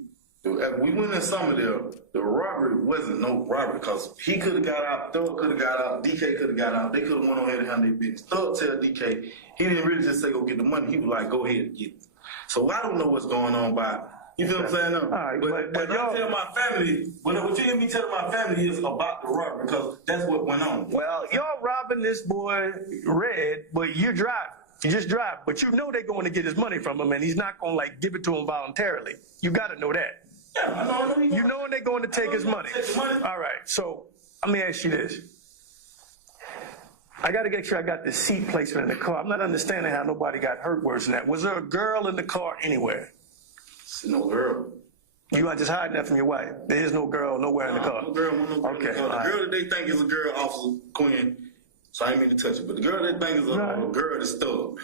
As we went in Summerdale, the robbery wasn't no robbery because he could have got out, Thug could have got out, DK could have got out. They could have went on ahead and handled their business. Thug tell DK, he didn't really just say go get the money. He was like, go ahead and get it. So I don't know what's going on by, you feel what I'm saying? No? All right, but I tell my family, what you hear me tell my family is about the robbery because that's what went on. Well, y'all robbing this boy Red, but you're driving. You just drive, but you know they're going to get his money from him, and he's not going to like give it to him voluntarily. You got to know that. Yeah, I know. You know they're going to take his money. All right, so let me ask you this. I got to make sure I got the seat placement in the car. I'm not understanding how nobody got hurt worse than that. Was there a girl in the car anywhere? No girl. You are just hiding that from your wife. There is no girl nowhere in the car. No girl in the car. Okay, The girl that they think is a girl, Officer Quinn. So I ain't mean to touch it, but the girl they think is a girl is Thug.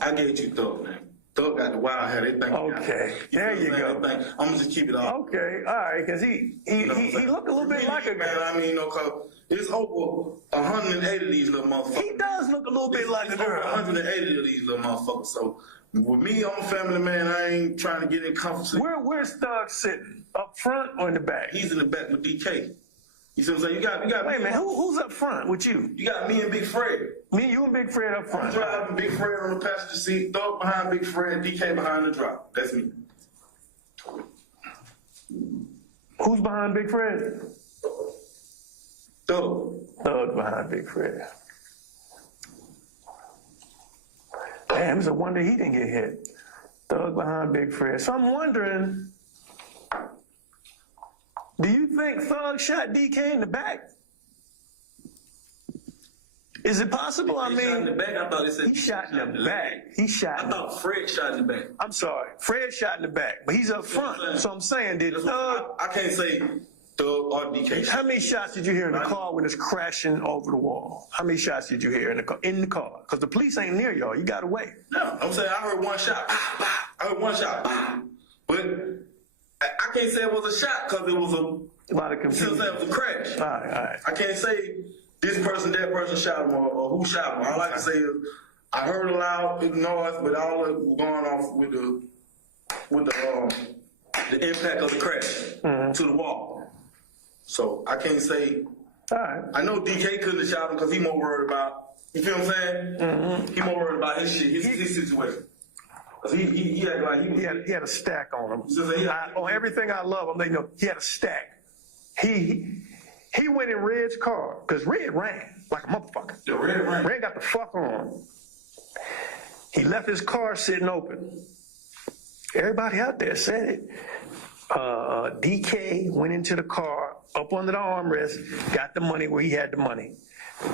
I gave you Thug, man. Thug got the wild hair. They think. Okay, there you go. I'm gonna just keep it off. Okay, all right, because he looked a little bit like a girl. Man, I mean, cause it's over 180 of these little motherfuckers. He does look a little bit like a girl. Over 180 of these little motherfuckers. So with me, I'm a family man. I ain't trying to get in conflict. Where's Thug sitting? Up front or in the back? He's in the back with DK. You see what I'm saying? You got. Wait a minute. Who's up front with you? You got me and Big Fred. Me, you, and Big Fred up front. I'm driving Big Fred on the passenger seat. Thug behind Big Fred. DK behind the driver. That's me. Who's behind Big Fred? Thug. Thug behind Big Fred. Damn, it's a wonder he didn't get hit. Thug behind Big Fred. So I'm wondering, do you think Thug shot DK in the back? Is it possible? I mean, shot in the back. I thought it said he shot in the back. He shot. I thought Fred shot in the back. I'm sorry, Fred shot in the back, but he's up front. So I'm saying, did Thug? I can't say Thug or DK. How many shots did you hear in the car when it's crashing over the wall? How many shots did you hear in the car? Because the police ain't near y'all. You got away. No, I'm saying I heard one shot. I heard one shot. But I can't say it was a shot because it was a lot of confusion. It was a crash. All right. I can't say this person, that person shot him, or who shot him. All I can say is I heard a loud noise, but all it was going off with the impact of the crash to the wall. So I can't say. All right. I know DK couldn't have shot him because he more worried about. You feel what I'm saying? He more worried about his shit, his situation. Cause he had like he had a stack on him. So On everything I love him, they know he had a stack. He went in Red's car, because Red ran like a motherfucker. The Red ran. Red got the fuck on. He left his car sitting open. Everybody out there said it. DK went into the car, up under the armrest, got the money where he had the money,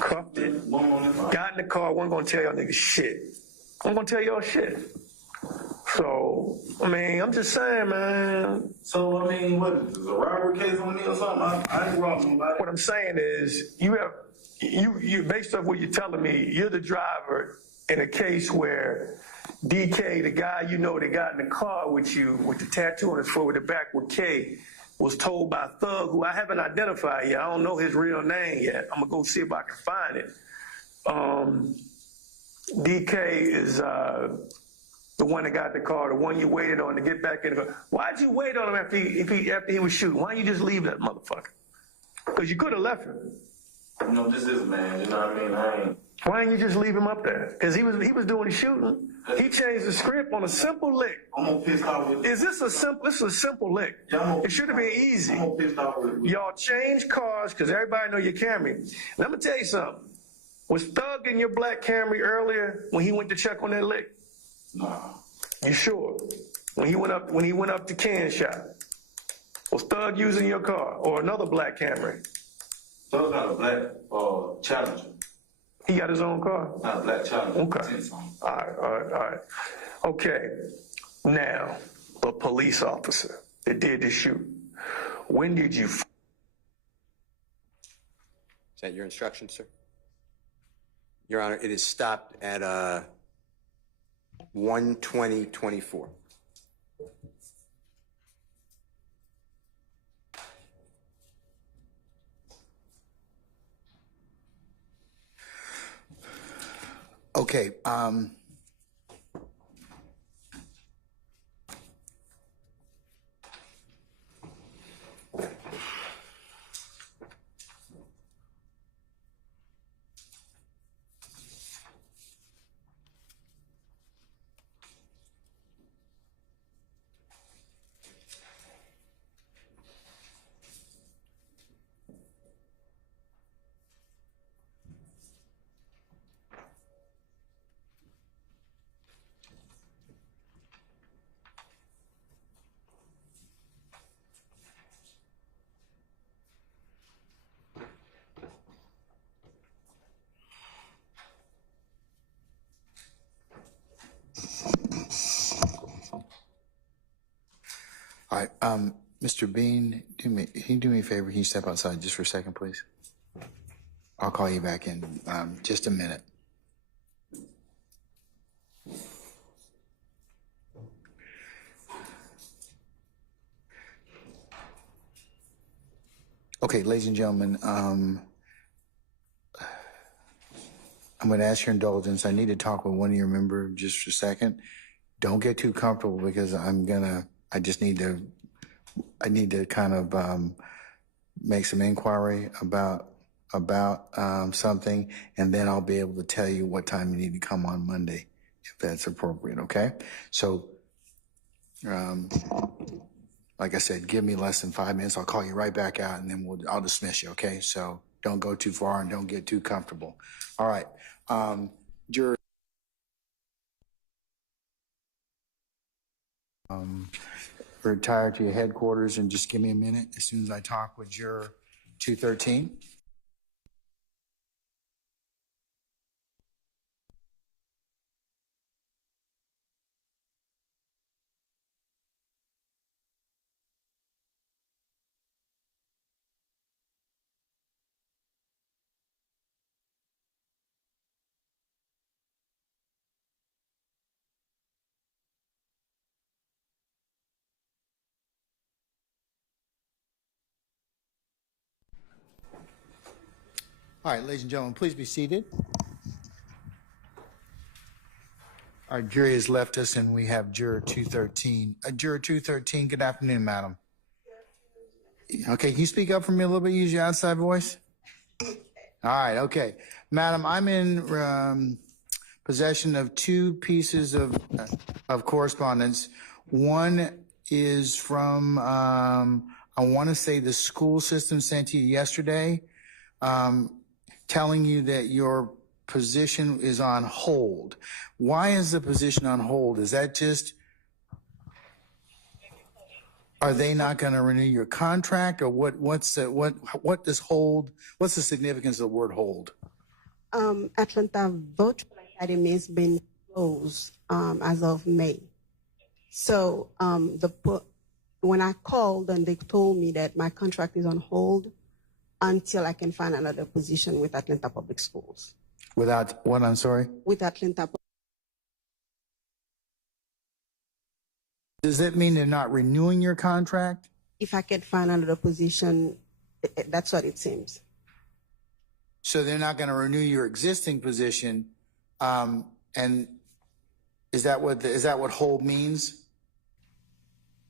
cuffed it, got in the car, wasn't gonna tell y'all niggas shit. I'm gonna tell y'all shit. So, I mean, I'm just saying, man. So, I mean, what, is a robbery case on me or something? I ain't robbing nobody. What I'm saying is, you based off what you're telling me, you're the driver in a case where DK, the guy you know that got in the car with you, with the tattoo on his foot with the back with K, was told by a thug who I haven't identified yet. I don't know his real name yet. I'm gonna go see if I can find it. DK is the one that got the car, the one you waited on to get back in the car. Why'd you wait on him after he was shooting? Why didn't you just leave that motherfucker? Because you could have left him. You know, this is man, you know what I mean? Why didn't you just leave him up there? Because he was doing the shooting. He changed the script on a simple lick. I'm gonna piss off with Is this a simple? This is a simple lick. Yeah, it should have been easy. I'm gonna piss off with Y'all changed cars because everybody know your Camry. Let me tell you something. Was Thug in your black Camry earlier when he went to check on that lick? Nah. You sure? When he went up to can shop, was Thug using your car or another black Camry? Thug's not a black Challenger. He got his own car? Not a black Challenger. Okay. All right. Okay. Now, the police officer that did the shoot, when did you... Is that your instruction, sir? Your Honor, it is stopped at 1:20:24. Okay, all right, Mr. Bean, can you do me a favor? Can you step outside just for a second, please? I'll call you back in just a minute. Okay, ladies and gentlemen, I'm going to ask your indulgence. I need to talk with one of your members just for a second. Don't get too comfortable because I need to kind of make some inquiry about something, and then I'll be able to tell you what time you need to come on Monday, if that's appropriate, okay? So, like I said, give me less than 5 minutes. I'll call you right back out, and then I'll dismiss you, okay? So don't go too far and don't get too comfortable. All right. Juror. Retire to your headquarters and just give me a minute as soon as I talk with Juror 213. All right, ladies and gentlemen, please be seated. Our jury has left us, and we have Juror 213. Juror 213, good afternoon, madam. Okay, can you speak up for me a little bit? Use your outside voice. All right, okay. Madam, I'm in possession of two pieces of correspondence. One is from I want to say the school system sent you yesterday, telling you that your position is on hold. Why is the position on hold? Is that just, are they not going to renew your contract, or what does hold, what's the significance of the word hold? Atlanta Virtual Academy has been closed as of May. So when I called and they told me that my contract is on hold until I can find another position with Atlanta Public Schools. Without what, I'm sorry? With Atlanta. Does that mean they're not renewing your contract? If I can find another position, that's what it seems. So they're not going to renew your existing position, and is that what hold means?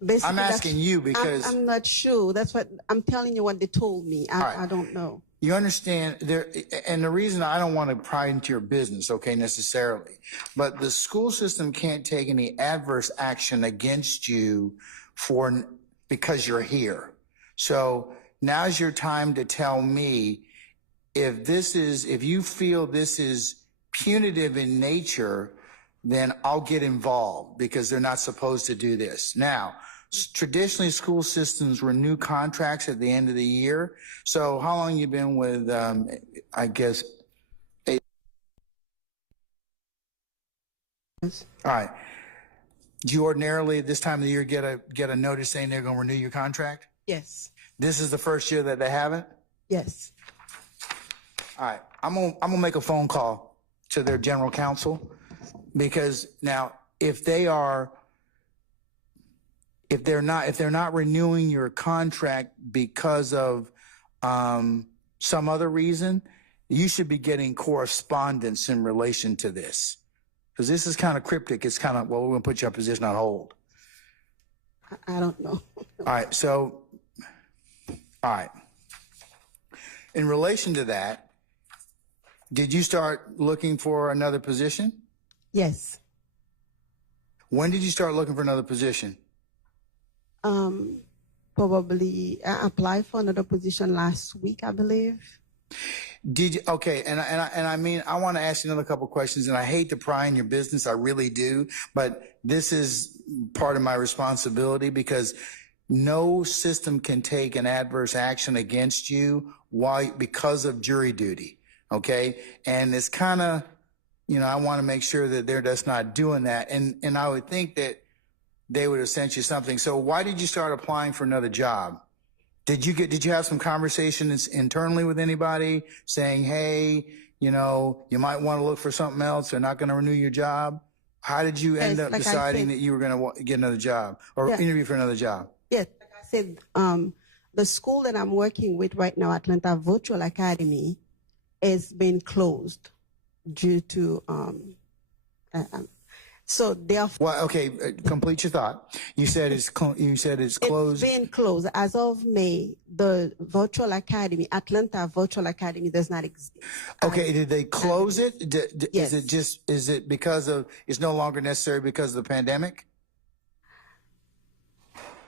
Basically, I'm asking you because I'm not sure. That's what I'm telling you. What they told me. I don't know. You understand there, and the reason I don't want to pry into your business, okay, necessarily, but the school system can't take any adverse action against you because you're here. So now's your time to tell me if you feel this is punitive in nature, then I'll get involved because they're not supposed to do this. Now, traditionally, school systems renew contracts at the end of the year. So how long you been with, I guess, All right. Do you ordinarily at this time of the year get a notice saying they're going to renew your contract? Yes. This is the first year that they haven't? Yes. All right. I'm gonna make a phone call to their general counsel, because now if they're not renewing your contract because of some other reason, you should be getting correspondence in relation to this, because this is kind of cryptic. It's kind of, well, we're going to put your position on hold. I don't know. All right. So, all right. In relation to that, did you start looking for another position? Yes. When did you start looking for another position? Probably I applied for another position last week, I believe. Did you? Okay, and I mean, I want to ask you another couple of questions, and I hate to pry in your business, I really do, but this is part of my responsibility, because no system can take an adverse action against you because of jury duty. Okay, and it's kind of, I want to make sure that they're just not doing that, and I would think that they would have sent you something. So why did you start applying for another job? Did you have some conversations internally with anybody saying, hey, you might want to look for something else, they're not going to renew your job? How did you end up deciding that you were going to get another job or interview for another job? Yes, like I said, the school that I'm working with right now, Atlanta Virtual Academy, has been closed due to so therefore. Well, okay, complete your thought. You said it's closed. It's been closed as of May. The Virtual Academy, Atlanta Virtual Academy, does not exist. Okay, did they close it? Yes. Is it because of it's no longer necessary because of the pandemic?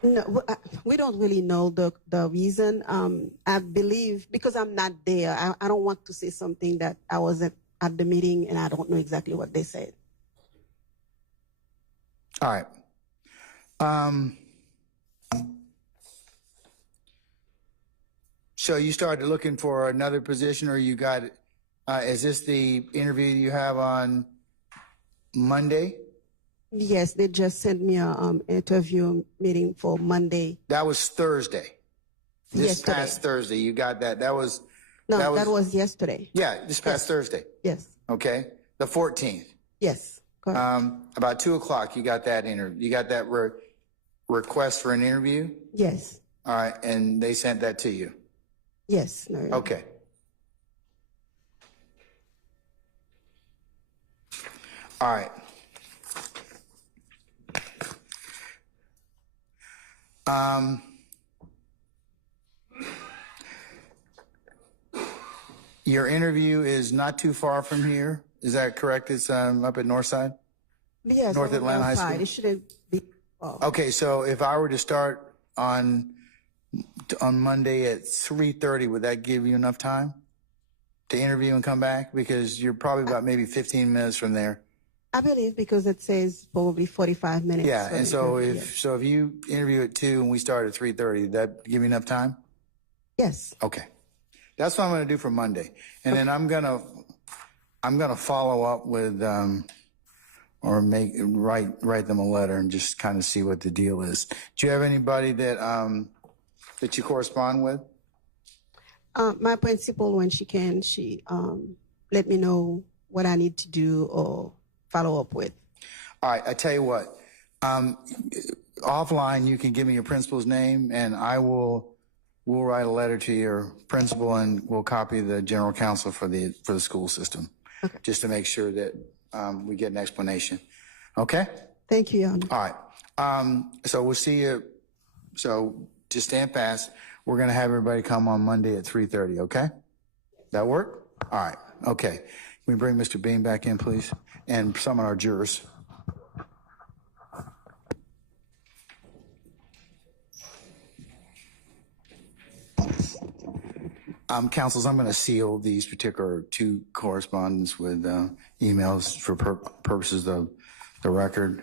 No, we don't really know the reason. I believe because I'm not there, I don't want to say something that I wasn't at the meeting and I don't know exactly what they said. All right. So you started looking for another position, or you got, is this the interview you have on Monday? Yes, they just sent me an interview meeting for Monday. That was Thursday. This Yesterday. past Thursday, you got that. That was yesterday. Yeah, this past Thursday. Yes. Okay, the 14th. Yes. Correct. About 2:00, you got that you got that request for an interview? Yes. All right, and they sent that to you? Yes. No. Okay. All right. Your interview is not too far from here. Is that correct? It's up at Northside? Yes. North Atlanta High School? It shouldn't be. Okay, so if I were to start on on Monday at 3:30. Would that give you enough time to interview and come back? Because you're probably about maybe 15 minutes from there. I believe because it says probably 45 minutes. Yeah, for and the so interview. if you interview at 2 and we start at 3:30, did that give you enough time? Yes. Okay. That's what I'm going to do for Monday. And then I'm going to follow up with or write them a letter and just kind of see what the deal is. Do you have anybody that you correspond with? My principal, when she can, she let me know what I need to do or follow up with. All right, I tell you what. Offline, you can give me your principal's name, and we'll write a letter to your principal, and we'll copy the general counsel for the school system, just to make sure that we get an explanation. Okay. Thank you, Your Honor. All right. So we'll see you. So just stand fast. We're going to have everybody come on Monday at 3:30. Okay. That work? All right. Okay. Can we bring Mr. Bean back in, please, and some of our jurors? Counsels, I'm going to seal these particular 2 correspondence with emails for purposes of the record.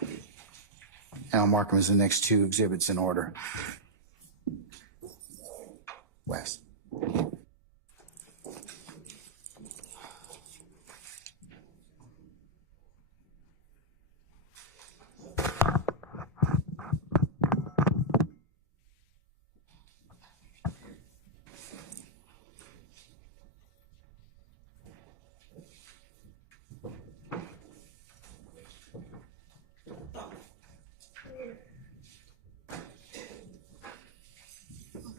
And I'll mark them as the next 2 exhibits in order. Wes.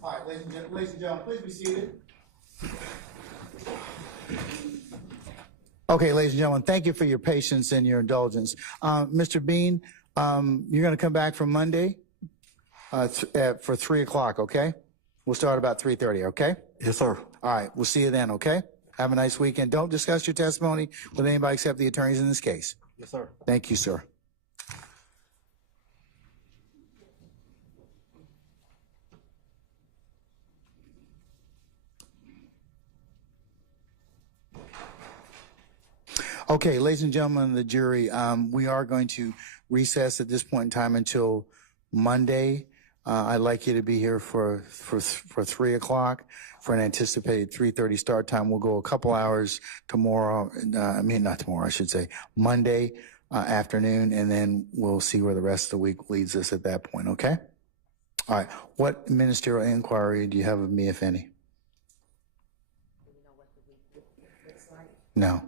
All right, ladies and gentlemen, please be seated. Okay, ladies and gentlemen, thank you for your patience and your indulgence. Mr. Bean, you're going to come back from Monday for 3 o'clock, okay? We'll start about 3:30, okay? Yes, sir. All right, we'll see you then, okay? Have a nice weekend. Don't discuss your testimony with anybody except the attorneys in this case. Yes, sir. Thank you, sir. Okay, ladies and gentlemen of the jury, we are going to recess at this point in time until Monday. I'd like you to be here for 3 o'clock for an anticipated 3:30 start time. We'll go a couple hours tomorrow. Not tomorrow, I should say, Monday afternoon, and then we'll see where the rest of the week leads us at that point, okay? All right. What ministerial inquiry do you have of me, if any? Do you know what the week looks like? No.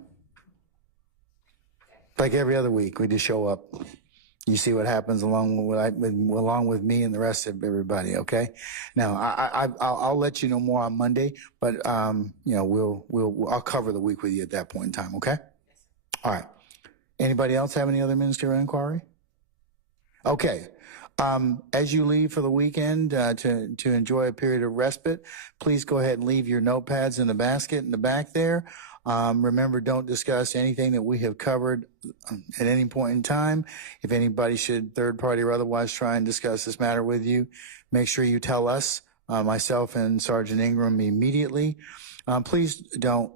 Like every other week, we just show up. You see what happens along with me and the rest of everybody. Okay. Now I'll let you know more on Monday, but I'll cover the week with you at that point in time. Okay. All right. Anybody else have any other ministerial inquiry? Okay. As you leave for the weekend to enjoy a period of respite, please go ahead and leave your notepads in the basket in the back there. Remember, don't discuss anything that we have covered at any point in time. If anybody should, third party or otherwise, try and discuss this matter with you, make sure you tell us, myself and Sergeant Ingram, immediately. Please don't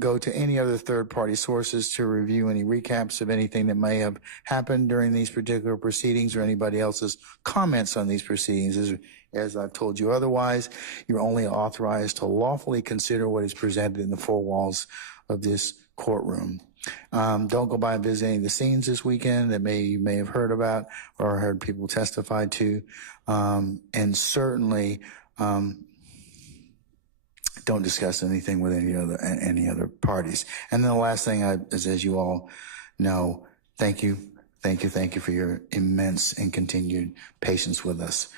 go to any other third party sources to review any recaps of anything that may have happened during these particular proceedings or anybody else's comments on these proceedings. As I've told you otherwise, you're only authorized to lawfully consider what is presented in the 4 walls of this courtroom. Don't go by and visit any of the scenes this weekend that you may have heard about or heard people testify to. And certainly, don't discuss anything with any other parties. And then the last thing is, as you all know, thank you for your immense and continued patience with us.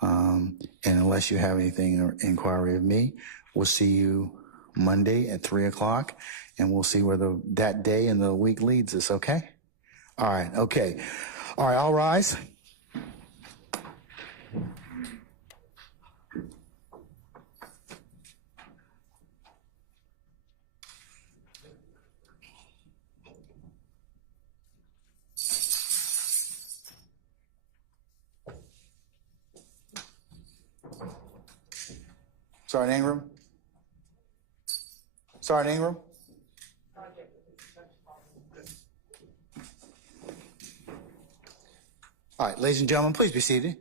And unless you have anything or inquiry of me, we'll see you Monday at 3 o'clock, and we'll see where that day and the week leads us. Okay. All right. Okay. All right. All rise. Sergeant Ingram? Sergeant Ingram? All right, ladies and gentlemen, please be seated.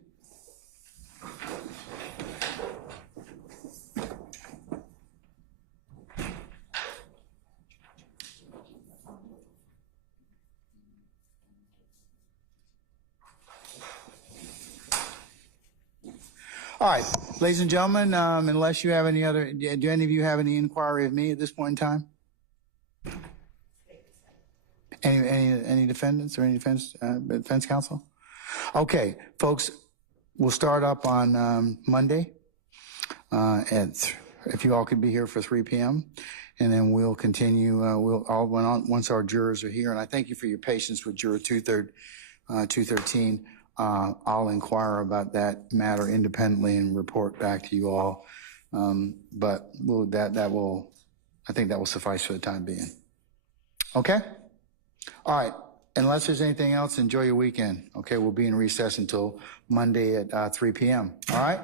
All right, ladies and gentlemen, unless you have any other, do any of you have any inquiry of me at this point in time? Any defendants or any defense counsel? Okay, folks, we'll start up on Monday if you all could be here for 3 p.m. And then we'll continue, we'll all went on once our jurors are here. And I thank you for your patience with juror 213. I'll inquire about that matter independently and report back to you all. But I think that will suffice for the time being. Okay? All right. Unless there's anything else, enjoy your weekend. Okay? We'll be in recess until Monday at 3 p.m. All right?